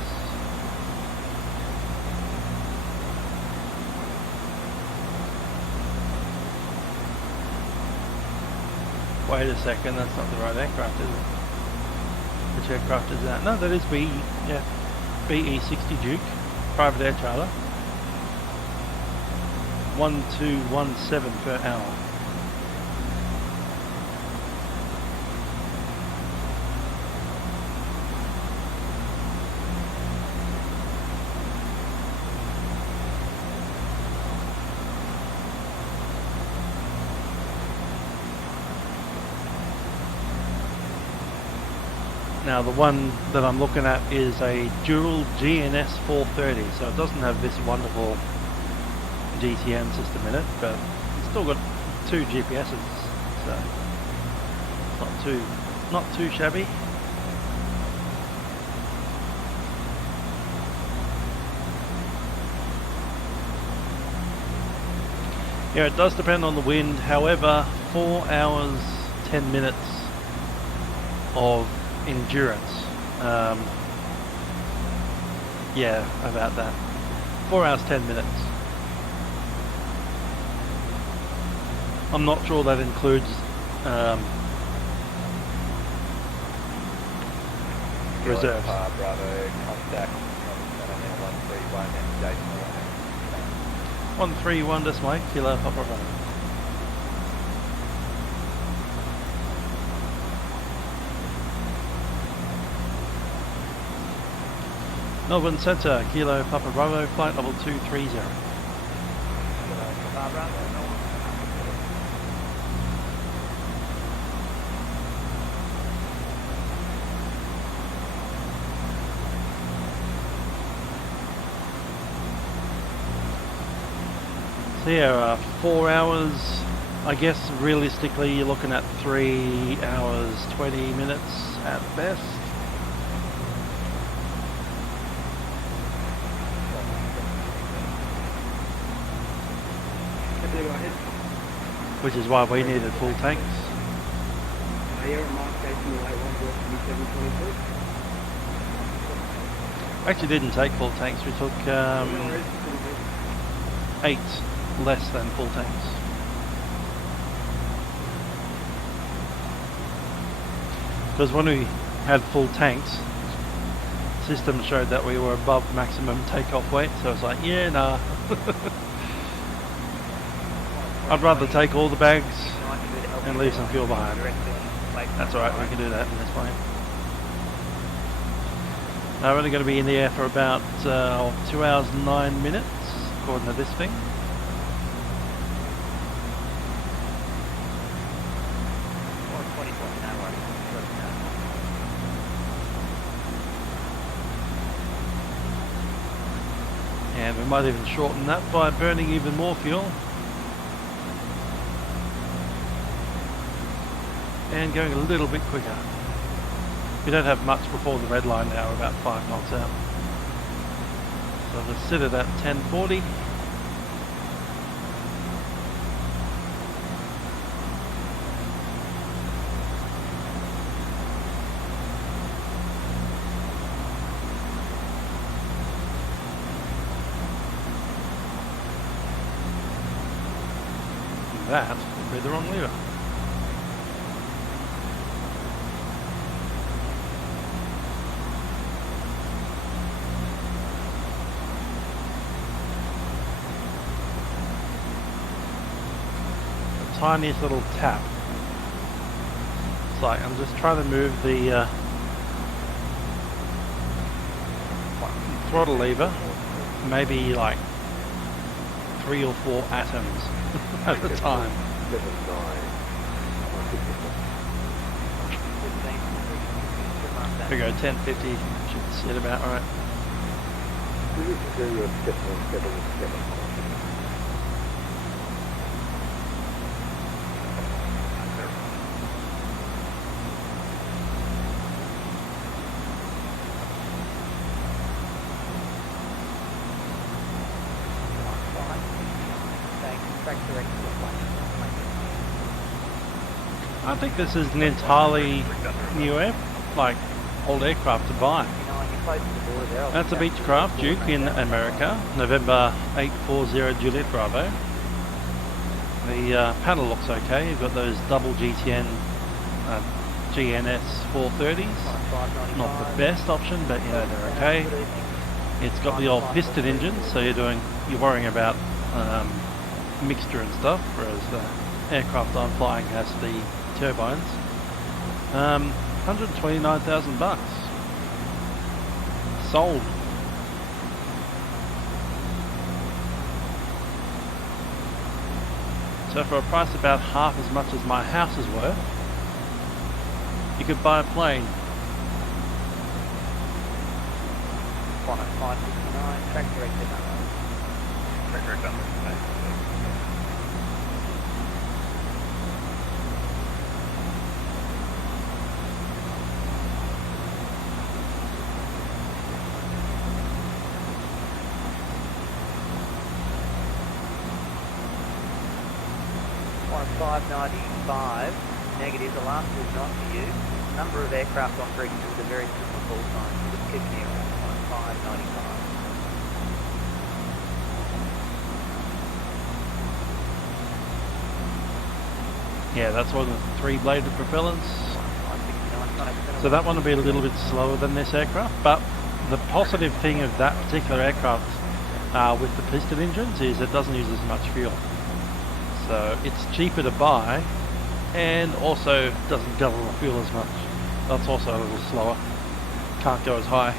Wait a second, that's not the right aircraft, is it? Which aircraft is that? No, that is BE60 Duke, private air charter. 1217 per hour. Now the one that I'm looking at is a dual GNS 430, so it doesn't have this wonderful GTN system in it, but it's still got 2 GPSs, so it's not too shabby. Yeah, it does depend on the wind. However, 4 hours 10 minutes of endurance. Yeah, about that. 4 hours 10 minutes. I'm not sure that includes reserves. Bravo, contact 131 and Jason. 131 decimal Kilo Papa Bravo. Melbourne Centre, Kilo Papa Bravo, flight level 230. Papa Bravo. So yeah, 4 hours, I guess realistically you're looking at 3 hours 20 minutes at best. Which is why we needed full tanks. Actually didn't take full tanks, we took 8 less than full tanks. Because when we had full tanks, the system showed that we were above maximum takeoff weight, so it's like, yeah, nah. I'd rather take all the bags and leave some fuel behind. That's alright, we can do that in this plane. Now we're only going to be in the air for about 2 hours 9 minutes, according to this thing. And we might even shorten that by burning even more fuel. And going a little bit quicker. We don't have much before the red line now, we're about 5 knots out. So let's sit it at 1040. That would be the wrong lever. Tiniest little tap. It's like I'm just trying to move the throttle lever, maybe like 3 or 4 atoms at a time. There we go, 1050 should sit about right. I think this is an entirely new old aircraft to buy. That's a Beechcraft Duke in America, November 840 Juliet Bravo. The panel looks okay. You've got those double GTN GNS 430s. Not the best option, but you know they're okay. It's got the old piston engine, so you're worrying about mixture and stuff, whereas the aircraft I'm flying has the turbines. 129,000 bucks. Sold. So for a price about half as much as my house is worth, you could buy a plane. 10569, track directed $595, negative, the last is not for you. Number of aircraft on bridge is a very similar call sign, so just keep me around 595. Yeah, that's one with 3-bladed propellers. So that one will be a little bit slower than this aircraft, but the positive thing of that particular aircraft with the piston engines is it doesn't use as much fuel. So it's cheaper to buy and also doesn't guzzle the fuel as much. That's also a little slower. Can't go as high.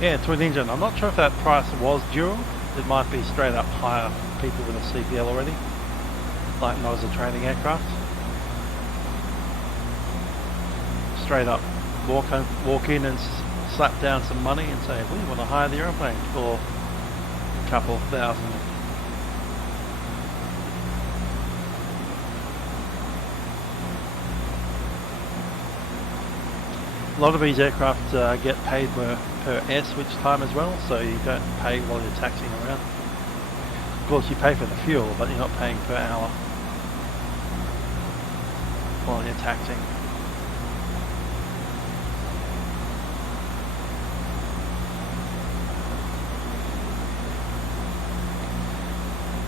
Yeah, twin engine. I'm not sure if that price was dual. It might be straight up higher for people with a CPL already, like not as a training aircraft. Straight up walk in and slap down some money and say, we want to hire the airplane for a couple thousand. A lot of these aircraft get paid per air switch time as well, so you don't pay while you're taxiing around. Of course you pay for the fuel, but you're not paying per hour while you're taxiing.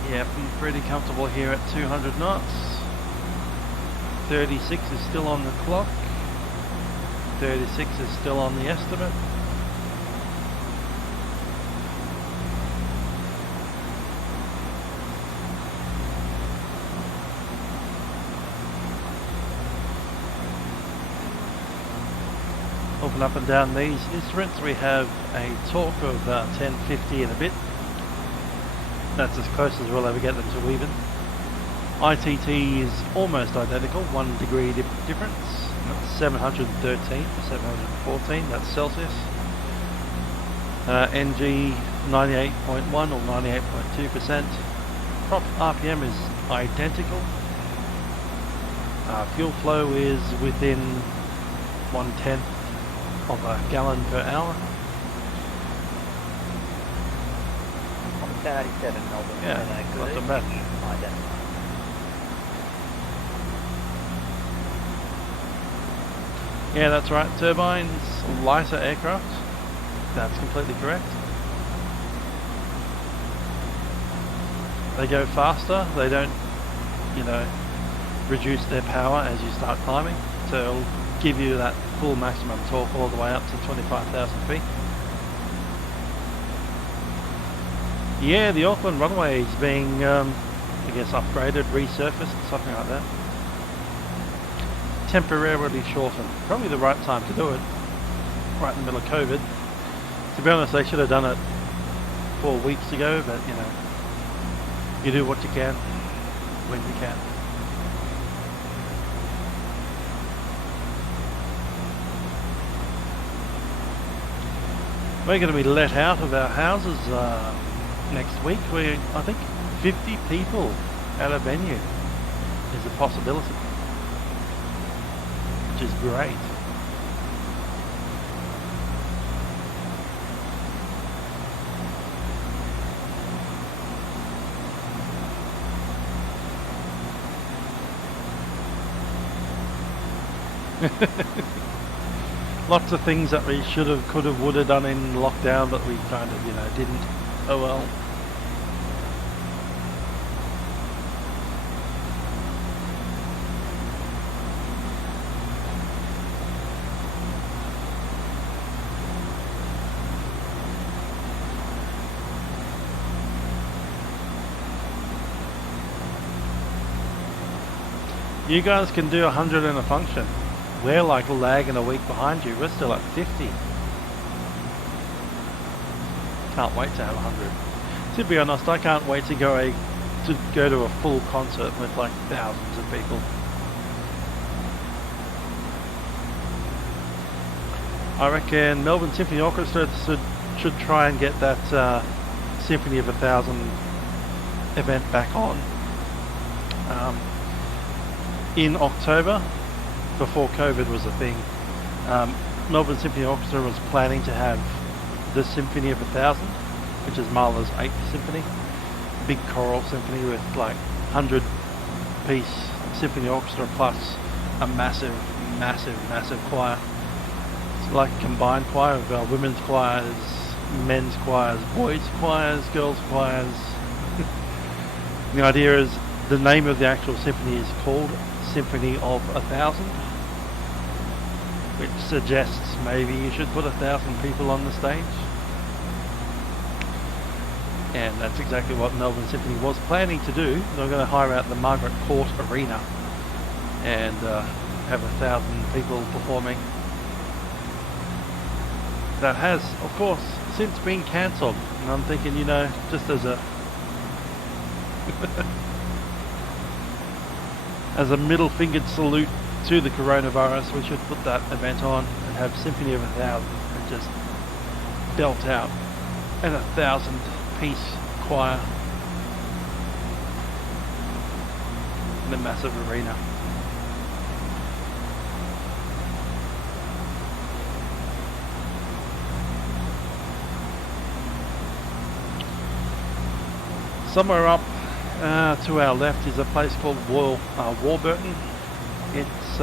Yep, I'm pretty comfortable here at 200 knots. 36 is still on the clock. 36 is still on the estimate. Open up and down these instruments, we have a torque of 1050 and a bit. That's as close as we'll ever get them to even. ITT is almost identical, 1 degree difference. That's 713 to 714, that's Celsius. NG 98.1 or 98.2%. Prop RPM is identical. Fuel flow is within 1/10 of a gallon per hour. 1087 Melbourne. Yeah, not too bad. Yeah, that's right. Turbines, lighter aircraft. That's completely correct. They go faster. They don't, reduce their power as you start climbing. So it'll give you that full maximum torque all the way up to 25,000 feet. Yeah, the Auckland runway is being, I guess, upgraded, resurfaced, something like that. Temporarily shortened. Probably the right time to do it. Right in the middle of COVID. To be honest, they should have done it 4 weeks ago, but you do what you can when you can. We're going to be let out of our houses next week. I think 50 people at a venue is a possibility, which is great. Lots of things that we should have, could have, would have done in lockdown, but we kind of, didn't. Oh well. You guys can do 100 in a function. We're like lagging a week behind you. We're still at 50. Can't wait to have 100. To be honest, I can't wait to go to a full concert with like thousands of people. I reckon Melbourne Symphony Orchestra should try and get that Symphony of 1,000 event back on. In October, before COVID was a thing, Melbourne Symphony Orchestra was planning to have the Symphony of 1,000, which is Mahler's 8th Symphony, big choral symphony with like 100 piece symphony orchestra plus a massive choir. It's like a combined choir of women's choirs, men's choirs, boys choirs, girls choirs. The idea is the name of the actual symphony is called Symphony of 1,000, which suggests maybe you should put 1,000 people on the stage. And that's exactly what Melbourne Symphony was planning to do. They were going to hire out the Margaret Court Arena and have 1,000 people performing. That has, of course, since been cancelled. And I'm thinking, you know, just as a as a middle-fingered salute to the coronavirus, we should put that event on and have Symphony of 1,000 and just belt out an 1,000-piece choir in a massive arena. Somewhere up to our left is a place called Warburton. It's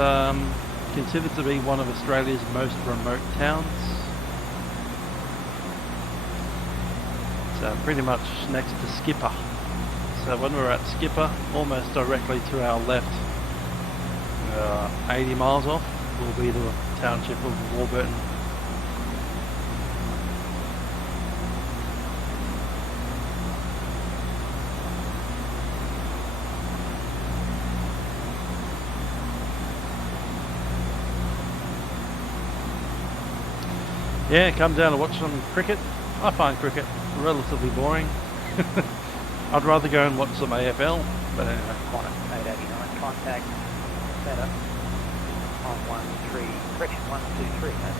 considered to be one of Australia's most remote towns. It's pretty much next to Skipper. So when we're at Skipper, almost directly to our left, 80 miles off, will be the township of Warburton. Yeah, come down and watch some cricket. I find cricket relatively boring. I'd rather go and watch some AFL, but anyway. Connor, 889, contact setup on 13, correction 123, that's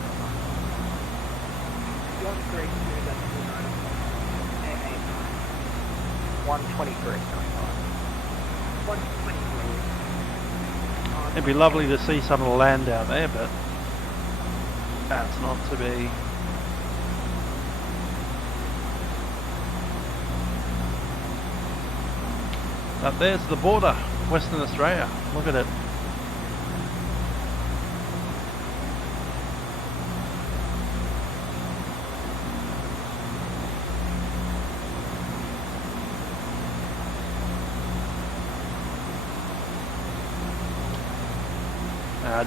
123, 123, 123. It'd be lovely to see some of the land down there, but that's not to be. But there's the border, Western Australia. Look at it.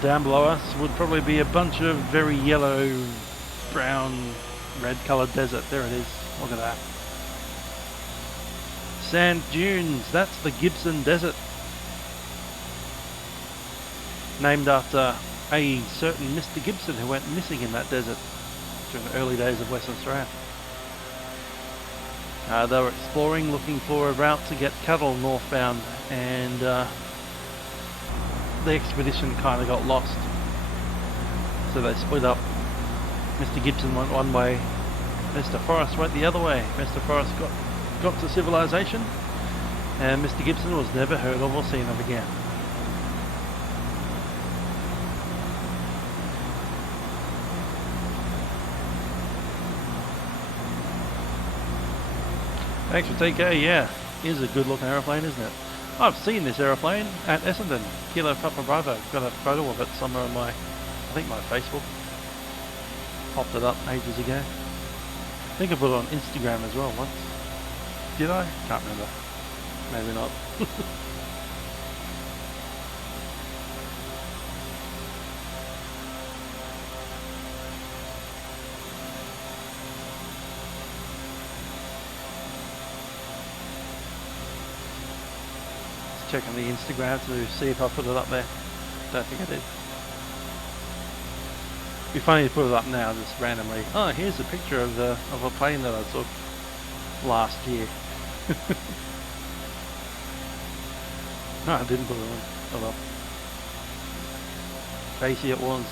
Down below us would probably be a bunch of very yellow, brown, red coloured desert. There it is. Look at that. Sand dunes. That's the Gibson Desert. Named after a certain Mr. Gibson who went missing in that desert during the early days of Western Australia. They were exploring, looking for a route to get cattle northbound, and the expedition kind of got lost, so they split up. Mr. Gibson went one way, Mr. Forrest went the other way. Mr. Forrest got to civilization, and Mr. Gibson was never heard of or seen of again. Thanks for TK. Yeah, is a good looking aeroplane, isn't it? I've seen this aeroplane at Essendon, Kilo Papa Bravo. Got a photo of it somewhere on my, I think my Facebook. Popped it up ages ago. I think I put it on Instagram as well once. Did I? Can't remember. Maybe not. Checking the Instagram to see if I put it up there. Don't think I did. Be funny to put it up now, just randomly. Oh, here's a picture of a plane that I took last year. No, I didn't put it on. Oh well. Casey it was.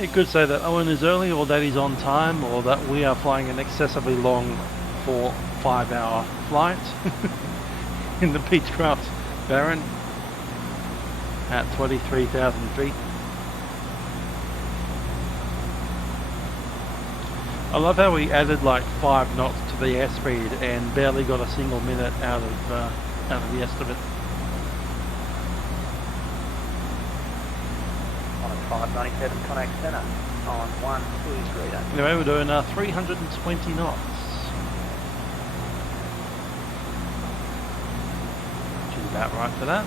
You could say that Owen is early, or that he's on time, or that we are flying an excessively long 4-5-hour flight in the Beechcraft Baron at 23,000 feet. I love how we added like 5 knots to the airspeed and barely got a single minute out of the estimate. On 597 contact centre on 123. Anyway, we're doing 320 knots. Which is about right for that.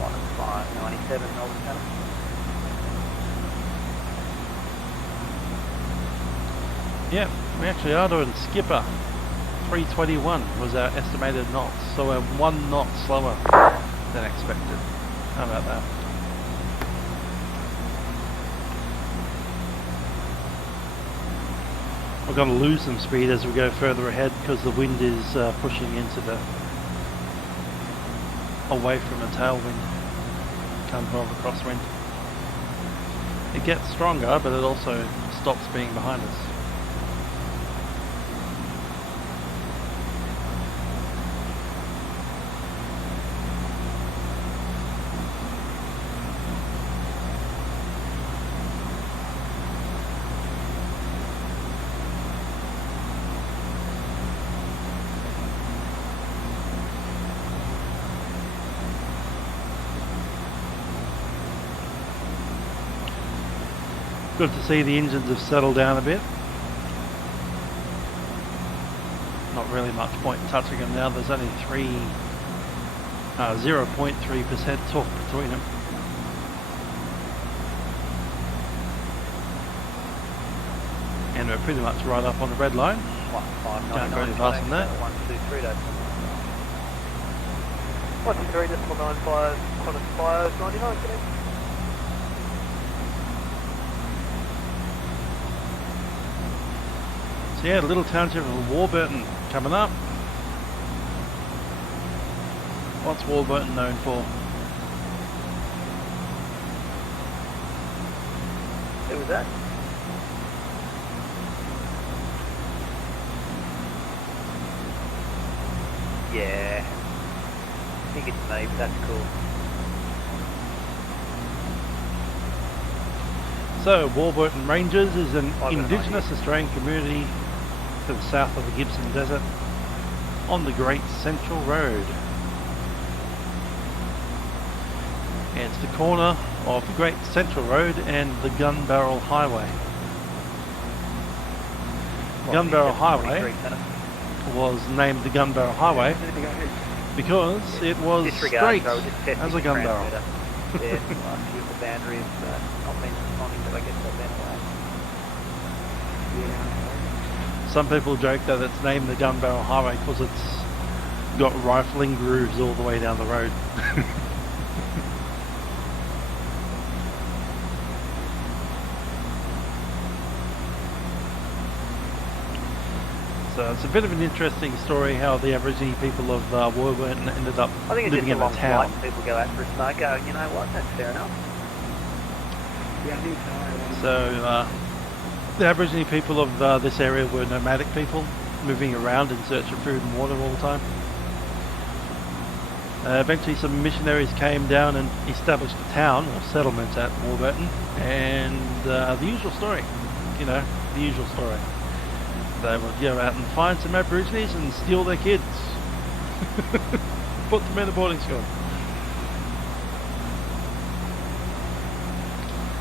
On 597 Northern Centre. Yeah, we actually are doing Skipper. 321 was our estimated knots, so we're 1 knot slower than expected. How about that? We're going to lose some speed as we go further ahead because the wind is pushing into the away from a tailwind. Comes more of a crosswind. It gets stronger, but it also stops being behind us. Good to see the engines have settled down a bit. Not really much point in touching them now. There's only 0.3% torque between them. And we're pretty much right up on the red line. Can't go any faster than that. 123.95 Qantas Flyers 99 connect. So yeah, little township of Warburton coming up. What's Warburton known for? Who was that? Yeah. I think it's me, but that's cool. So, Warburton Ranges is an indigenous Australian community to the south of the Gibson Desert on the Great Central Road. And it's the corner of the Great Central Road and the Gun Barrel Highway. Gun Barrel Highway was named the Gun Barrel Highway because it was straight as a gun barrel. Yeah, the boundary is not meant responding, but I guess that went away. Some people joke that it's named the Gun Barrel Highway because it's got rifling grooves all the way down the road. So it's a bit of an interesting story how the Aborigine people of Warburton ended up living in a town. People go out for a smoke, go, you know what, that's fair enough. So the Aborigine people of this area were nomadic people, moving around in search of food and water all the time. Eventually some missionaries came down and established a town or settlement at Warburton, and the usual story, you know, the usual story. They would go out and find some Aborigines and steal their kids. Put them in a boarding school.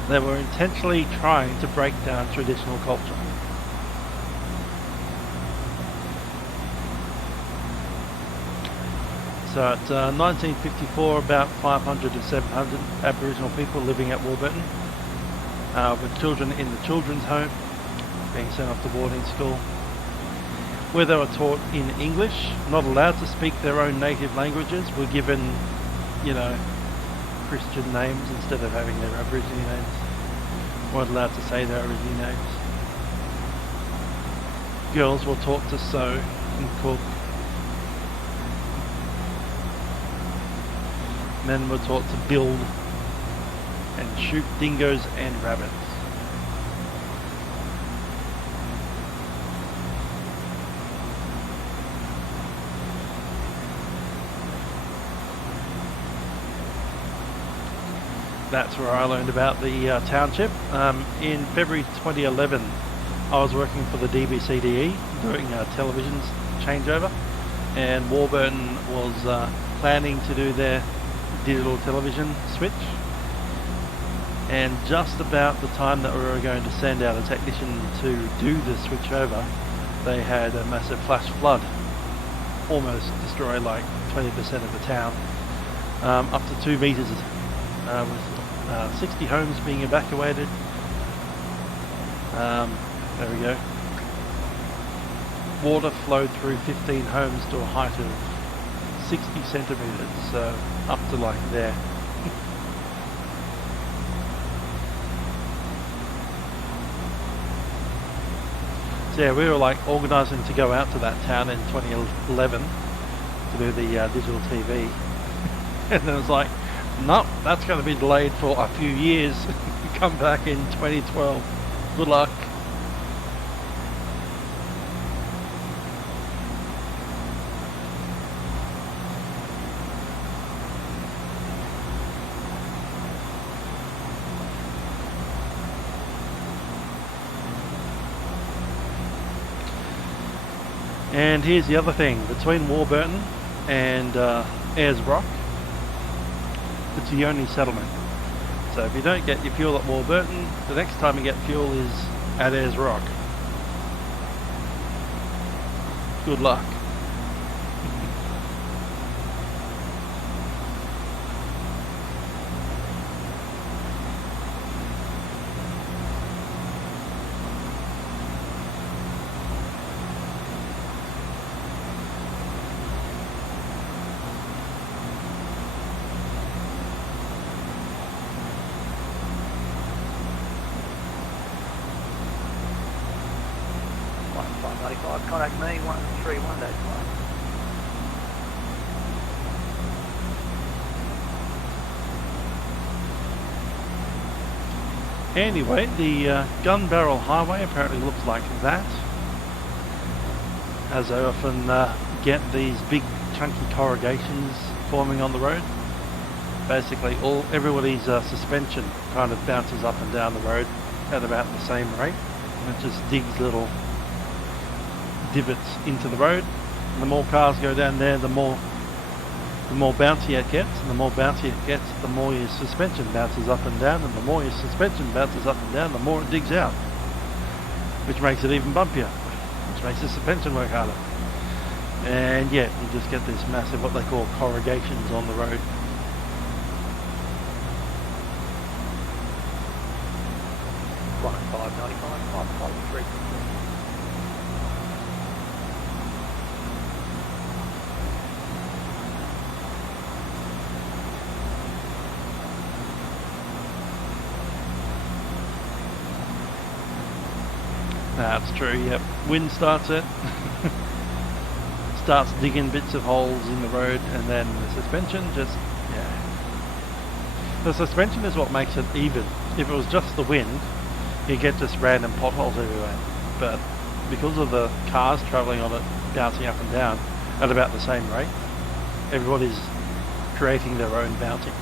They were intentionally trying to break down traditional culture. So at 1954, about 500 to 700 Aboriginal people living at Warburton, with children in the children's home, being sent off to boarding school, where they were taught in English, not allowed to speak their own native languages, were given, you know, Christian names instead of having their Aboriginal names, weren't allowed to say their Aboriginal names. Girls were taught to sew and cook Men were taught to build and shoot dingoes and rabbits. That's where I learned about the township. In February 2011, I was working for the DBCDE doing a television changeover, and Warburton was planning to do their digital television switch. And just about the time that we were going to send out a technician to do the switch over, they had a massive flash flood, almost destroy like 20% of the town, up to 2 meters. With 60 homes being evacuated. There we go. Water flowed through 15 homes to a height of 60 centimeters, so up to like there. So yeah, we were like organising to go out to that town in 2011 to do the digital TV, and then it was like, nope, that's going to be delayed for a few years. Come back in 2012. Good luck. And here's the other thing, between Warburton and Ayers Rock, it's the only settlement. So if you don't get your fuel at Warburton, the next time you get fuel is at Ayers Rock. Good luck. Contact me, 131 dash 1. Anyway, the gun barrel highway apparently looks like that, as I often get these big chunky corrugations forming on the road. Basically everybody's suspension kind of bounces up and down the road at about the same rate, and it just digs little divots into the road. And the more cars go down there, the more bouncy it gets, and the more bouncy it gets, the more your suspension bounces up and down, and the more your suspension bounces up and down, the more it digs out, which makes it even bumpier, which makes the suspension work harder. And yeah, you just get this massive, what they call corrugations on the road. That's true, yep. Wind starts it, starts digging bits of holes in the road, and then the suspension just, yeah. The suspension is what makes it even. If it was just the wind, you get just random potholes everywhere. But because of the cars travelling on it, bouncing up and down at about the same rate, everybody's creating their own bouncing.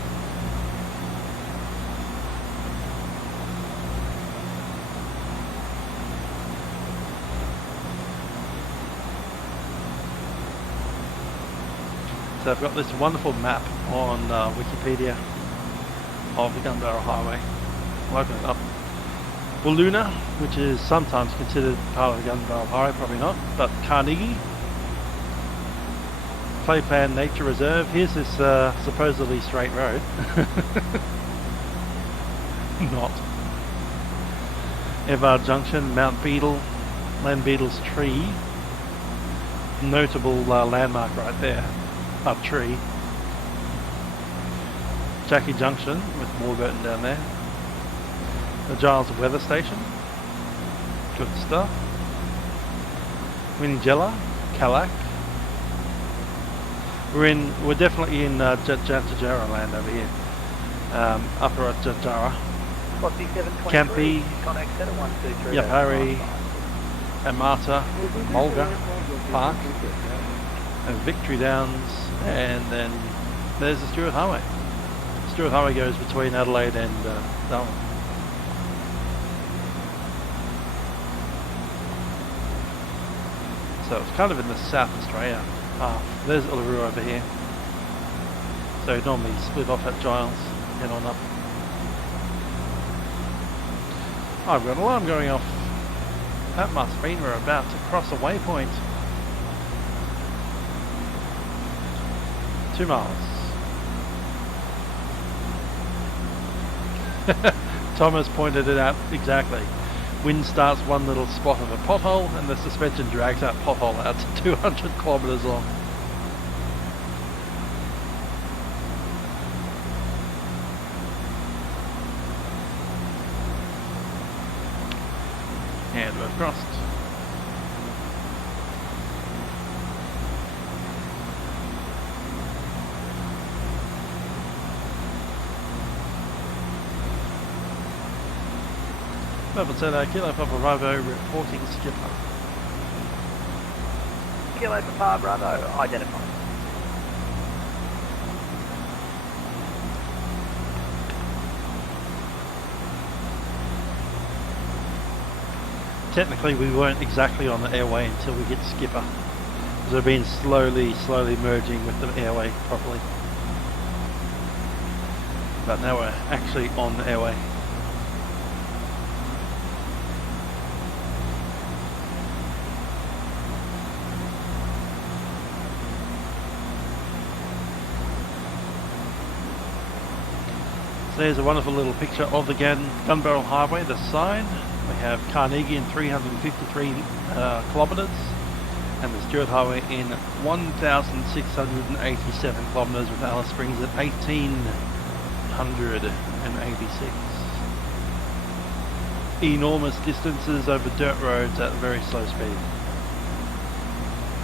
So I've got this wonderful map on Wikipedia of the Gun Barrel Highway. I'll open it up. Wiluna, which is sometimes considered part of the Gun Barrel Highway, probably not, but Carnegie, Playpan Nature Reserve. Here's this supposedly straight road. Not. Evard Junction, Mount Beadle, Land Beadle's Tree. Notable landmark right there. Up tree. Jackie Junction with Warburton down there. The Giles Weather Station. Good stuff. Winjella, Calac. We're definitely in Jatjara land over here. Upper Jatjara. Campi, Yapari, Amata, Mulga, Park, and Victory Downs, and then there's the Stuart Highway. Stuart Highway goes between Adelaide and Darwin. So it's kind of in the South Australia half. There's Uluru over here. So normally split off at Giles, head on up. I've got an alarm going off. That must mean we're about to cross a waypoint. 2 miles. Thomas pointed it out exactly. Wind starts one little spot of a pothole and the suspension drags that pothole out to 200 kilometres long. And we've crossed. Level set Kilo Papa Bravo reporting skipper. Kilo Papa Bravo identified. Technically we weren't exactly on the airway until we hit skipper. Because we've been slowly merging with the airway properly. But now we're actually on the airway. There's a wonderful little picture of the Gun Barrel Highway, the sign. We have Carnegie in 353 kilometres and the Stuart Highway in 1,687 kilometres with Alice Springs at 1,886. Enormous distances over dirt roads at very slow speed.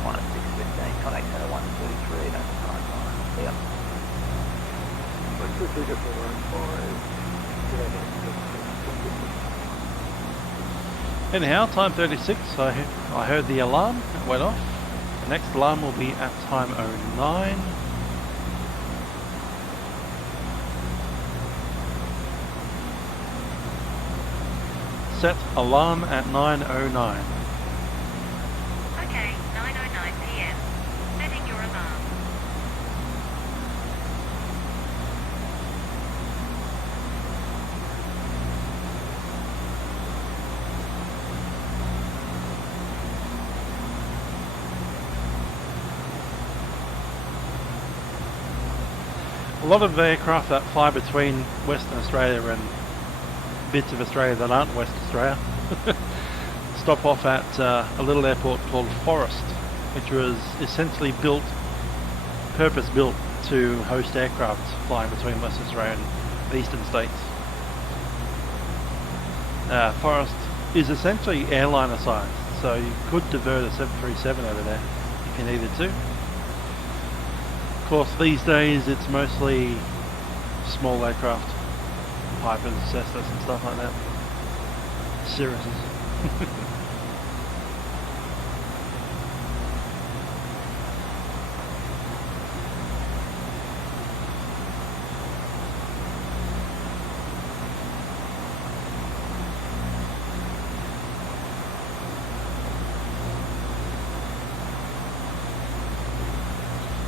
1615, contact center 143, that's the time line. Yep. Anyhow, time 36, I heard the alarm, it went off. The next alarm will be at time 09. Set alarm at 9:09. Okay, 9:09 PM. Setting your alarm. A lot of aircraft that fly between Western Australia and bits of Australia that aren't West Australia stop off at a little airport called Forest, which was essentially purpose built to host aircraft flying between West Australia and the eastern states. Forest is essentially airliner size, so you could divert a 737 over there if you needed to. Of course, these days it's mostly small aircraft, Pipers, Cessnas and stuff like that. Cirruses.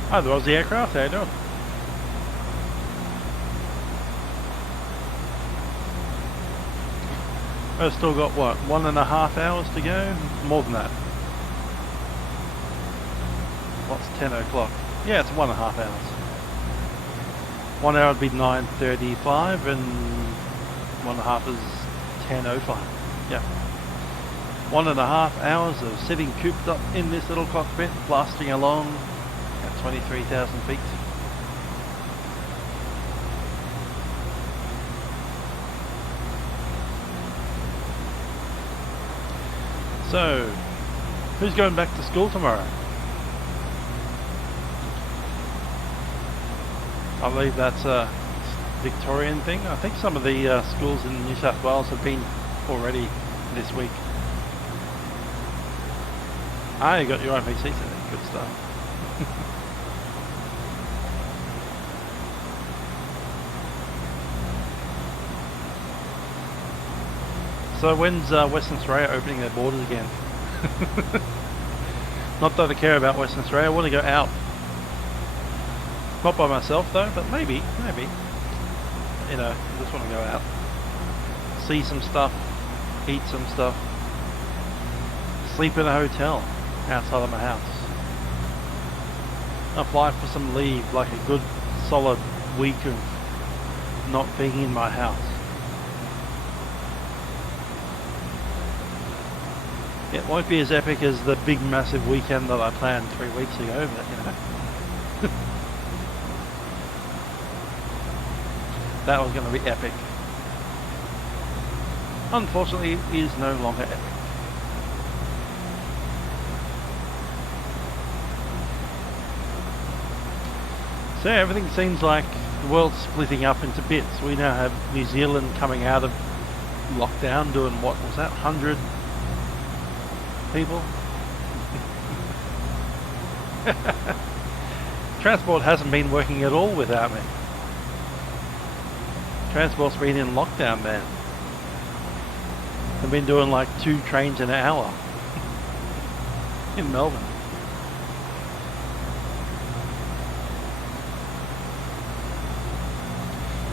Hi, the Aussie aircraft, how you doing? I've still got what, 1.5 hours to go? More than that. What's 10 o'clock? Yeah, it's 1.5 hours. 1 hour would be 9:35 and 1.5 is 10:05. Yeah. 1.5 hours of sitting cooped up in this little cockpit, blasting along at 23,000 feet. So, who's going back to school tomorrow? I believe that's a Victorian thing. I think some of the schools in New South Wales have been already this week. Ah, you got your own PC today. Good stuff. So when's Western Australia opening their borders again? Not that I care about Western Australia, I want to go out. Not by myself though, but maybe. You know, I just want to go out. See some stuff, eat some stuff, sleep in a hotel outside of my house. Apply for some leave, like a good solid week of not being in my house. It won't be as epic as the big massive weekend that I planned 3 weeks ago, but you know. That was going to be epic. Unfortunately, it is no longer epic. So everything seems like the world's splitting up into bits. We now have New Zealand coming out of lockdown doing, what was that, 100 people? Transport hasn't been working at all without me. Transport's been in lockdown, man. They've been doing like 2 trains an hour in Melbourne.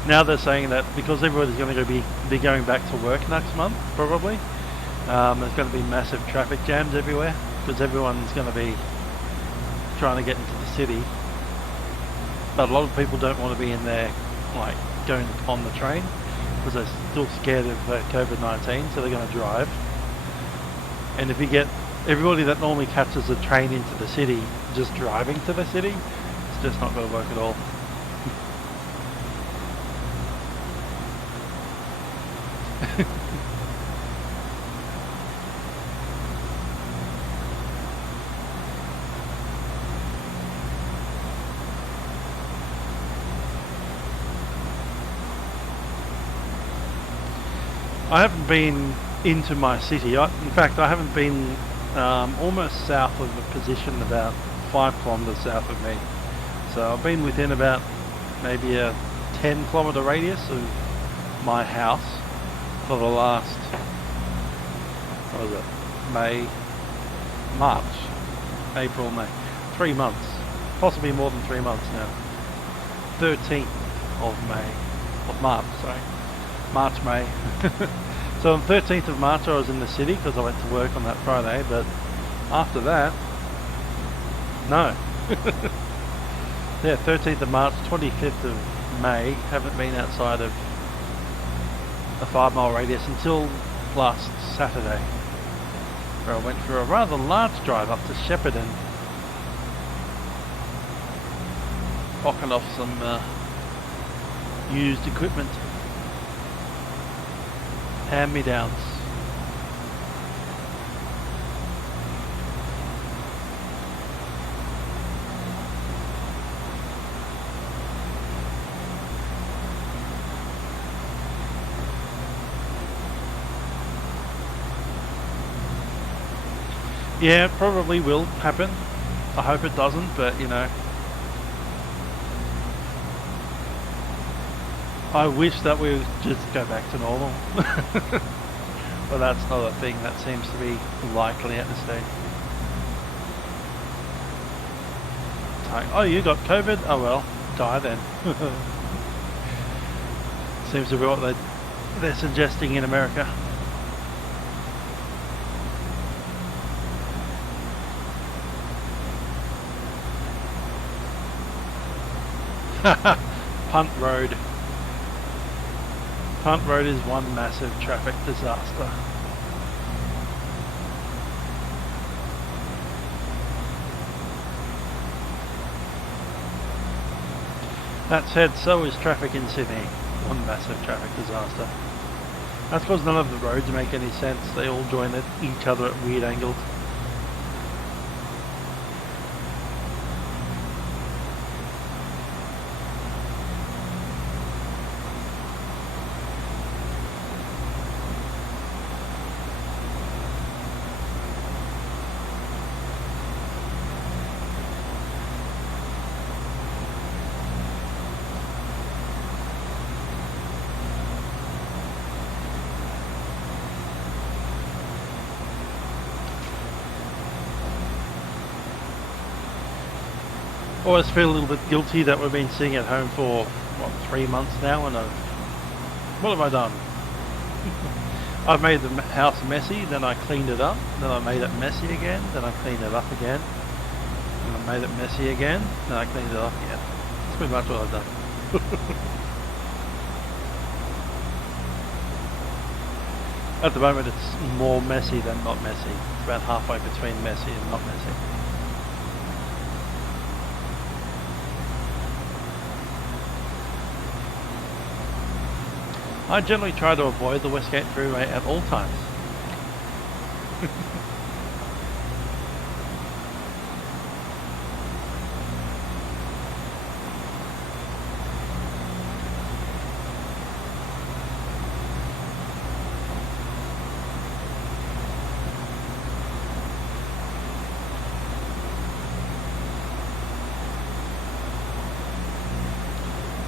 Now they're saying that because everybody's going to be going back to work next month, probably, there's going to be massive traffic jams everywhere because everyone's going to be trying to get into the city. But a lot of people don't want to be in there, like going on the train, because they're still scared of COVID-19, so they're going to drive. And if you get everybody that normally catches a train into the city just driving to the city, it's just not going to work at all. I haven't been into my city. In fact, I haven't been almost south of the position, about 5 kilometres south of me. So I've been within about maybe a 10 kilometre radius of my house for the last, what was it, March, April, May, 3 months, possibly more than 3 months now. 13th of March, sorry. March, May. So on 13th of March I was in the city because I went to work on that Friday, but after that, no. Yeah, 13th of March, 25th of May, haven't been outside of a 5-mile radius until last Saturday, where I went for a rather large drive up to Shepparton, auctioned off some used equipment. Hand-me-downs. Yeah, it probably will happen. I hope it doesn't, but you know, I wish that we would just go back to normal. But that's not a thing that seems to be likely at this stage. It's like, oh, you got COVID? Oh well, die then. Seems to be what they're suggesting in America. Punt Road. Punt Road is one massive traffic disaster. That said, so is traffic in Sydney. One massive traffic disaster. That's because none of the roads make any sense. They all join at each other at weird angles. Always feel a little bit guilty that we've been sitting at home for, what, 3 months now, and what have I done? I've made the house messy, then I cleaned it up, then I made it messy again, then I cleaned it up again, and I made it messy again, then I cleaned it up again. That's pretty much what I've done. At the moment it's more messy than not messy. It's about halfway between messy and not messy. I generally try to avoid the Westgate Freeway at all times.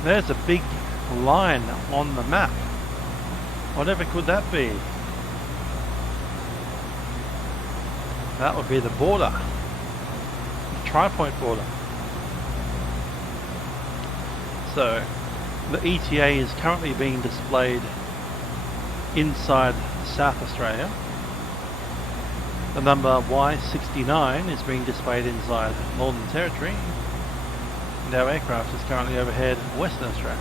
There's a big line on the map. Whatever could that be? That would be the border. The tri-point border. So, the ETA is currently being displayed inside South Australia. The number Y69 is being displayed inside Northern Territory. And our aircraft is currently overhead Western Australia.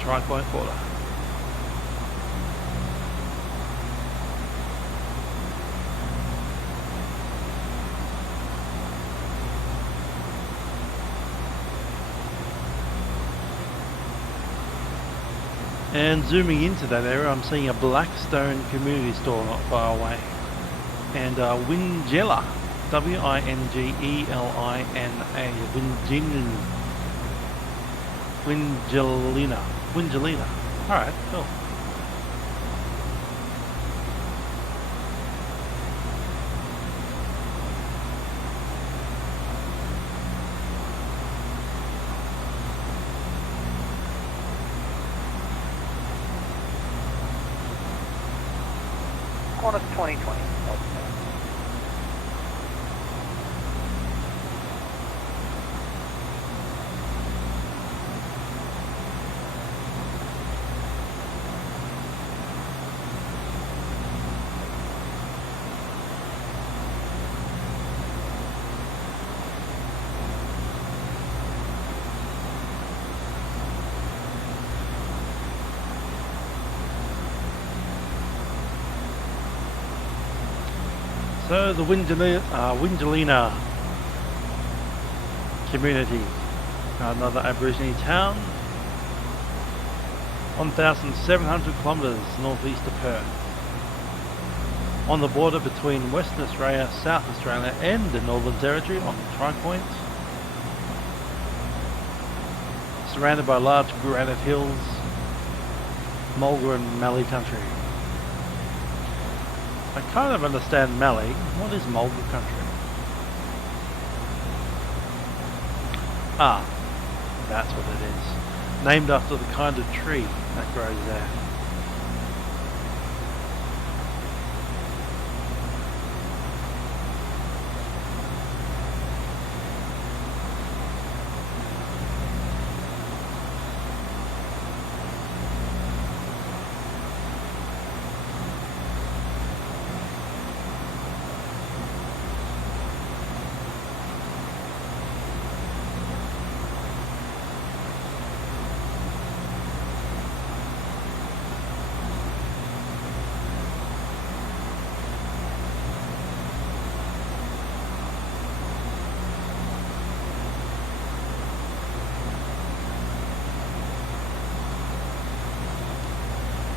Tri-point border. And zooming into that area, I'm seeing a Blackstone community store not far away. And Wingela, W-I-N-G-E-L-I-N-A, Wingelina. Alright, cool. Qantas 2020. So the Wingelina community, another Aborigine town, 1,700 kilometres northeast of Perth, on the border between Western Australia, South Australia and the Northern Territory on the Tri-Point, surrounded by large granite hills, Mulga and Mallee country. I kind of understand Mallee. What is Mulga country? Ah, that's what it is. Named after the kind of tree that grows there.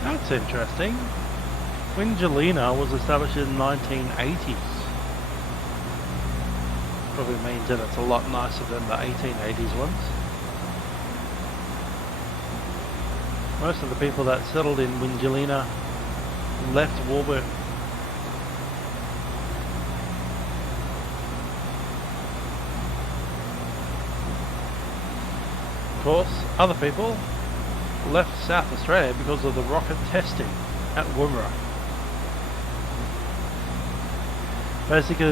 That's interesting. Wingelina was established in the 1980s. Probably means that it's a lot nicer than the 1880s ones. Most of the people that settled in Wingelina left Warburton. Of course, other people left South Australia because of the rocket testing at Woomera. Basically,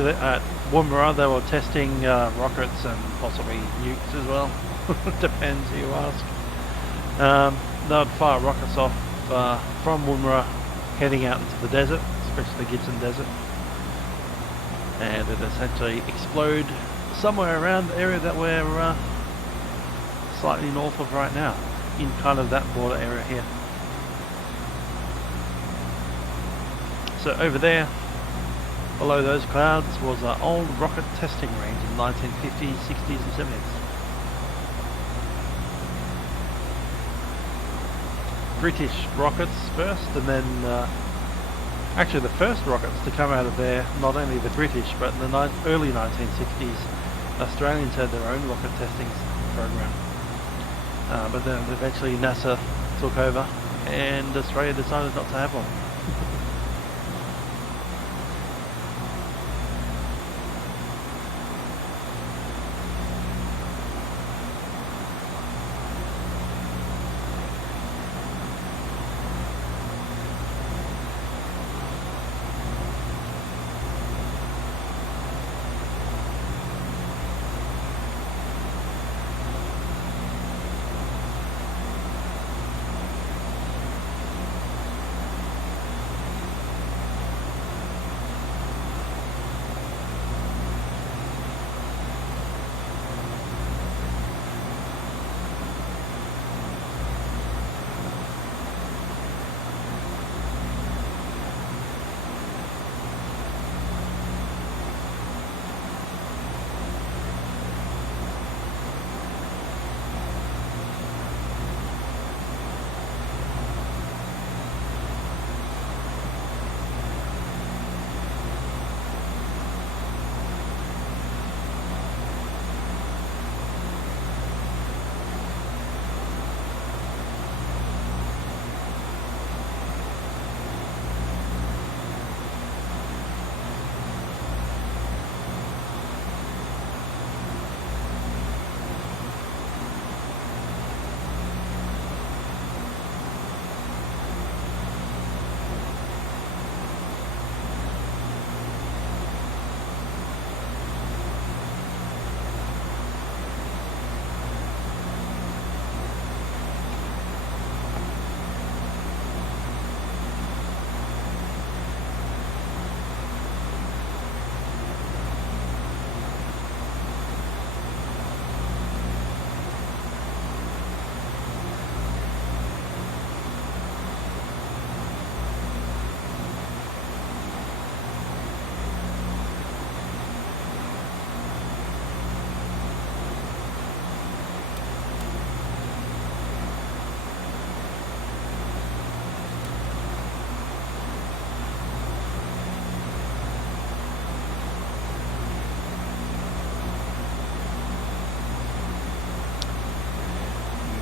Woomera, they were testing rockets and possibly nukes as well. Depends who you ask. They would fire rockets off from Woomera heading out into the desert, especially the Gibson Desert, and it essentially explode somewhere around the area that we're slightly north of right now, in kind of that border area here. So over there, below those clouds, was an old rocket testing range in the 1950s, 60s and 70s. British rockets first, and then actually the first rockets to come out of there, not only the British, but in the early 1960s, Australians had their own rocket testing program. But then eventually NASA took over, and Australia decided not to have one.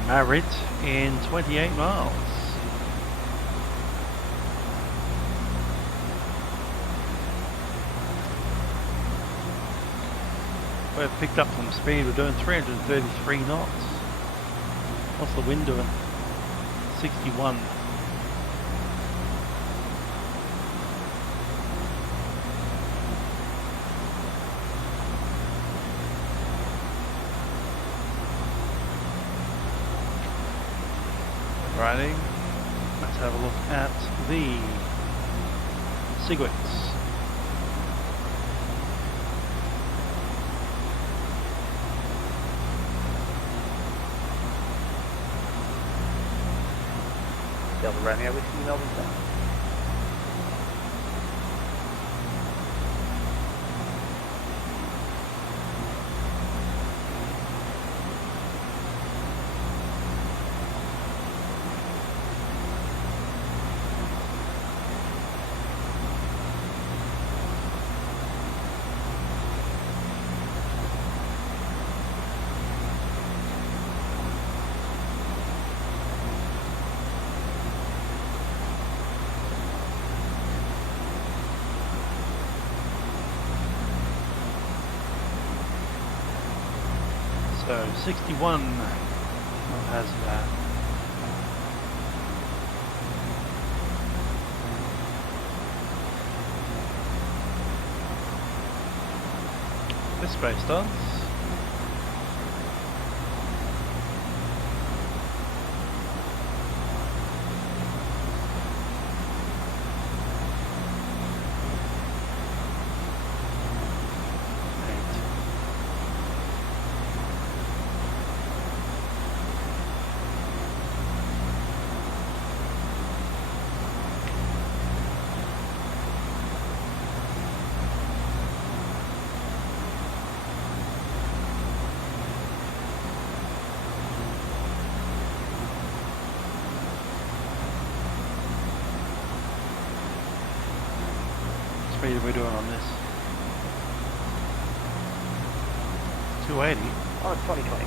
Marriott in 28 miles. We've picked up some speed, we're doing 333 knots. What's the wind doing? 61. Righty, let's have a look at the Sigwits. Delta Romeo, Whiskey Melbourne South. So 61, what has that? airspace does. Speed are we doing on this? 280. Oh, it's 2020.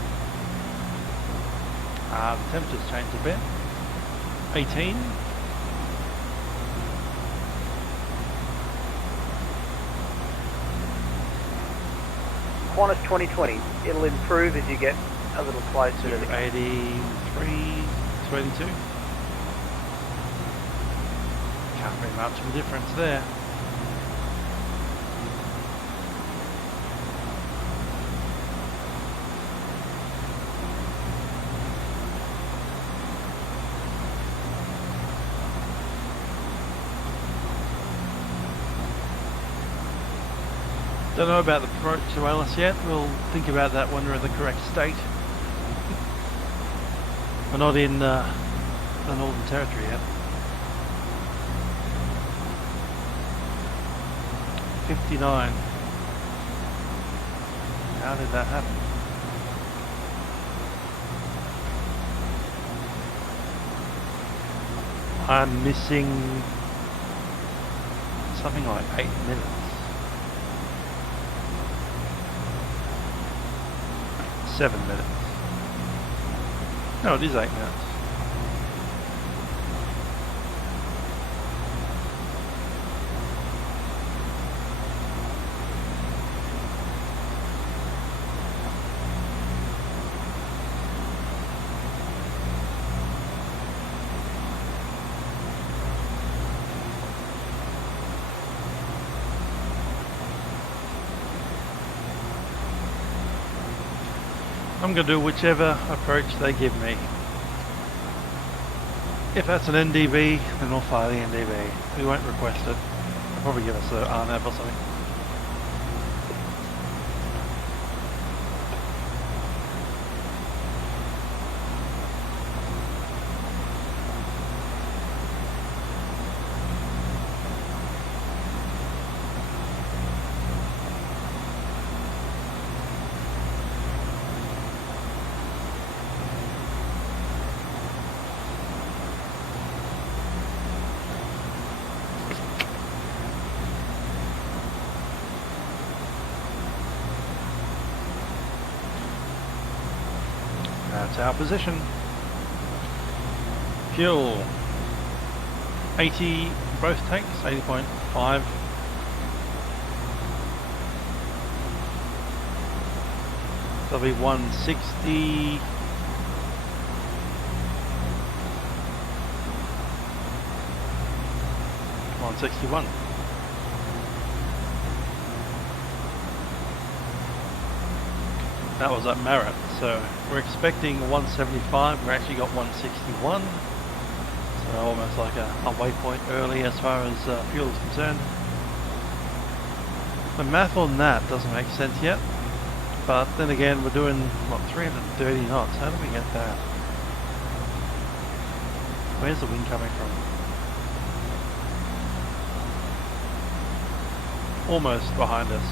The temperature's changed a bit. 18. Qantas 2020. It'll improve as you get a little closer to the 83, 282. Can't be much of a difference there. Don't know about the approach to Alice yet. We'll think about that when we're in the correct state. We're not in the Northern Territory yet. 59. How did that happen? I'm missing something like 8 minutes. 7 minutes. No, it is 8 minutes. I'm going to do whichever approach they give me. If that's an NDB, then we'll fire the NDB. We won't request it. They'll probably give us an RNAV or something. That's our position. Fuel 80 both tanks, 80.5. That'll be 160. $161. That was at Merit, so we're expecting 175. We actually got 161, so almost like a waypoint early as far as fuel is concerned. The math on that doesn't make sense yet, but then again we're doing what, 330 knots. How do we get that? Where's the wind coming from? Almost behind us.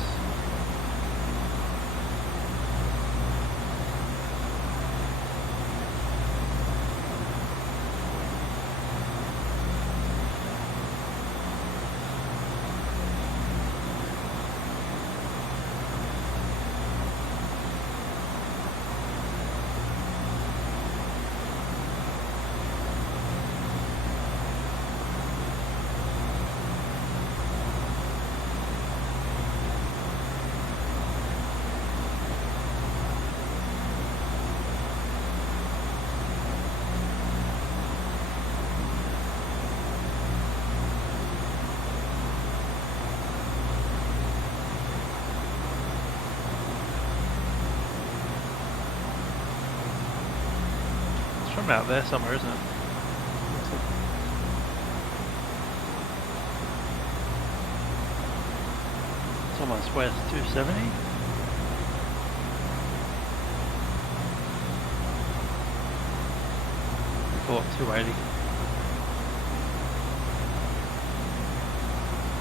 FLAiM out there somewhere, isn't it? It's almost west 270. Call it 280.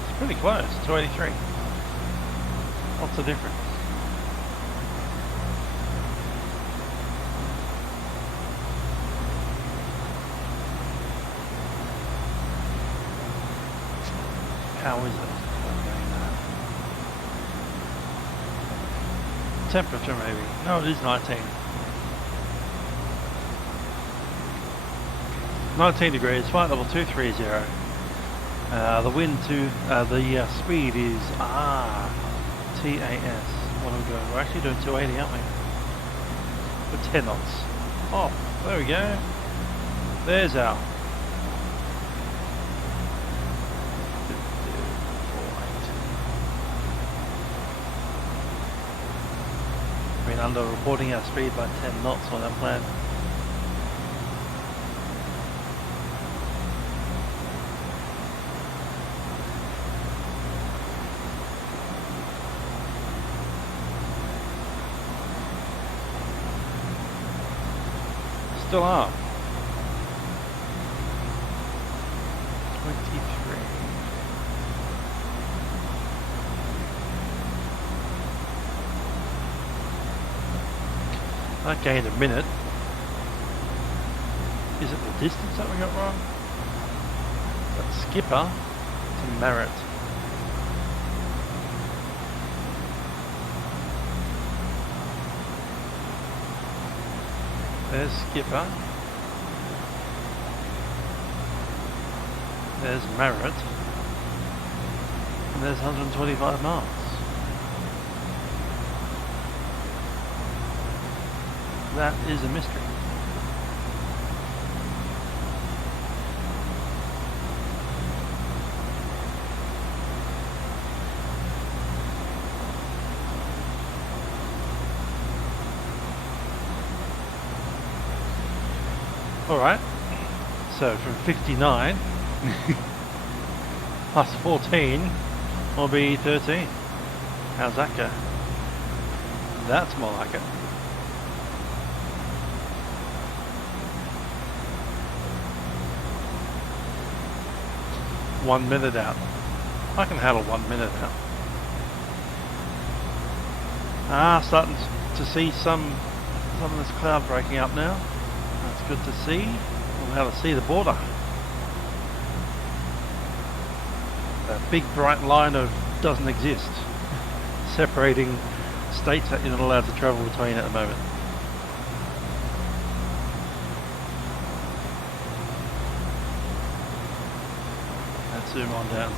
It's pretty close, 283. What's the difference? How is it? Temperature maybe. No, it is 19. 19 degrees, flight level 230. The wind to the speed is TAS. What are we doing? We're actually doing 280, aren't we? With 10 knots. Oh, there we go. There's our under reporting our speed by 10 knots on our plan. Still are. 23. I gained a minute. Is it the distance that we got wrong? That's Skipper to Marriott. There's Skipper. There's Marriott. And there's 125 miles. That is a mystery. Alright, so from 59 plus 14 will be 13. How's that go? That's more like it. .1 minute out. I can handle 1 minute out. Starting to see some of this cloud breaking up now. That's good to see. We'll be able to see the border. That big bright line of doesn't exist, separating states that you're not allowed to travel between at the moment. Let's zoom on down.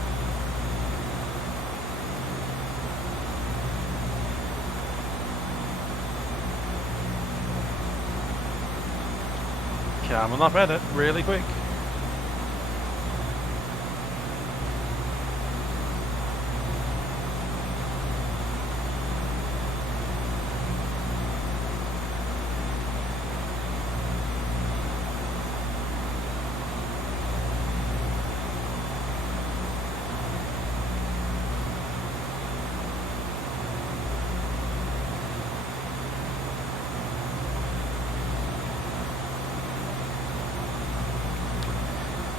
Coming up at it really quick.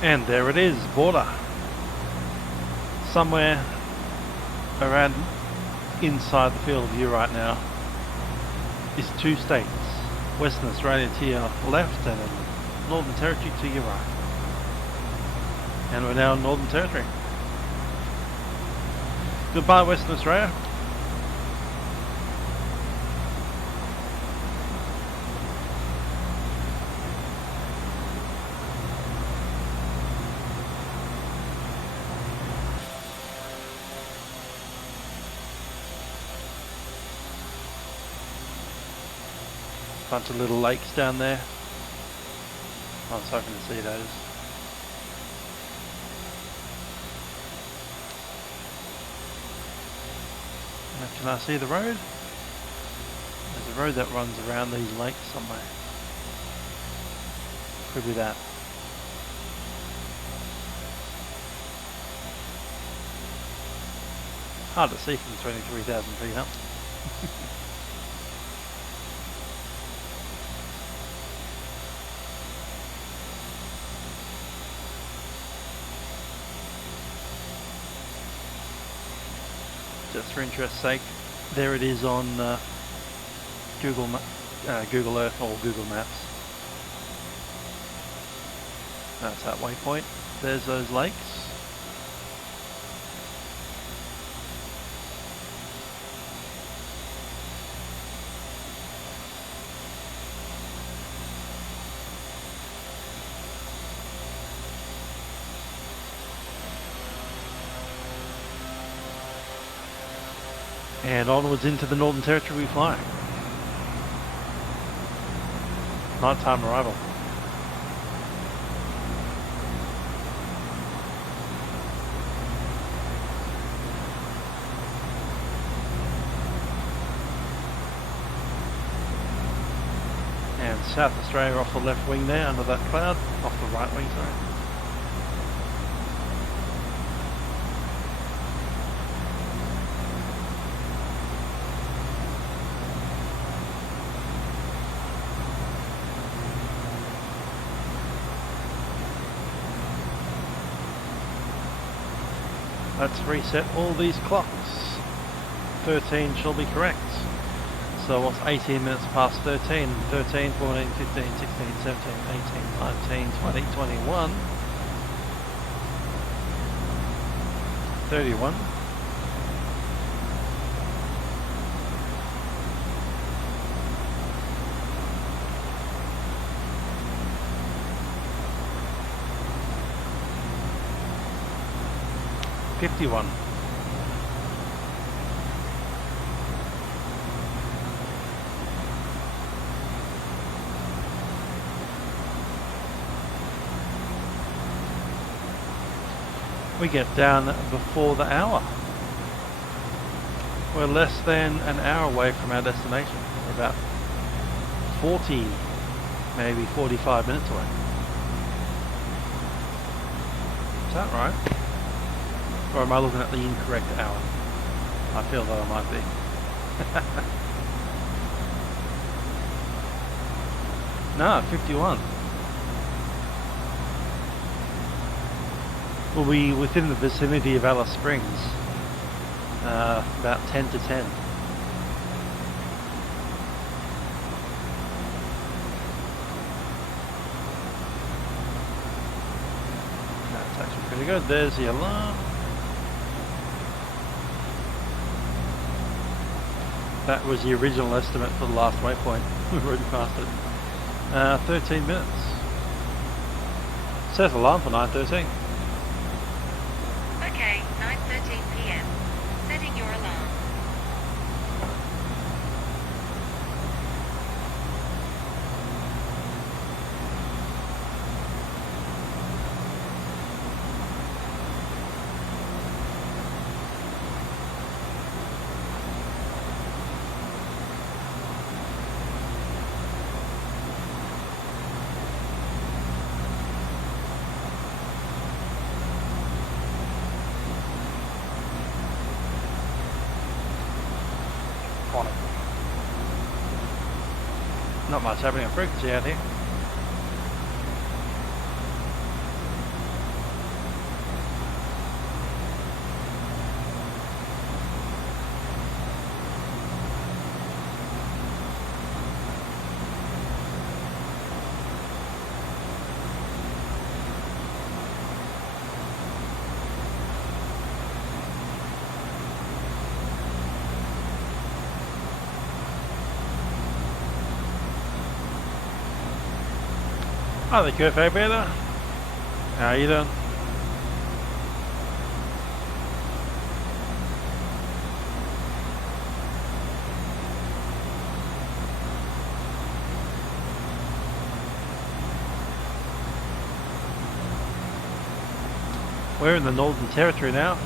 And there it is, border. Somewhere around inside the field of view right now is two states. Western Australia to your left and Northern Territory to your right. And we're now in Northern Territory. Goodbye Western Australia. Bunch of little lakes down there. I was hoping to see those. Can I see the road? There's a road that runs around these lakes somewhere. Could be that. Hard to see from 23,000 feet up. Just for interest's sake, there it is on Google Earth or Google Maps. That's that waypoint. There's those lakes. And onwards into the Northern Territory we fly. Nighttime arrival. And South Australia off the left wing there under that cloud, off the right wing, sorry. Let's reset all these clocks. 13 shall be correct. So what's 18 minutes past 13? 13, 14, 15, 16, 17, 18, 19, 20, 21, 31. $51. We get down before the hour. We're less than an hour away from our destination. We're about 40, maybe 45 minutes away. Is that right? Or am I looking at the incorrect hour? I feel that I might be. No, 51. We'll be within the vicinity of Alice Springs. About 10 to 10. That's actually pretty good. There's the alarm. That was the original estimate for the last waypoint. We've already passed it. 13 minutes. Set alarm for 9:13. Okay, 9:13 p.m. Setting your alarm. Not much happening on frequency out here. Hi there, Kurt Fairbrother. How are you doing? We're in the Northern Territory now.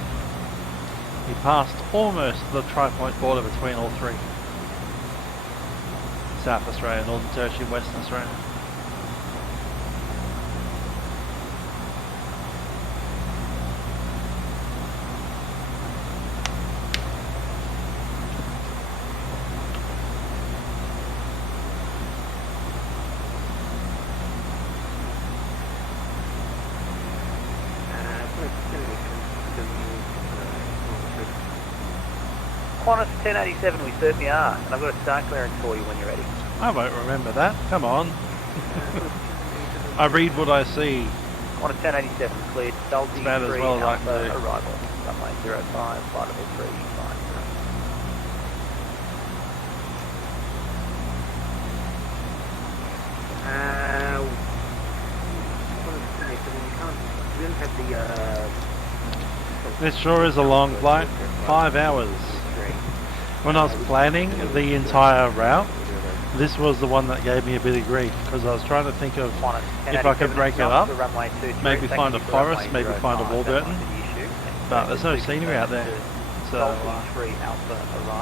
We passed almost the tri-point border between all three. South Australia, Northern Territory, Western Australia. Qantas 1087, we certainly are. And I've got a start clearance for you when you're ready. I won't remember that. Come on. I read what I see. Qantas 1087, cleared. Salty About as 3 well as I can Alpha do. arrival. Runway 05, flight level 350. This sure is a long flight. 5 hours. When I was planning the entire route, this was the one that gave me a bit of grief because I was trying to think of if I could break it up, maybe find a forest, maybe find a Warburton, but there's no scenery out there. So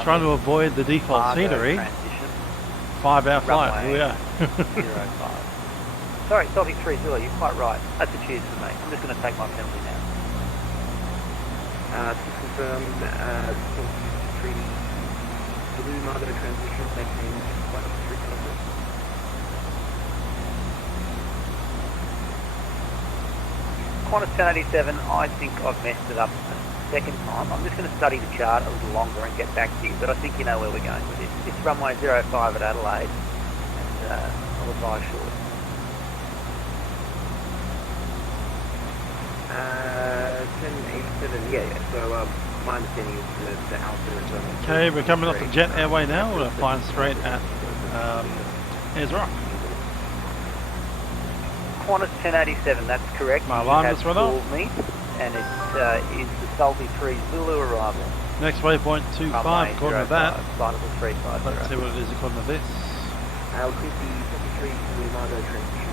trying to avoid the default scenery. 5 hour flight, here we are. Sorry, Salty 3 Zilla, you're quite right. That's a cheers for me. I'm just going to take my penalty now. To confirm, 3D blue Margo transition, maintain flight level 3 kilometers. Qantas 1087, I think I've messed it up a second time. I'm just going to study the chart a little longer and get back to you, but I think you know where we're going with this. It's runway 05 at Adelaide, and I'll advise shortly. 1087, yeah, so my understanding is the Alpha is... Okay, we're coming off the Jet Airway now. We're flying straight at Ayers Rock. Qantas 1087, that's correct. My alarm just went off. Called me, and it is the Salty 3 Zulu arrival. Next waypoint 25 according to that. Flight level 350. Let's see what it is according to this. I'll keep the 73 blue Margo transition.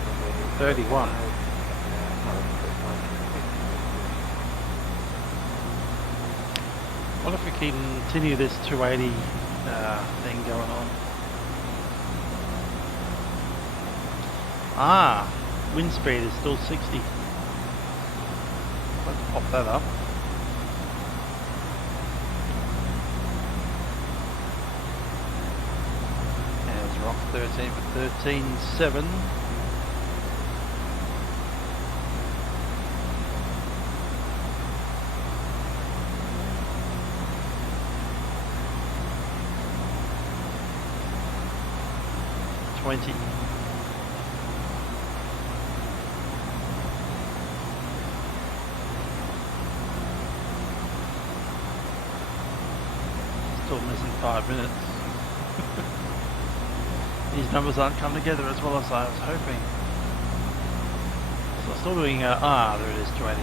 31. What if we continue this 280 thing going on? Ah, wind speed is still 60. Let's pop that up. There's Rock 13 for 13.7. Still missing 5 minutes. These numbers aren't coming together as well as I was hoping. So still doing there it is, 280.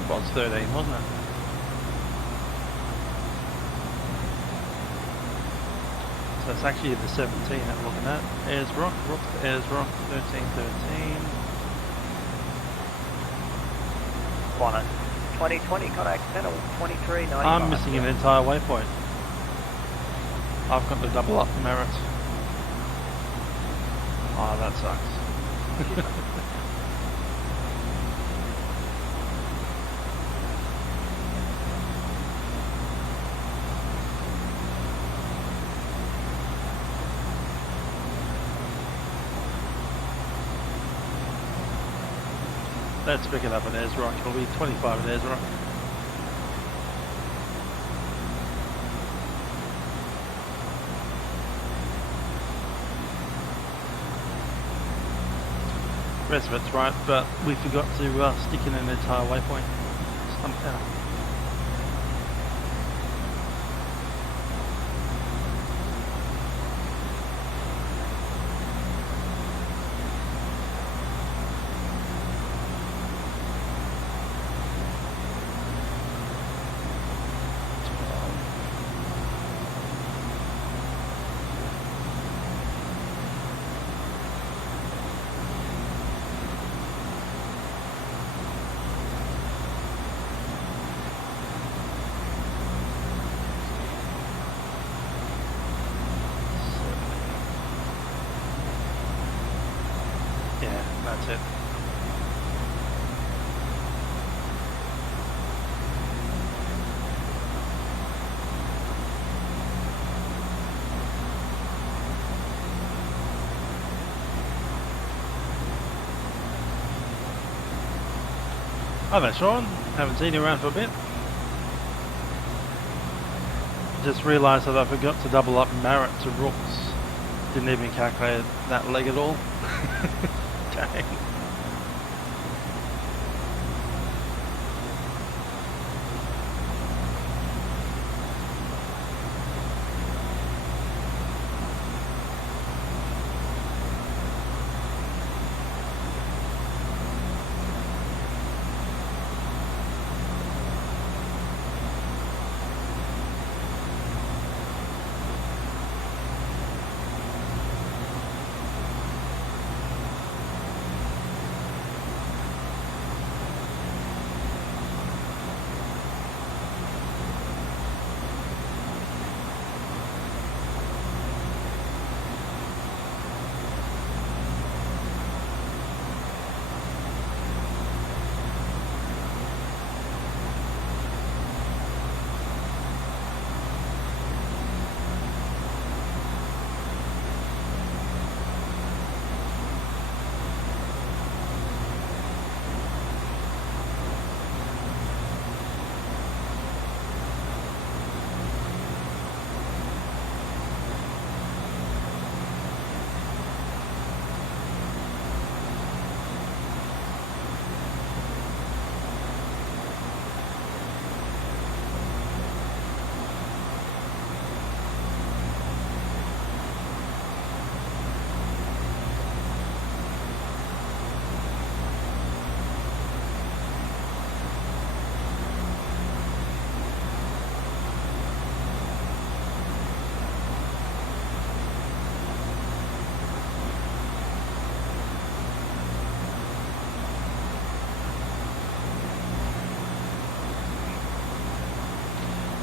It was 13, wasn't it? So it's actually the 17 that we're looking at. Ayers Rock, Ayers Rock, 1313. Qantas 2020, contact channel 2395. I'm missing an entire waypoint. I've got to double up the merits. Oh, that sucks. Let's pick it up at Ayers Rock. It'll be 25 at Ayers Rock. The rest of it's right, but we forgot to stick in an entire waypoint somehow. Hi there, Sean. Haven't seen you around for a bit. Just realised that I forgot to double up Marrett to Rooks. Didn't even calculate that leg at all. Dang.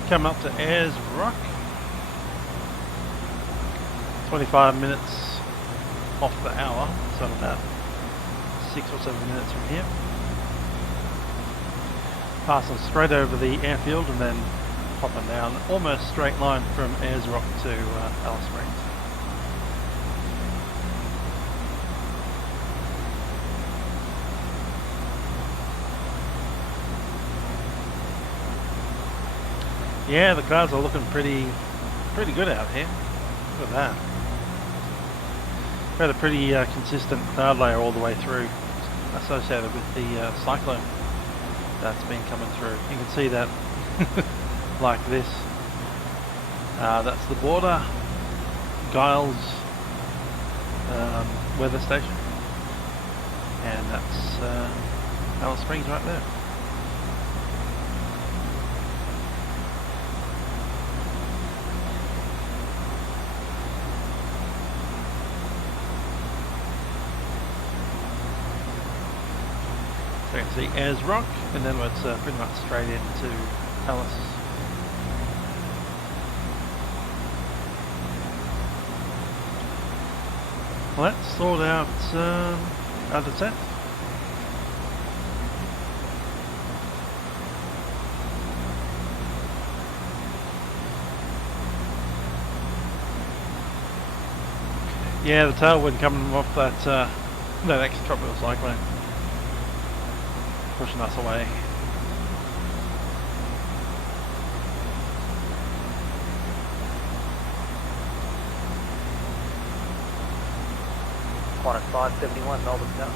Coming up to Ayers Rock. 25 minutes off the hour, so about 6 or 7 minutes from here. Passing straight over the airfield and then popping down almost straight line from Ayers Rock to Alice Springs. Yeah, the clouds are looking pretty good out here. Look at that. We had a pretty consistent cloud layer all the way through, associated with the cyclone that's been coming through. You can see that like this. That's the border Giles weather station, and that's Alice Springs right there. So you can see Ayers Rock, and then it's pretty much straight into Alice. Let's sort out our descent. Yeah, the tailwind coming off that ex-tropical cyclone, pushing us away. Qantas 571, Melbourne down.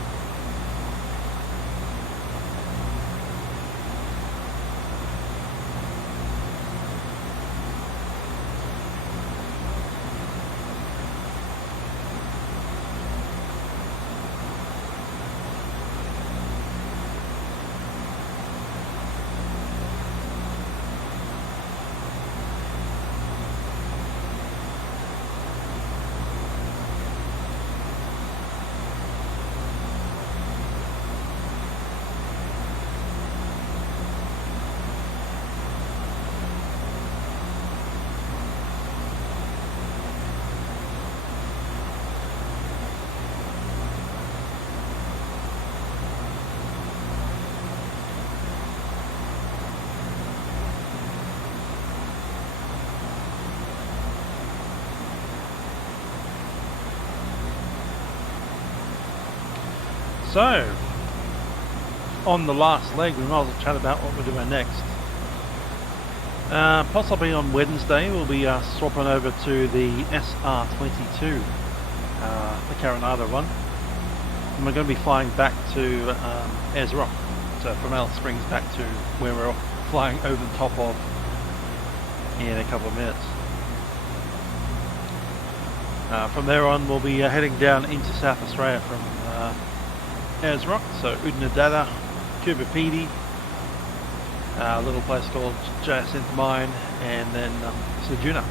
So, on the last leg, we might as well chat about what we're doing next. Possibly on Wednesday, we'll be swapping over to the SR22, the Carinado one. And we're going to be flying back to Ayers Rock, so from Alice Springs back to where we're flying over the top of in a couple of minutes. From there on, we'll be heading down into South Australia from Ayers Rock, so Udnadatta, Cunderdin, a little place called Jacinth Mine, and then Sejuna.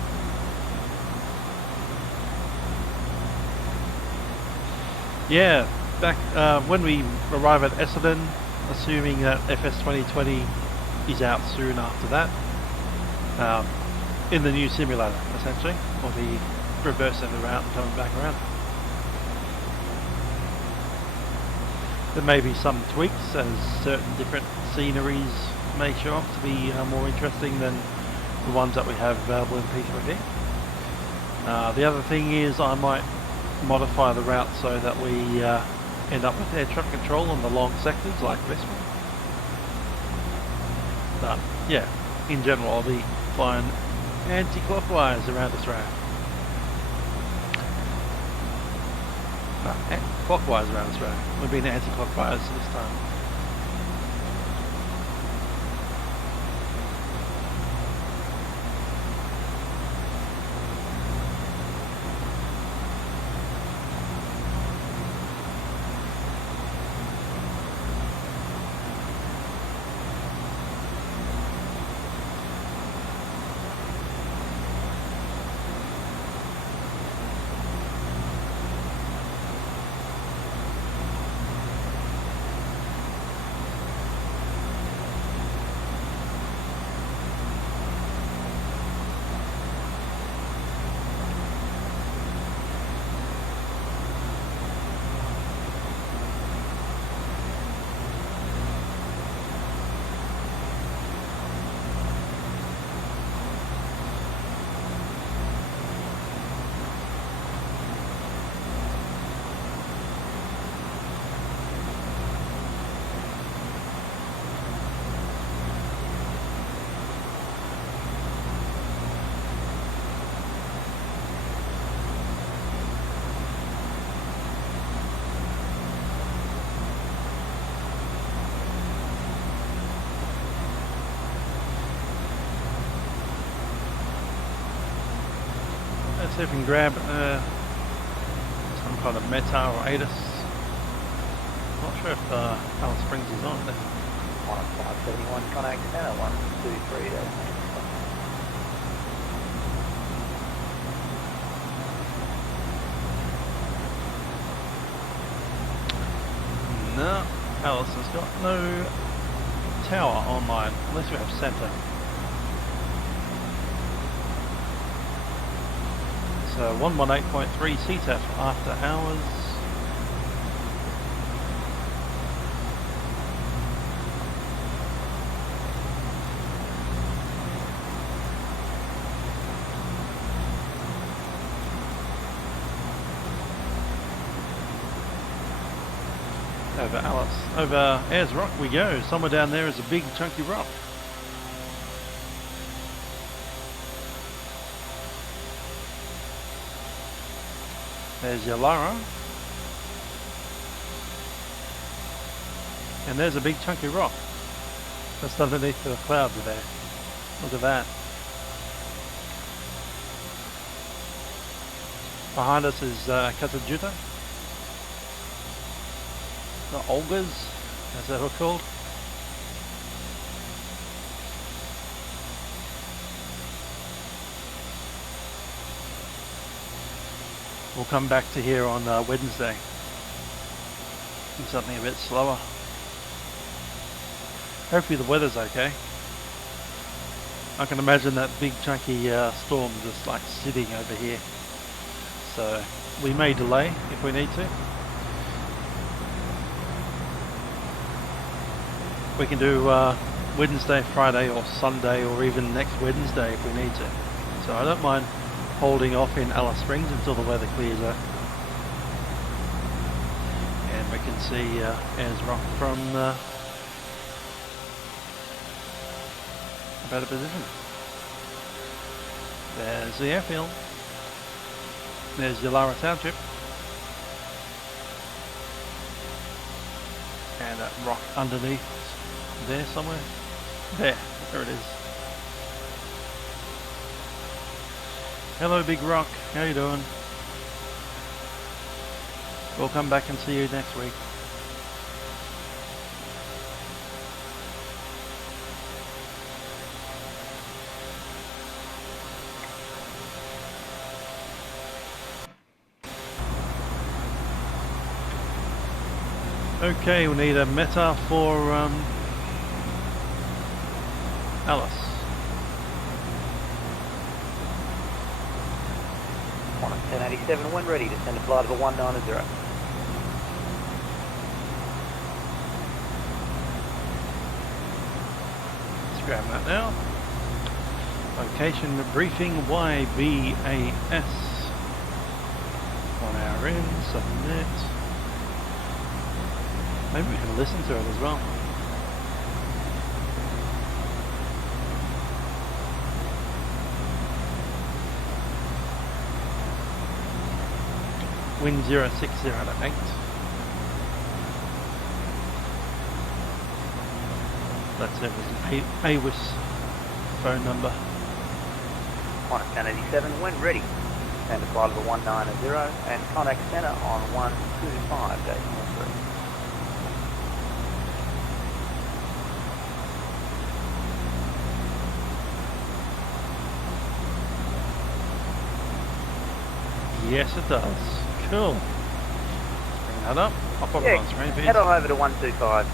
Yeah, back when we arrive at Essendon, assuming that FS 2020 is out soon after that, in the new simulator, essentially, or the reversing the route and coming back around. There may be some tweaks as certain different sceneries may show up to be more interesting than the ones that we have available in P3D. The other thing is I might modify the route so that we end up with air traffic control on the long sectors like this one. But yeah, in general I'll be flying anti-clockwise around Australia. No, clockwise around Australia. We've been anti-clockwise this time. Let's see if we can grab some kind of Meta or ATIS. Not sure if Alice Springs is on there. 571 connect center 123 there. No, Alice has got no tower online unless we have center. So 118.3 CTAF after hours. Over Ayers Rock we go. Somewhere down there is a big chunky rock. There's Yalara. And there's a big chunky rock just underneath the clouds there. Look at that. Behind us is Cunderdin. The Olgas, as they were called. We'll come back to here on Wednesday. Do something a bit slower. Hopefully the weather's okay. I can imagine that big chunky storm just like sitting over here. So we may delay if we need to. We can do Wednesday, Friday or Sunday or even next Wednesday if we need to. So I don't mind holding off in Alice Springs until the weather clears up. And we can see Ayers Rock from better position. There's the airfield. There's Yalara Township. And that rock underneath there somewhere. There it is. Hello Big Rock, how you doing? We'll come back and see you next week. Okay, we need a meta for Alice. 1087, when ready to send a flight of a 190. Let's grab that now. Location briefing YBAS. 1 hour in, submit. Maybe we can listen to it as well. Wind 060 to 8. That's it, was an AWIS phone number. 1087, when ready. Send a flight of a 190 and contact center on 125.03. Yes, it does. Cool. Let's bring that up. I'll pop it on screen, please. Head on over to 125.3 to contact.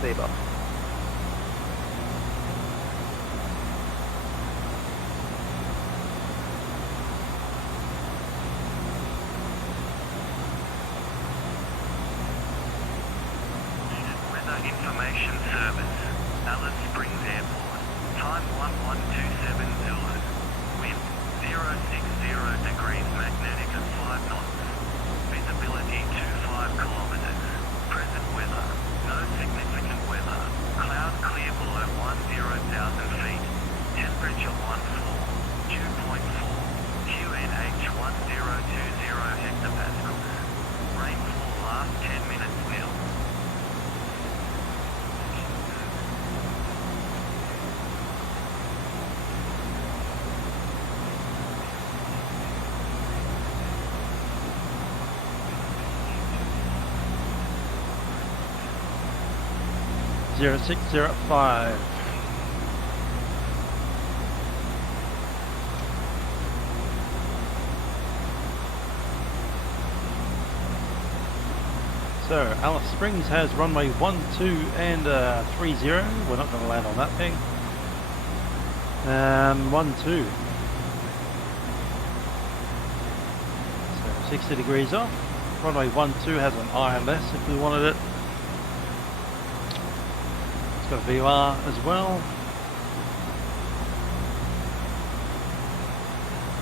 See you, Bob. Weather Information Service, Alice Springs Airport. Time 1127 Zulu. Wind 060 degrees magnetic at 5 knots. Visibility 25 kilometers. Present weather. No significant weather. Cloud clear below 10,000 feet. Temperature 14. Dew point 4. QNH 1020 hectopascals. Rainfall last 10 minutes nil. Zero 0605. So Alice Springs has runway 12 and 30. We're not going to land on that thing. 12. So 60 degrees off. Runway 12 has an ILS if we wanted it. It's got a VR as well.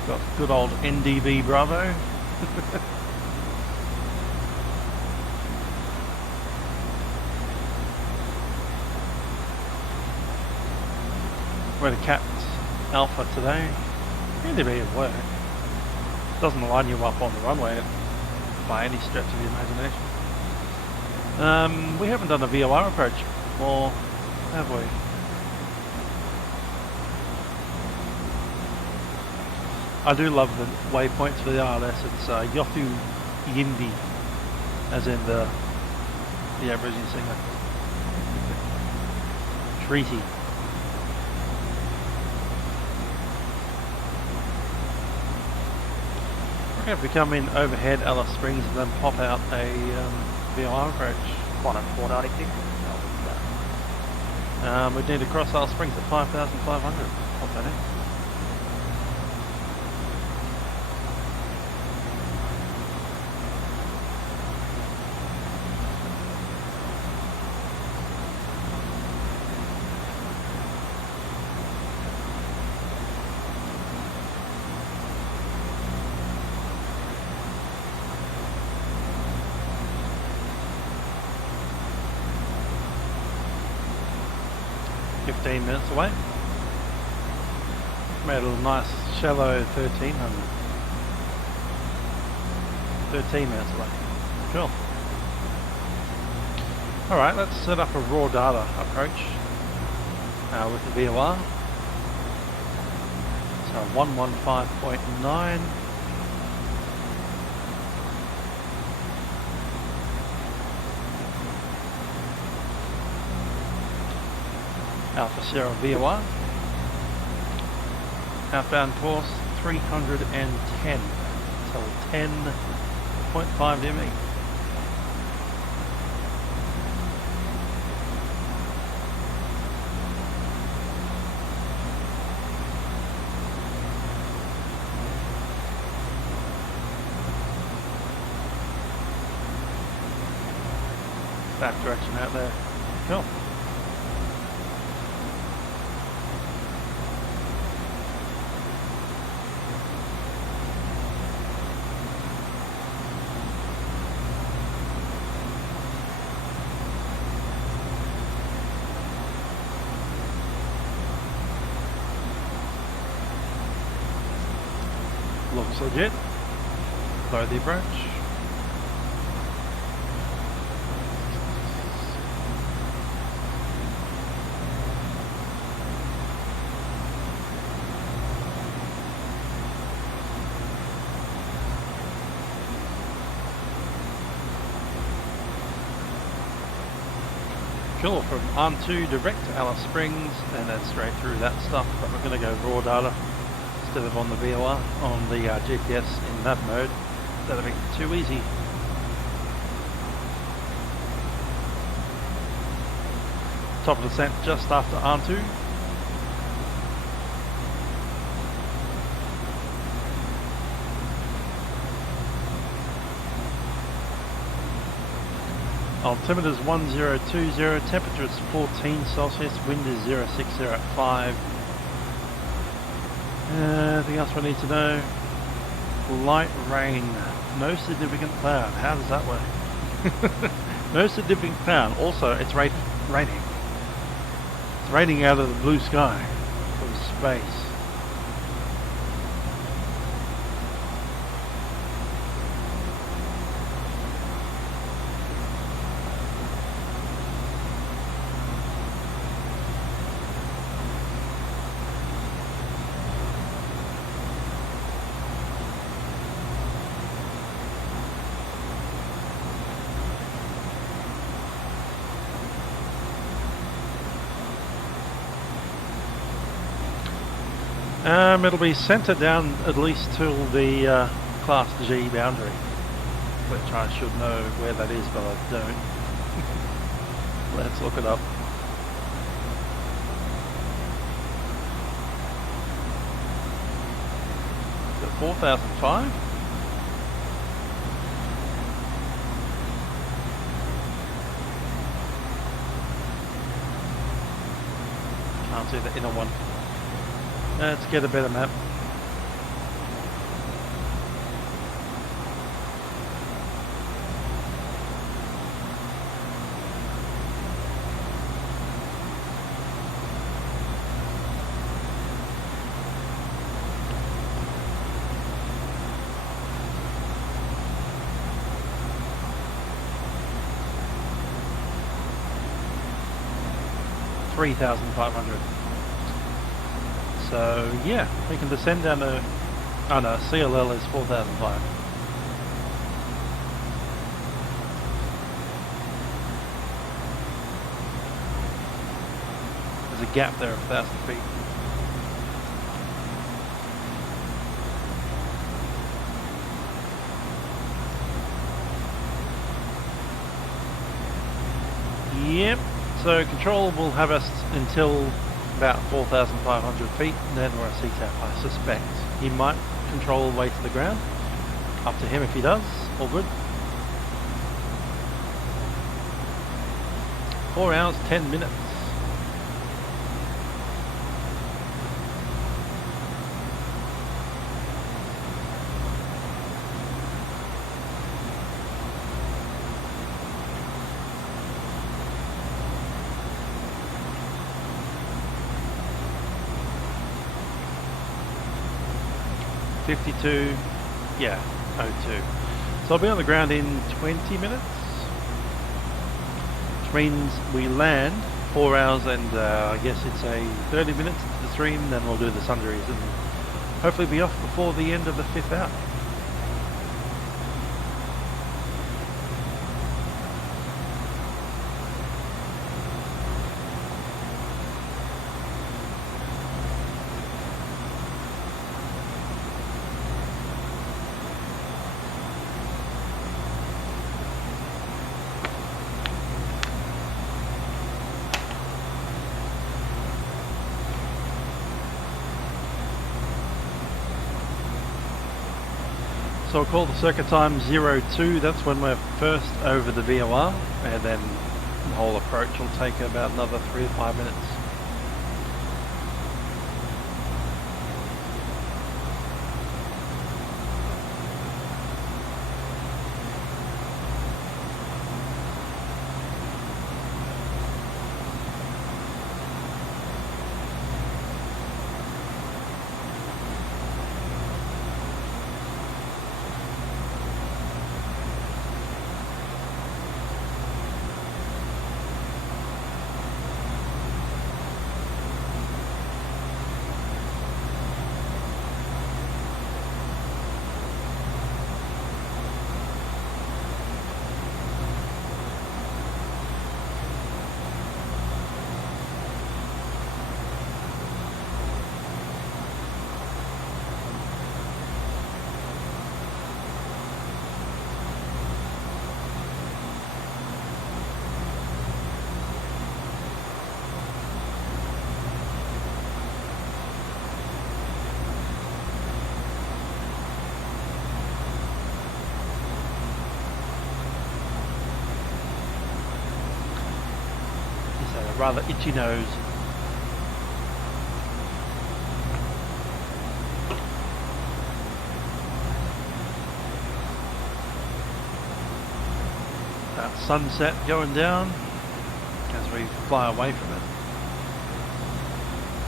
Got good old NDB Bravo. We're at capped Alpha today. NDB at work. Doesn't line you up on the runway by any stretch of the imagination. We haven't done a VOR approach before, have we? I do love the waypoints for the ILS. It's Yothu Yindi, as in the Aborigine singer. Treaty. If we come in overhead Alice Springs and then pop out a VOR approach. 496. We'd need to cross Alice Springs at 5,500. Pop that in. 15 minutes away. Made a nice shallow 1300. 13 minutes away. Cool. Alright, let's set up a raw data approach with the VOR. So 115.9. Alpha Sierra VOR. Outbound course 310. So 10.5 ME. Back direction out there. Cool. Looks legit. Load the approach. Cool, from Arm2 direct to Alice Springs and then straight through that stuff, but we're going to go raw data instead of on the VOR, on the GPS in nav mode. That'll make it too easy. Top of descent just after Arm2. Altimeter is 1020, temperature is 14 Celsius, wind is 060 at 5. Anything else we need to know? Light rain, no significant cloud. How does that work? No significant cloud. Also, it's raining. It's raining out of the blue sky from space. It'll be centred down at least till the Class G boundary, which I should know where that is, but I don't. Let's look it up. Is it 4005? Can't see the inner one. Let's get a better map. $3,500. So yeah, we can descend down to, oh no, CLL is 4,500. There's a gap there of 1,000 feet. Yep, so control will have us until about 4,500 feet, and then we're at CTAP, I suspect. He might control all the way to the ground. Up to him if he does, all good. 4 hours, 10 minutes. 52, yeah, 02. So I'll be on the ground in 20 minutes, which means we land 4 hours and I guess it's a 30 minutes into the stream, then we'll do the sundries and hopefully be off before the end of the 5th hour. So I'll call the circuit time 02, that's when we're first over the VOR, and then the whole approach will take about another 3 to 5 minutes. Rather itchy nose. That sunset going down as we fly away from it.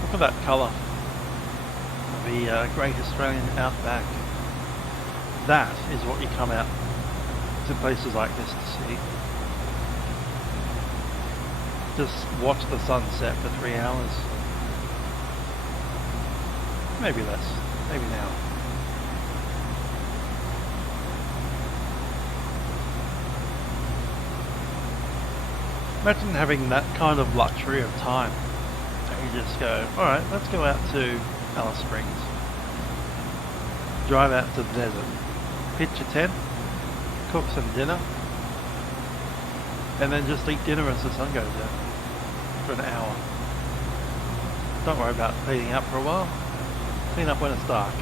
Look at that colour of the Great Australian Outback. That is what you come out to places like this to see. Just watch the sunset for 3 hours. Maybe less, maybe now. Imagine having that kind of luxury of time. And you just go, alright, let's go out to Alice Springs. Drive out to the desert. Pitch a tent, cook some dinner, and then just eat dinner as the sun goes down. For an hour. Don't worry about cleaning up for a while. Clean up when it's dark.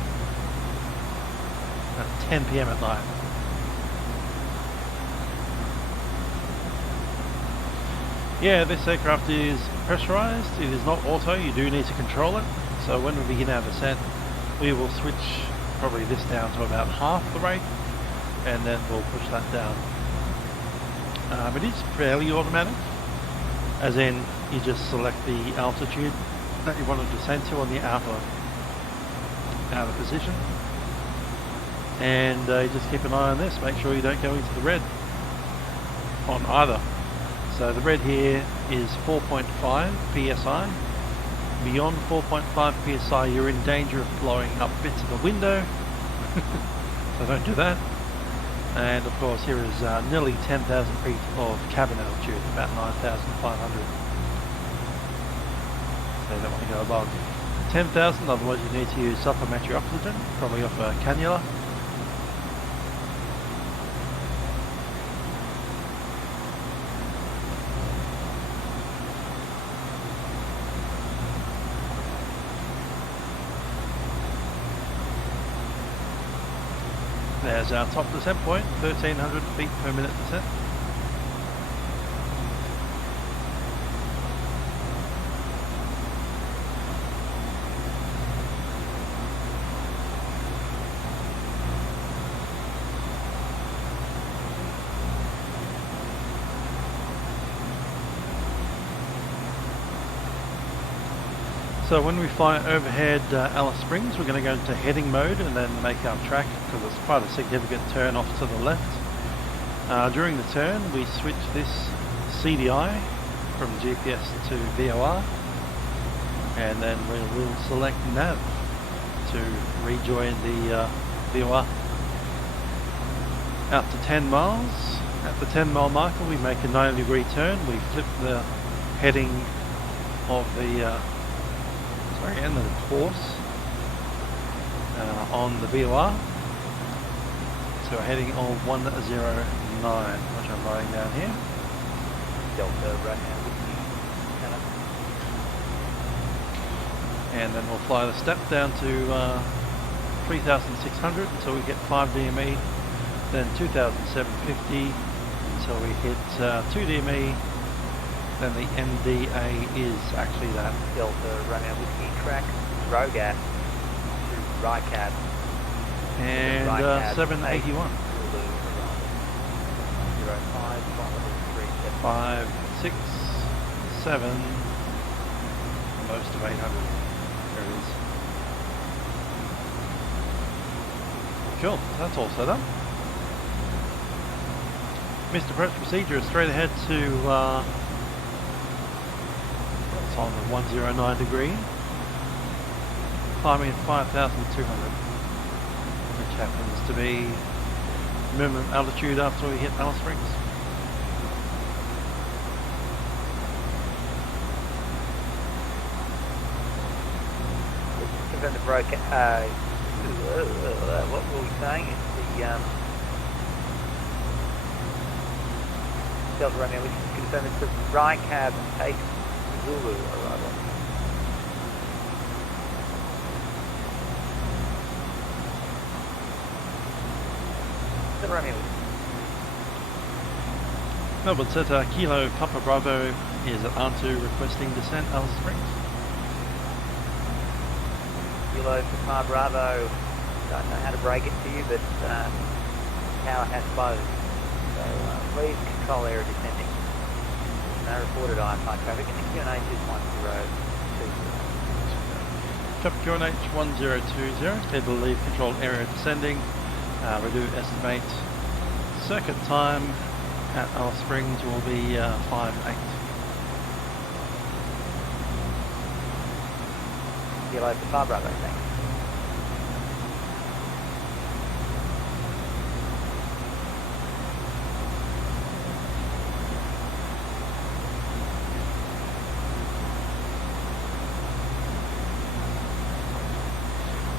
At 10 PM at night. Yeah, this aircraft is pressurized. It is not auto. You do need to control it. So when we begin our descent, we will switch probably this down to about half the rate, and then we'll push that down. It is fairly automatic, as in you just select the altitude that you want to descend to on the outer position, and just keep an eye on this, make sure you don't go into the red on either. So the red here is 4.5 psi. Beyond 4.5 psi you're in danger of blowing up bits of the window, so don't do that. And of course here is nearly 10,000 feet of cabin altitude, about 9,500. So you don't want to go above 10,000, otherwise you need to use supplementary oxygen, probably off a cannula. There's our top descent point, 1,300 feet per minute descent. So when we fly overhead Alice Springs, we're going to go into heading mode and then make our track because it's quite a significant turn off to the left. During the turn we switch this CDI from GPS to VOR, and then we will select nav to rejoin the VOR. Out to 10 miles. At the 10 mile marker we make a 90-degree turn. We flip the heading of the end of the course on the VOR to a heading of 109, which I'm writing down here. Delta right now. And then we'll fly the step down to 3,600 until we get 5 DME, then 2,750 until we hit 2 DME, then the MDA is actually that. Delta Romeo Whiskey track, row gap to right cab. And right 781. 5, 6, 7, most of 800. There it is. Cool, that's all set up. Mr. Prep's procedure is straight ahead to it's on the 109 degree, climbing at 5,200, which happens to be minimum altitude after we hit Alice Springs. Confirm the broker. What were we saying? It's the Delta Romeo, we can confirm it's the right cab 8 Zulu arrival. Delta Romeo. Melbourne Centre, Kilo Papa Bravo is at R2 requesting descent Alice Springs. Kilo Papa Bravo, don't know how to break it to you, but tower has closed. So please control area descending. No reported IFR traffic, and the QNH is 1020. Traffic QNH 1020, clear to leave control area descending. We do estimate circuit time at Alice Springs will be 5:08. Kilo Papa Bravo, thanks.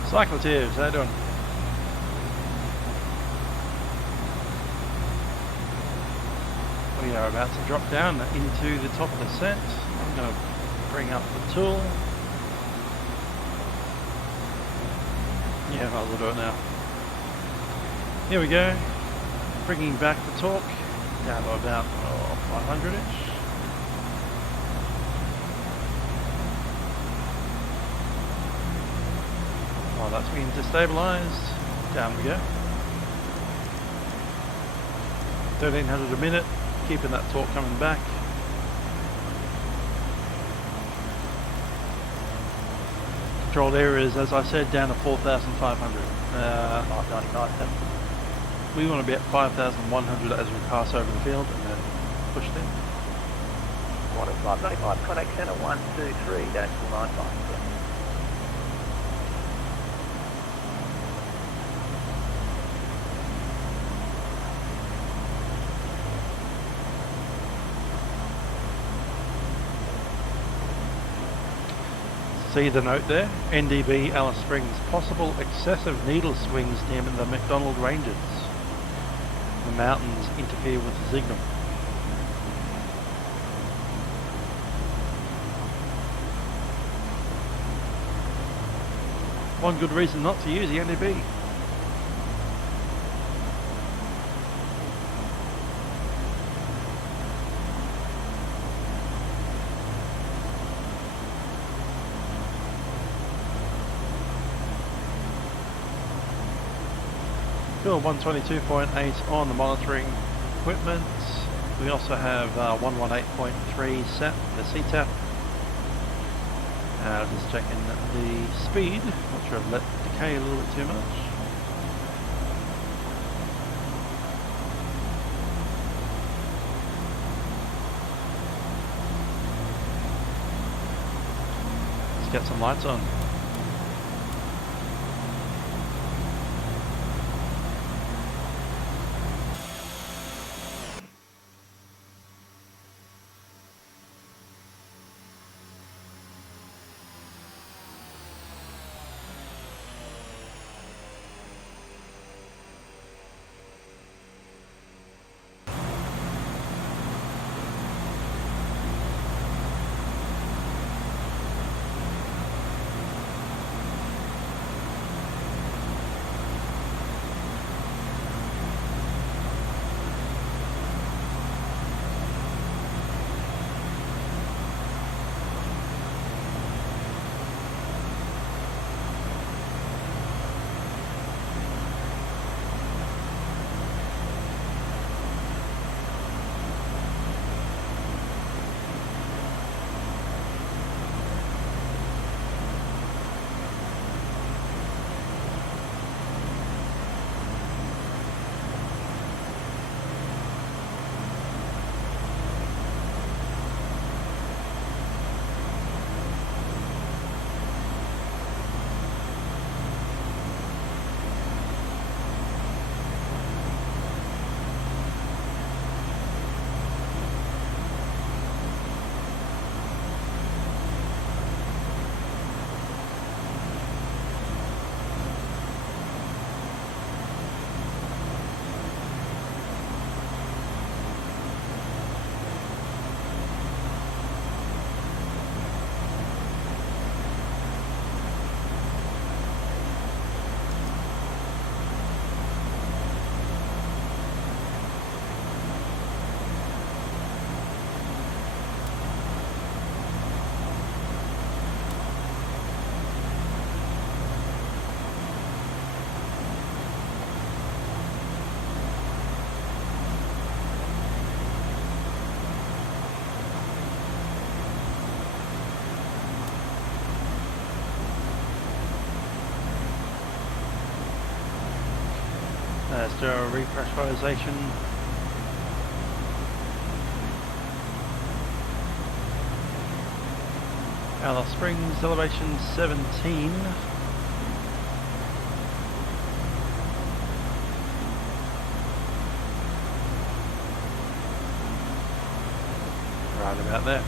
Cyclatives, how you doing? We are about to drop down into the top of the descent. I'm going to bring up the tool. Yeah, I'll do it now. Here we go. Bringing back the torque down to about 500-ish. Oh, that's been destabilized. Down we go. 1300 a minute, keeping that torque coming back. Controlled areas, as I said, down to 4,500. 595. We want to be at 5,100 as we pass over the field and then push it in. 595, contact center 123-495. See the note there? NDB Alice Springs. Possible excessive needle swings near the McDonald Ranges. The mountains interfere with the signal. One good reason not to use the NDB. Cool, 122.8 on the monitoring equipment. We also have 118.3 set, the CTAP. Just checking the speed. Not sure I've let it decay a little bit too much. Let's get some lights on. Let's do a repressurization. Alice Springs, elevation 17. Right about there.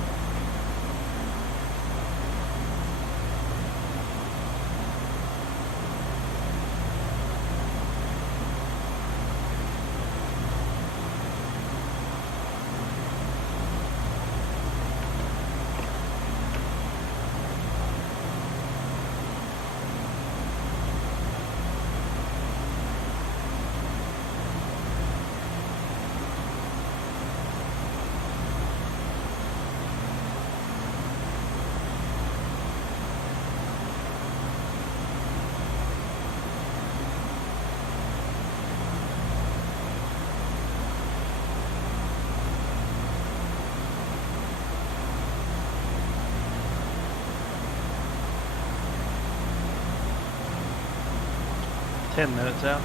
Minutes out.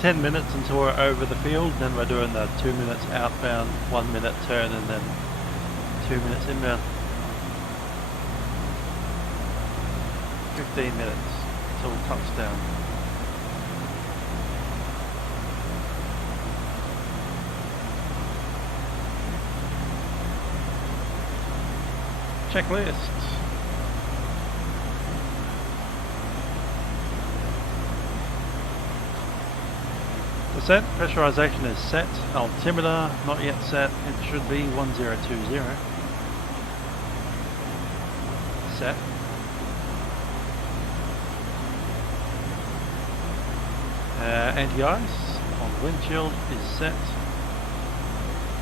10 minutes until we're over the field, then we're doing the 2 minutes outbound, 1 minute turn, and then 2 minutes inbound. 15 minutes until touchdown. Checklist. Set, pressurization is set, altimeter not yet set, it should be 1020. Set. Anti-ice on the windshield is set.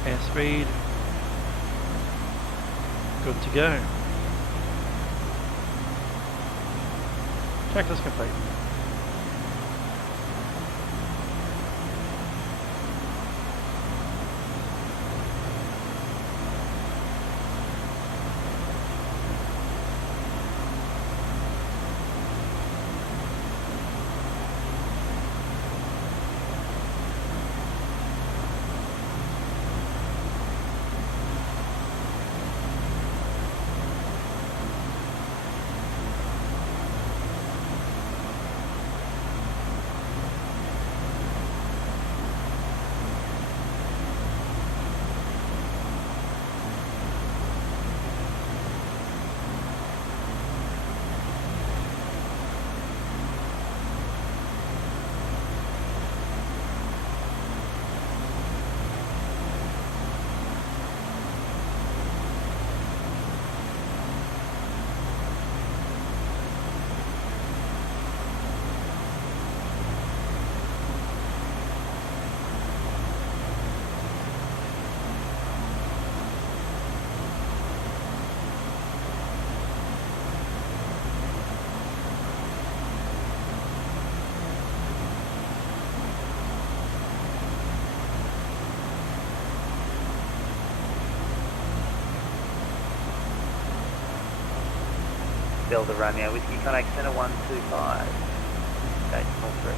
Airspeed, good to go. Checklist complete. Delta Romeo, Whiskey Contact Center 125. Stage 43.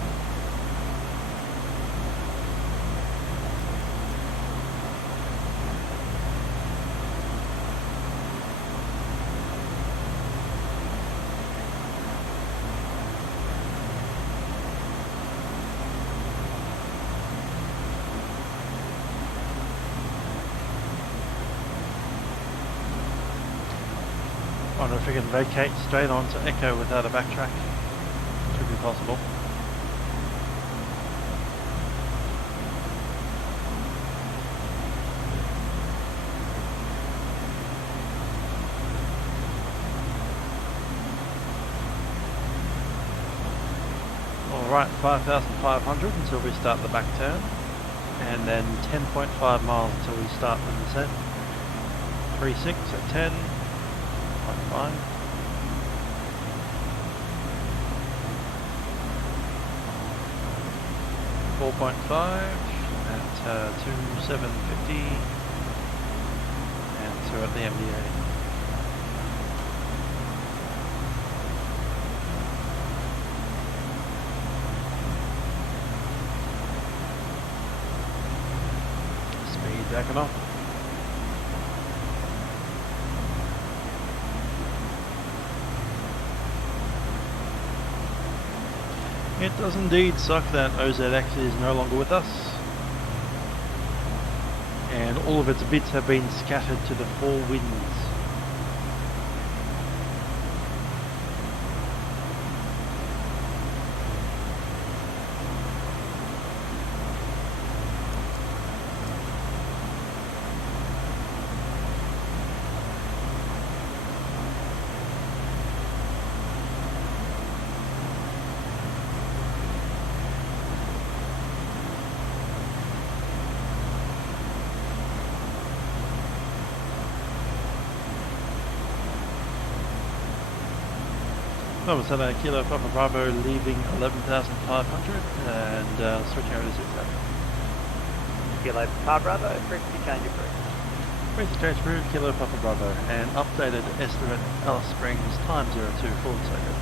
I wonder if we can vacate straight onto Echo without a backtrack. Should be possible. Alright, 5,500 until we start the back turn. And then 10.5 miles until we start the descent. 3.6 at 10. 5. 4.5 at 2750 and 2 at the MDA. Speed backing off. It does indeed suck that OZX is no longer with us, and all of its bits have been scattered to the four winds. Number 7 Kilo Papa Bravo leaving 11,500 and switching over to 6 Kilo Papa Bravo, frequency change approved. Frequency change approved, Kilo Papa Bravo, and updated estimate Alice Springs time 02 forward second.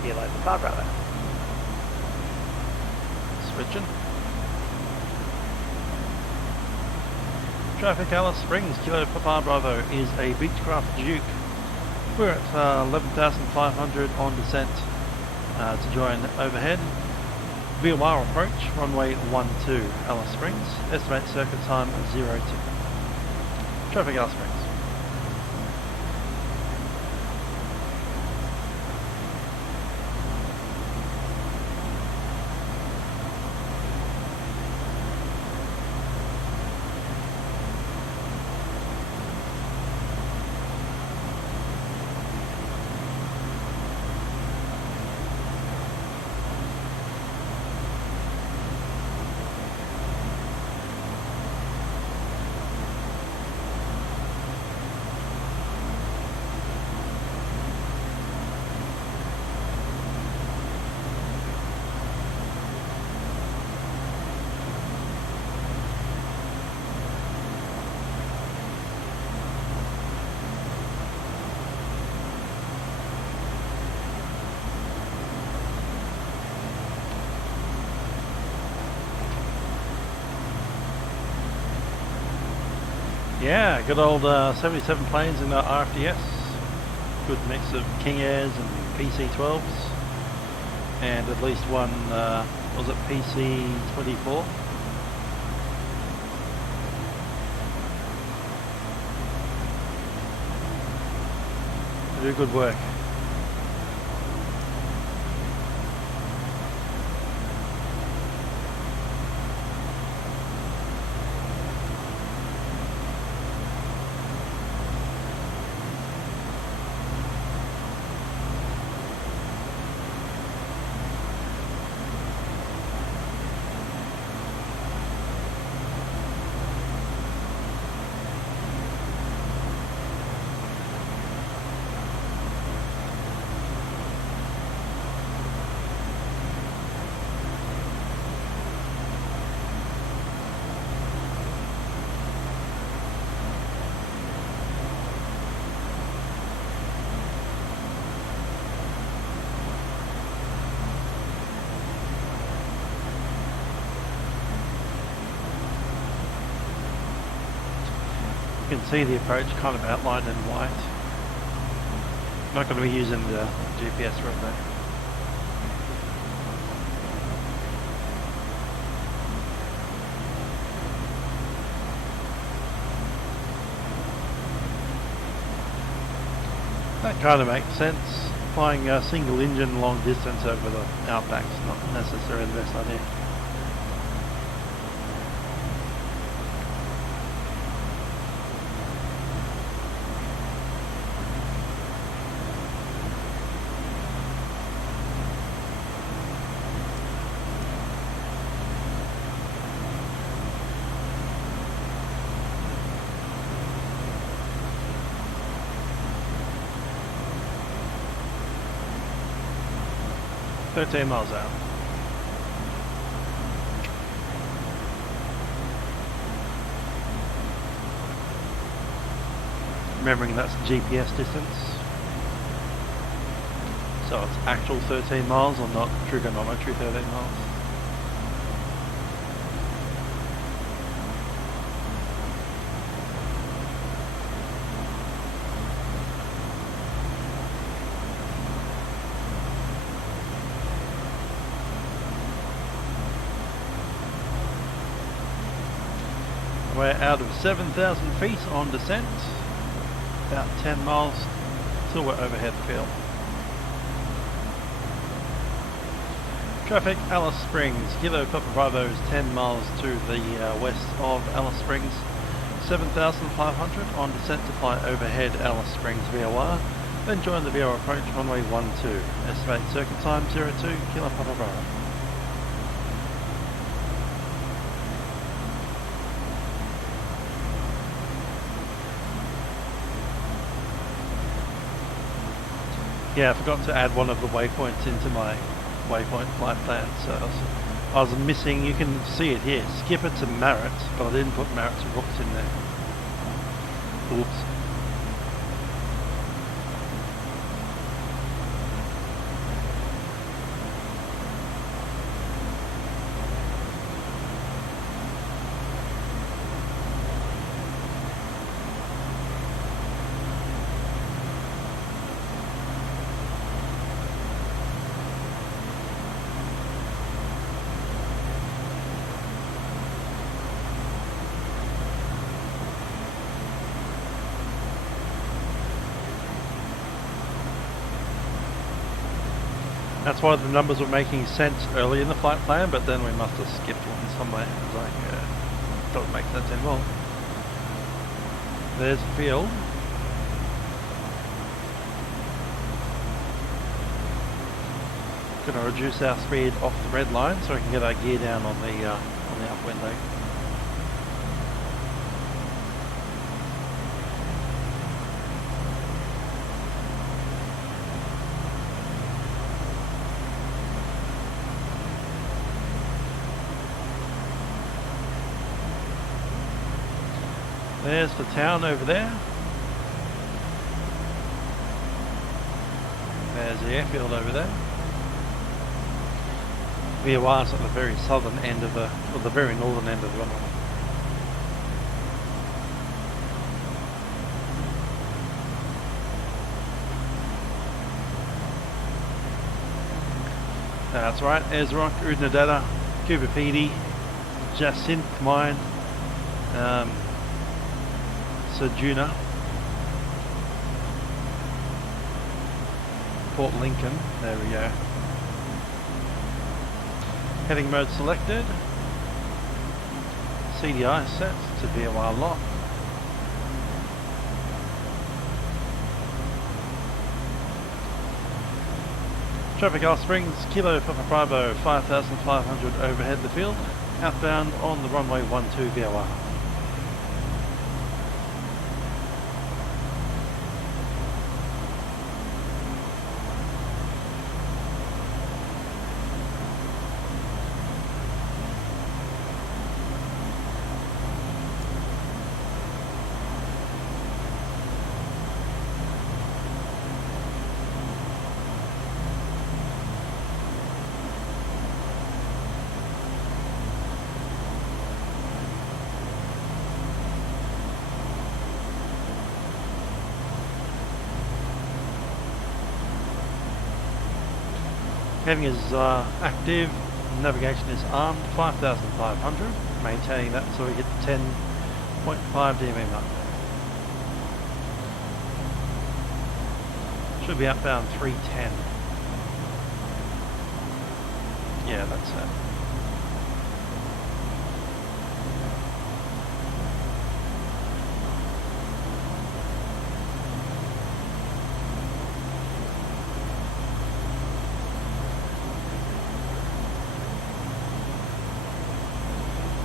Kilo Papa Bravo. Switching. Traffic Alice Springs, Kilo Papa Bravo is a Beechcraft Duke. We're at 11,500 on descent to join overhead. VOR approach, runway 12, Alice Springs. Estimate circuit time 02. Traffic Alice Springs. Yeah, good old 77 planes in the RFDS. Good mix of King Airs and PC-12s. And at least one, was it PC-24? They do good work. can see the approach kind of outlined in white. I'm not going to be using the GPS route though. That kind of makes sense. Flying a single engine long distance over the outback's not necessarily the best idea. Miles out. Remembering that's GPS distance. So it's actual 13 miles or not trigonometry 13 miles. We're out of 7,000 feet on descent, about 10 miles till we're overhead the field. Traffic, Alice Springs, Kilo Papa Bravo is 10 miles to the west of Alice Springs, 7,500 on descent to fly overhead Alice Springs VOR, then join the VOR approach runway 12, estimate circuit time 02, Kilo Papa Bravo. Yeah, I forgot to add one of the waypoints into my waypoint flight plan, so I was missing, you can see it here, Skipper to Marriott, but I didn't put Marriott to Rooks in there. Oops. That's why the numbers were making sense early in the flight plan, but then we must have skipped one somewhere. It was like, doesn't make sense anymore. There's the field. Going to reduce our speed off the red line so we can get our gear down on the upwind leg. There's the town over there. There's the airfield over there. VOR's at the very southern end of the, or the very northern end of the runway. That's right, Ezrock, Udnadada, Cooperpedy, Jacinth Mine, Sejuna, Port Lincoln, there we go. Heading mode selected, CDI set to VOR lock. Traffic Alice Springs, Kilo Papa Bravo, 5,500 overhead the field, outbound on the runway 12 VOR. Heading is active, navigation is armed, 5,500, maintaining that so we get 10.5 DME mark. Should be outbound 310. Yeah, that's it.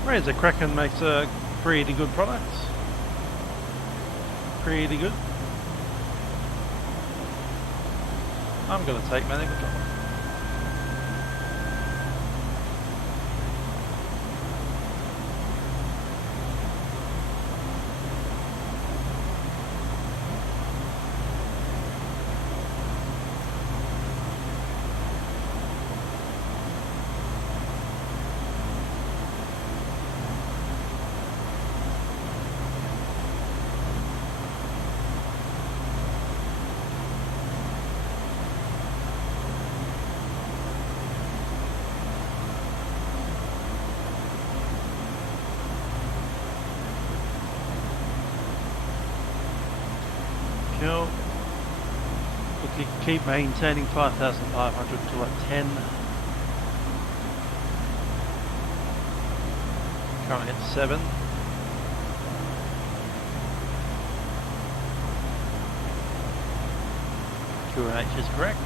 Razor Kraken makes a pretty good product. Pretty good. I'm going to take manual control. Cool. We can keep maintaining 5,500 to a 10. Currently at 7. QNH is correct.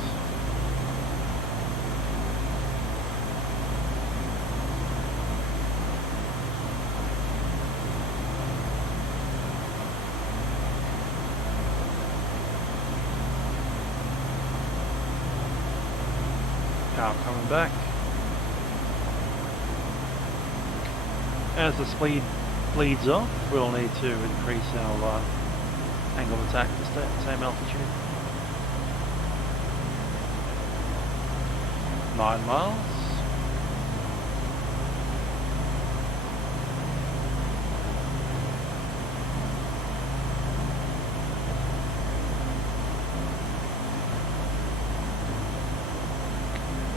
Coming back. As the speed bleeds off, we'll need to increase our angle of attack to stay at the same altitude. 9 miles.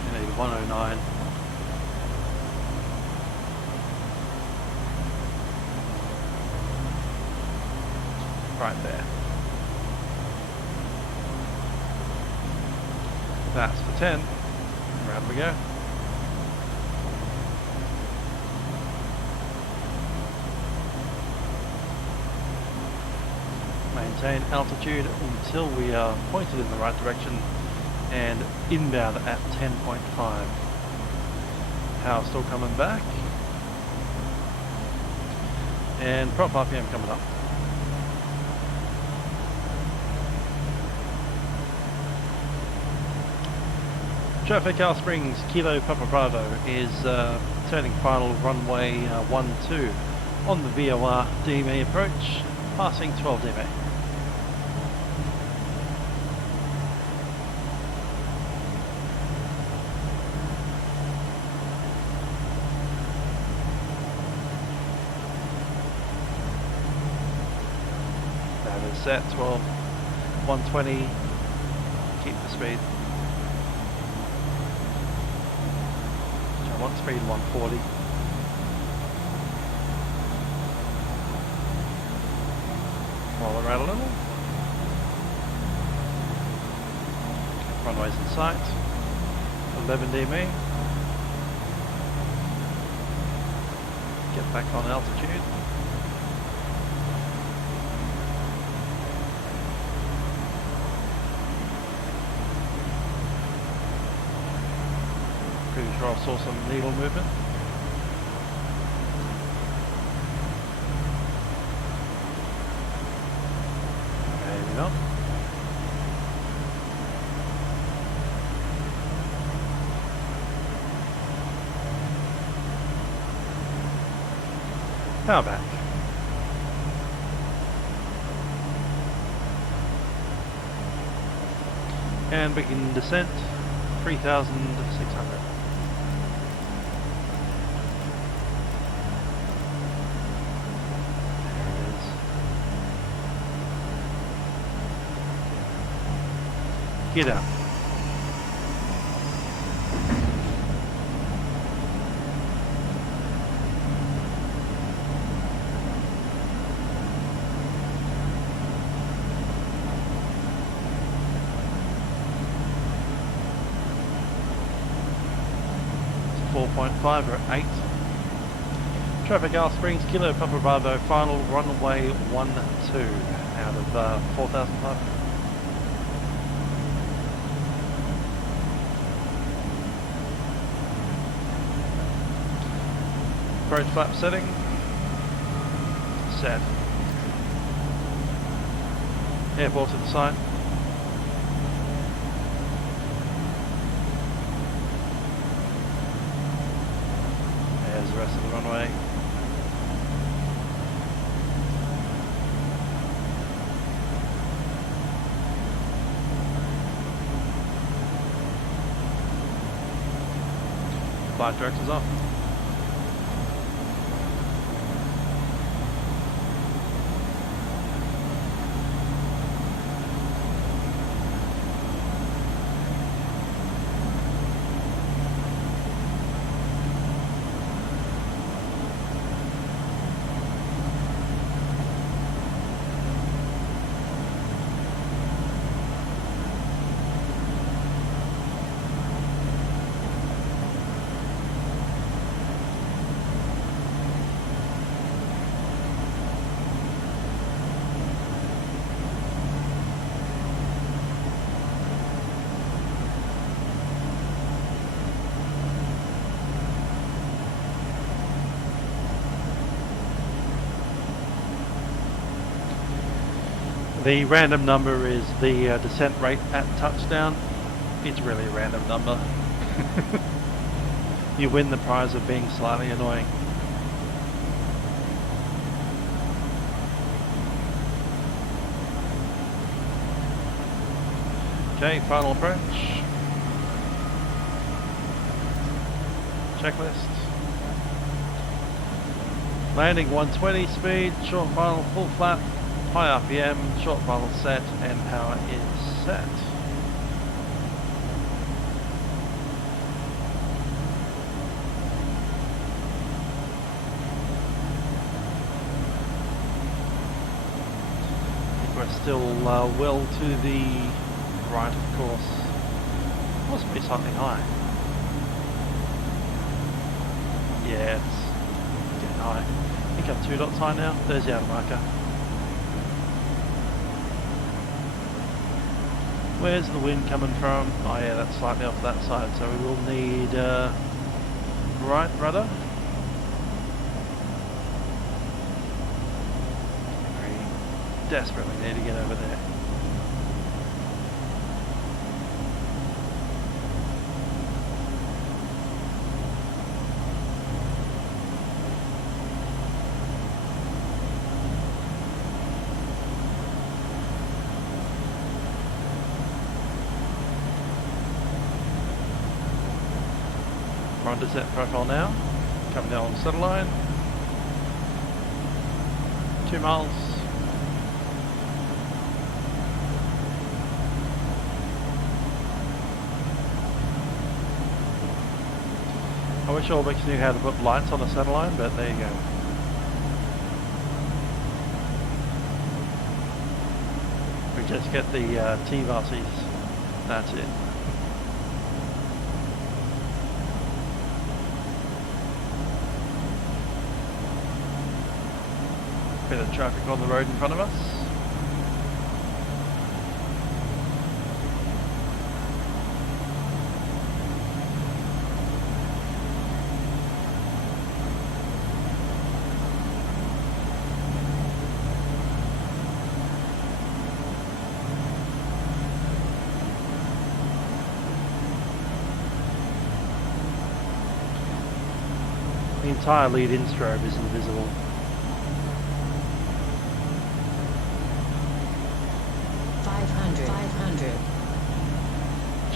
You need 109. Right there. That's the 10. Round we go. Maintain altitude until we are pointed in the right direction and inbound at 10.5. Power still coming back. And prop RPM coming up. Traffic Alice Springs, Kilo Papa Bravo is turning final runway 12 on the VOR DME approach, passing 12 DME. That is set, 12, 120, keep the speed. One speed 140. Roll around a little. Runways in sight. 11 DME. Get back on altitude. Pretty sure I saw some needle movement. There we go. Power back. And begin descent, 3,600. Get out. 4.5, we're at 8. Traffic Alice Springs, Kilo Papa Bravo, final runway 12 out of 4,500. Approach flap setting. Set. Airport to the side. There's the rest of the runway. Flight directors off. The random number is the descent rate at touchdown. It's really a random number. You win the prize of being slightly annoying. Okay, final approach. Checklist. Landing 120 speed, short final full flap. High RPM, short funnel set, and power is set. I think we're still well to the right, of course. Must be something high. Yeah, it's getting high. I think I'm 2 dots high now. There's the outer marker. Where's the wind coming from? Oh yeah, that's slightly off that side, so we will need right rudder. We desperately need to get over there. We're on descent profile now, coming down on the center line, 2 miles. I wish Orbx knew how to put lights on the center line, but there you go. We just get the T-Vassies, that's it. Bit of traffic on the road in front of us. The entire lead-in strobe is invisible.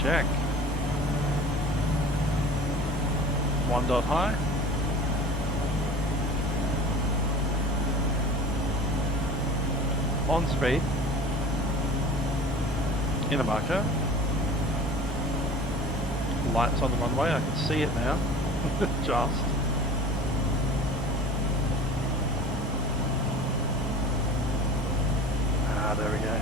Check. 1 dot high. On speed. Inner marker. Lights on the runway, I can see it now. Just. Ah, there we go.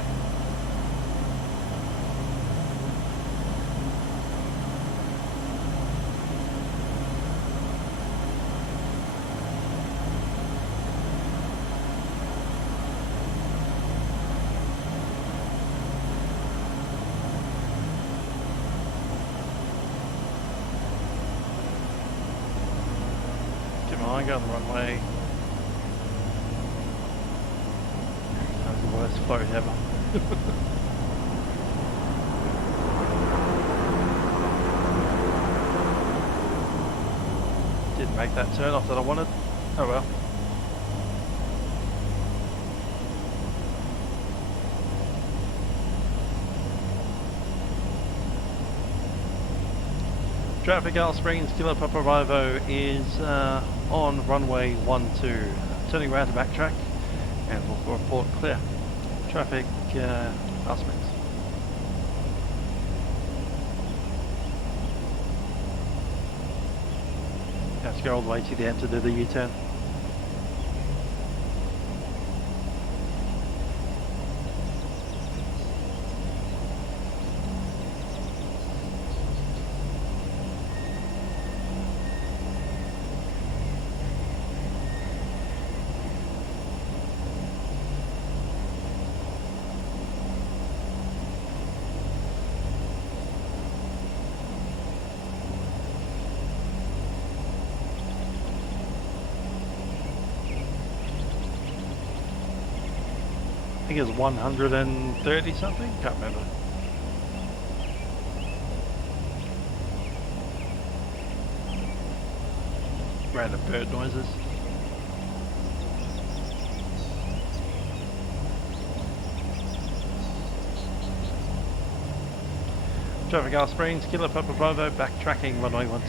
fine, go on the runway. That was the worst float ever. Didn't make that turn off that I wanted. Oh well. Traffic Alice Springs, Kilo Papa Bravo is on runway 12. Turning around to backtrack and we'll report clear. Traffic Alice Springs. Have to go all the way to the end to do the U-turn. I think it's 130 something, can't remember. Random bird noises. Traffic Alice Springs, Kilo Papa Bravo, backtracking runway 12.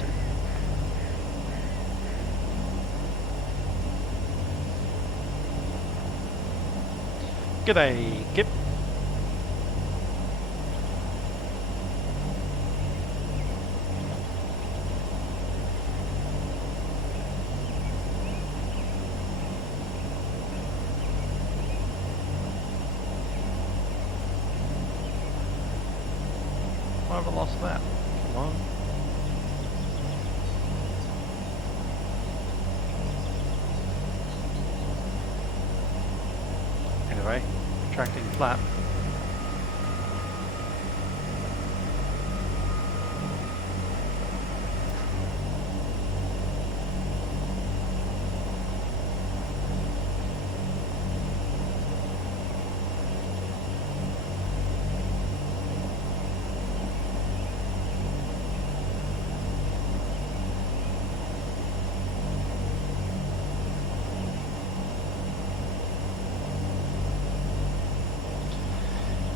G'day, Kip. Why have I lost that? Come on. Anyway, retracting flap.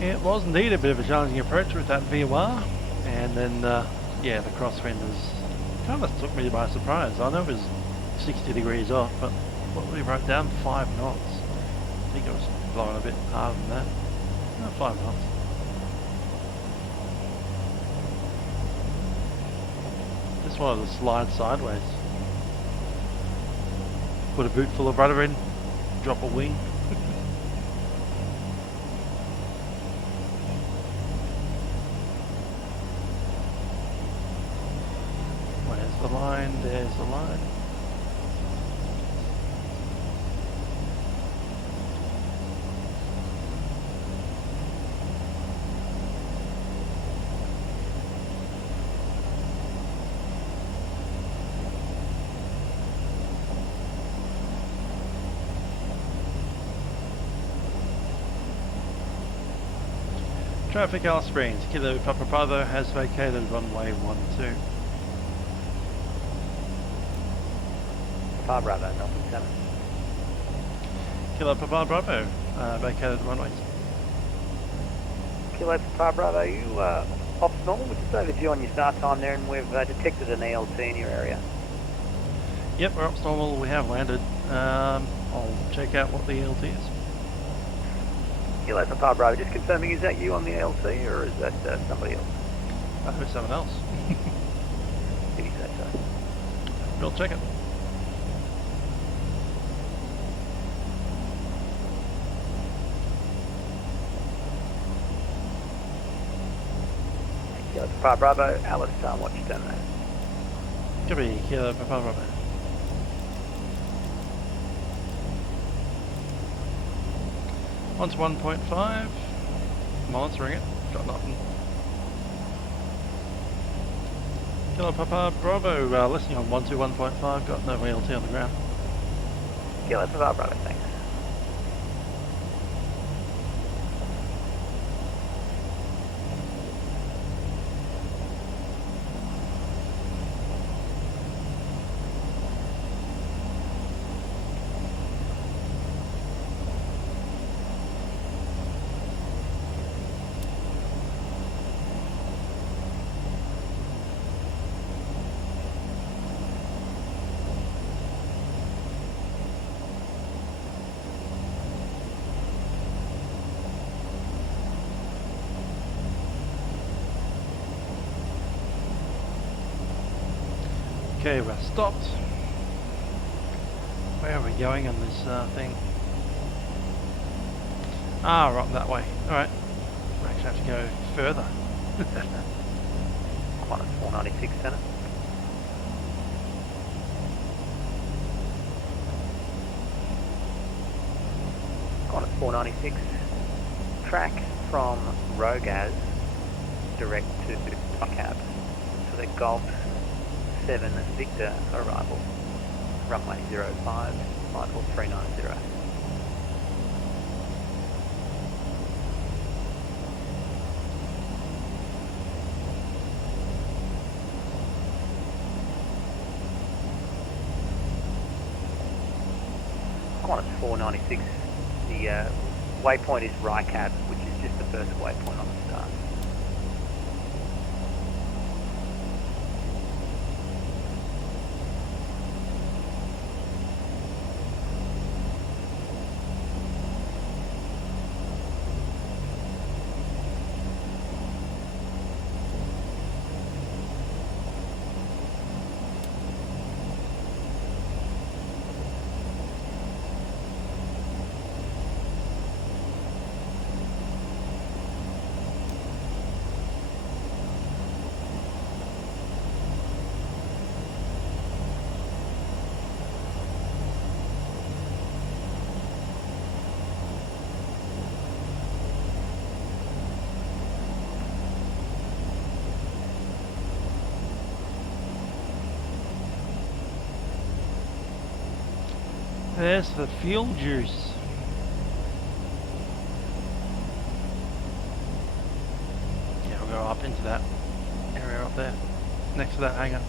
It was indeed a bit of a challenging approach with that VOR, and then yeah, the crosswind kind of took me by surprise. I know it was 60 degrees off, but what we wrote down, 5 knots. I think it was blowing a bit harder than that. No, 5 knots. Just wanted to slide sideways. Put a boot full of rudder in, drop a wing. The line, there's the line. Traffic Alice Springs, Kilo Papa Bravo has vacated runway 12. Papa Bravo, Melbourne 7. Kilo Papa Bravo, vacated runways. Kilo Papa Bravo, you off normal? We're just overdue on your start time there, and we've detected an ELT in your area. Yep, we're up to normal, we have landed. I'll check out what the ELT is. Kilo Papa Bravo, just confirming, is that you on the ELT, or is that somebody else? I hope it's someone else. Did he say so? We'll check it. Kilo Papa Bravo, Alice, watch your turn there. Could be Kilo Papa Bravo. Onto 1.5. Monitoring it. Got nothing. Kilo Papa Bravo, listening on 121.5. Got no ELT on the ground. Kilo Provide Bravo, thanks. Okay, we're stopped. Where are we going on this thing? Ah, right that way. Alright. We actually have to go further. Qantas 496 Center. Qantas 496. Track from Rogaz direct to Cab for the Golf 7 Victor arrival. Runway 05, Michael 390. Qantas 496, the waypoint is Rycab, which is just the first waypoint on the start. There's the fuel juice. Yeah, we'll go up into that area up there, next to that hangar.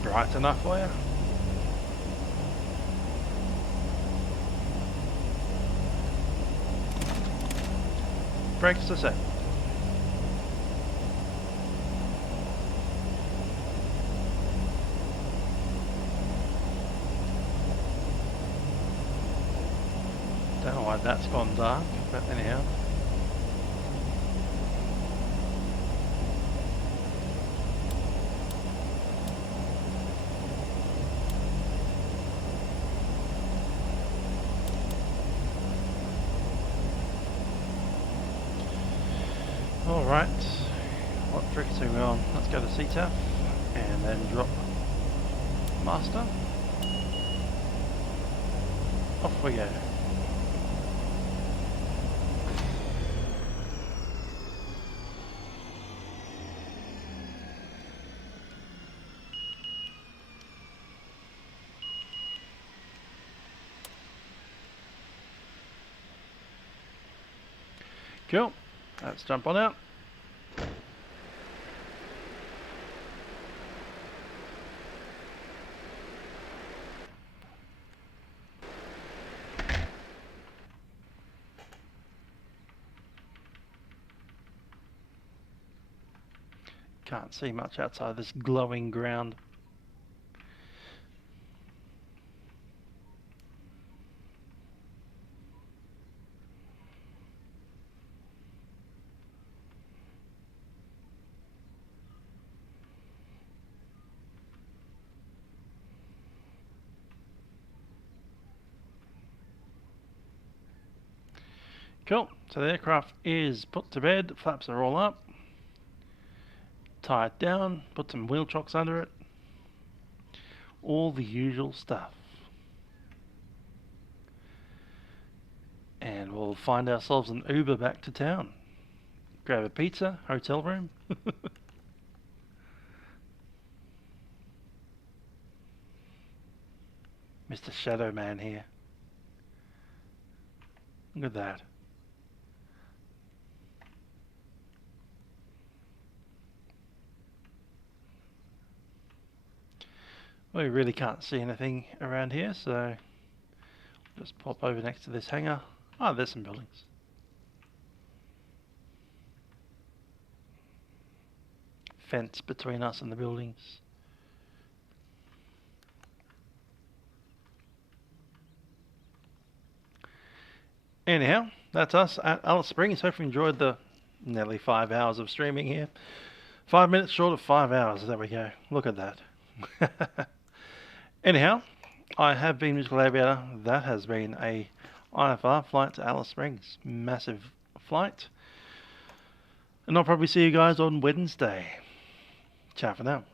Bright enough for you? Brakes to set. Don't know why that's gone dark, but anyhow. Alright, what frequency are we on? Let's go to CTAF and then drop master. Off we go. Cool, let's jump on out. Can't see much outside this glowing ground. Cool, so the aircraft is put to bed, flaps are all up, tie it down, put some wheel chocks under it, all the usual stuff. And we'll find ourselves an Uber back to town. Grab a pizza, hotel room. Mr. Shadow Man here. Look at that. We really can't see anything around here, so just pop over next to this hangar. Oh, there's some buildings. Fence between us and the buildings. Anyhow, that's us at Alice Springs. Hope you enjoyed the nearly 5 hours of streaming here. 5 minutes short of 5 hours. There we go. Look at that. Anyhow, I have been Musical Aviator. That has been a IFR flight to Alice Springs. Massive flight. And I'll probably see you guys on Wednesday. Ciao for now.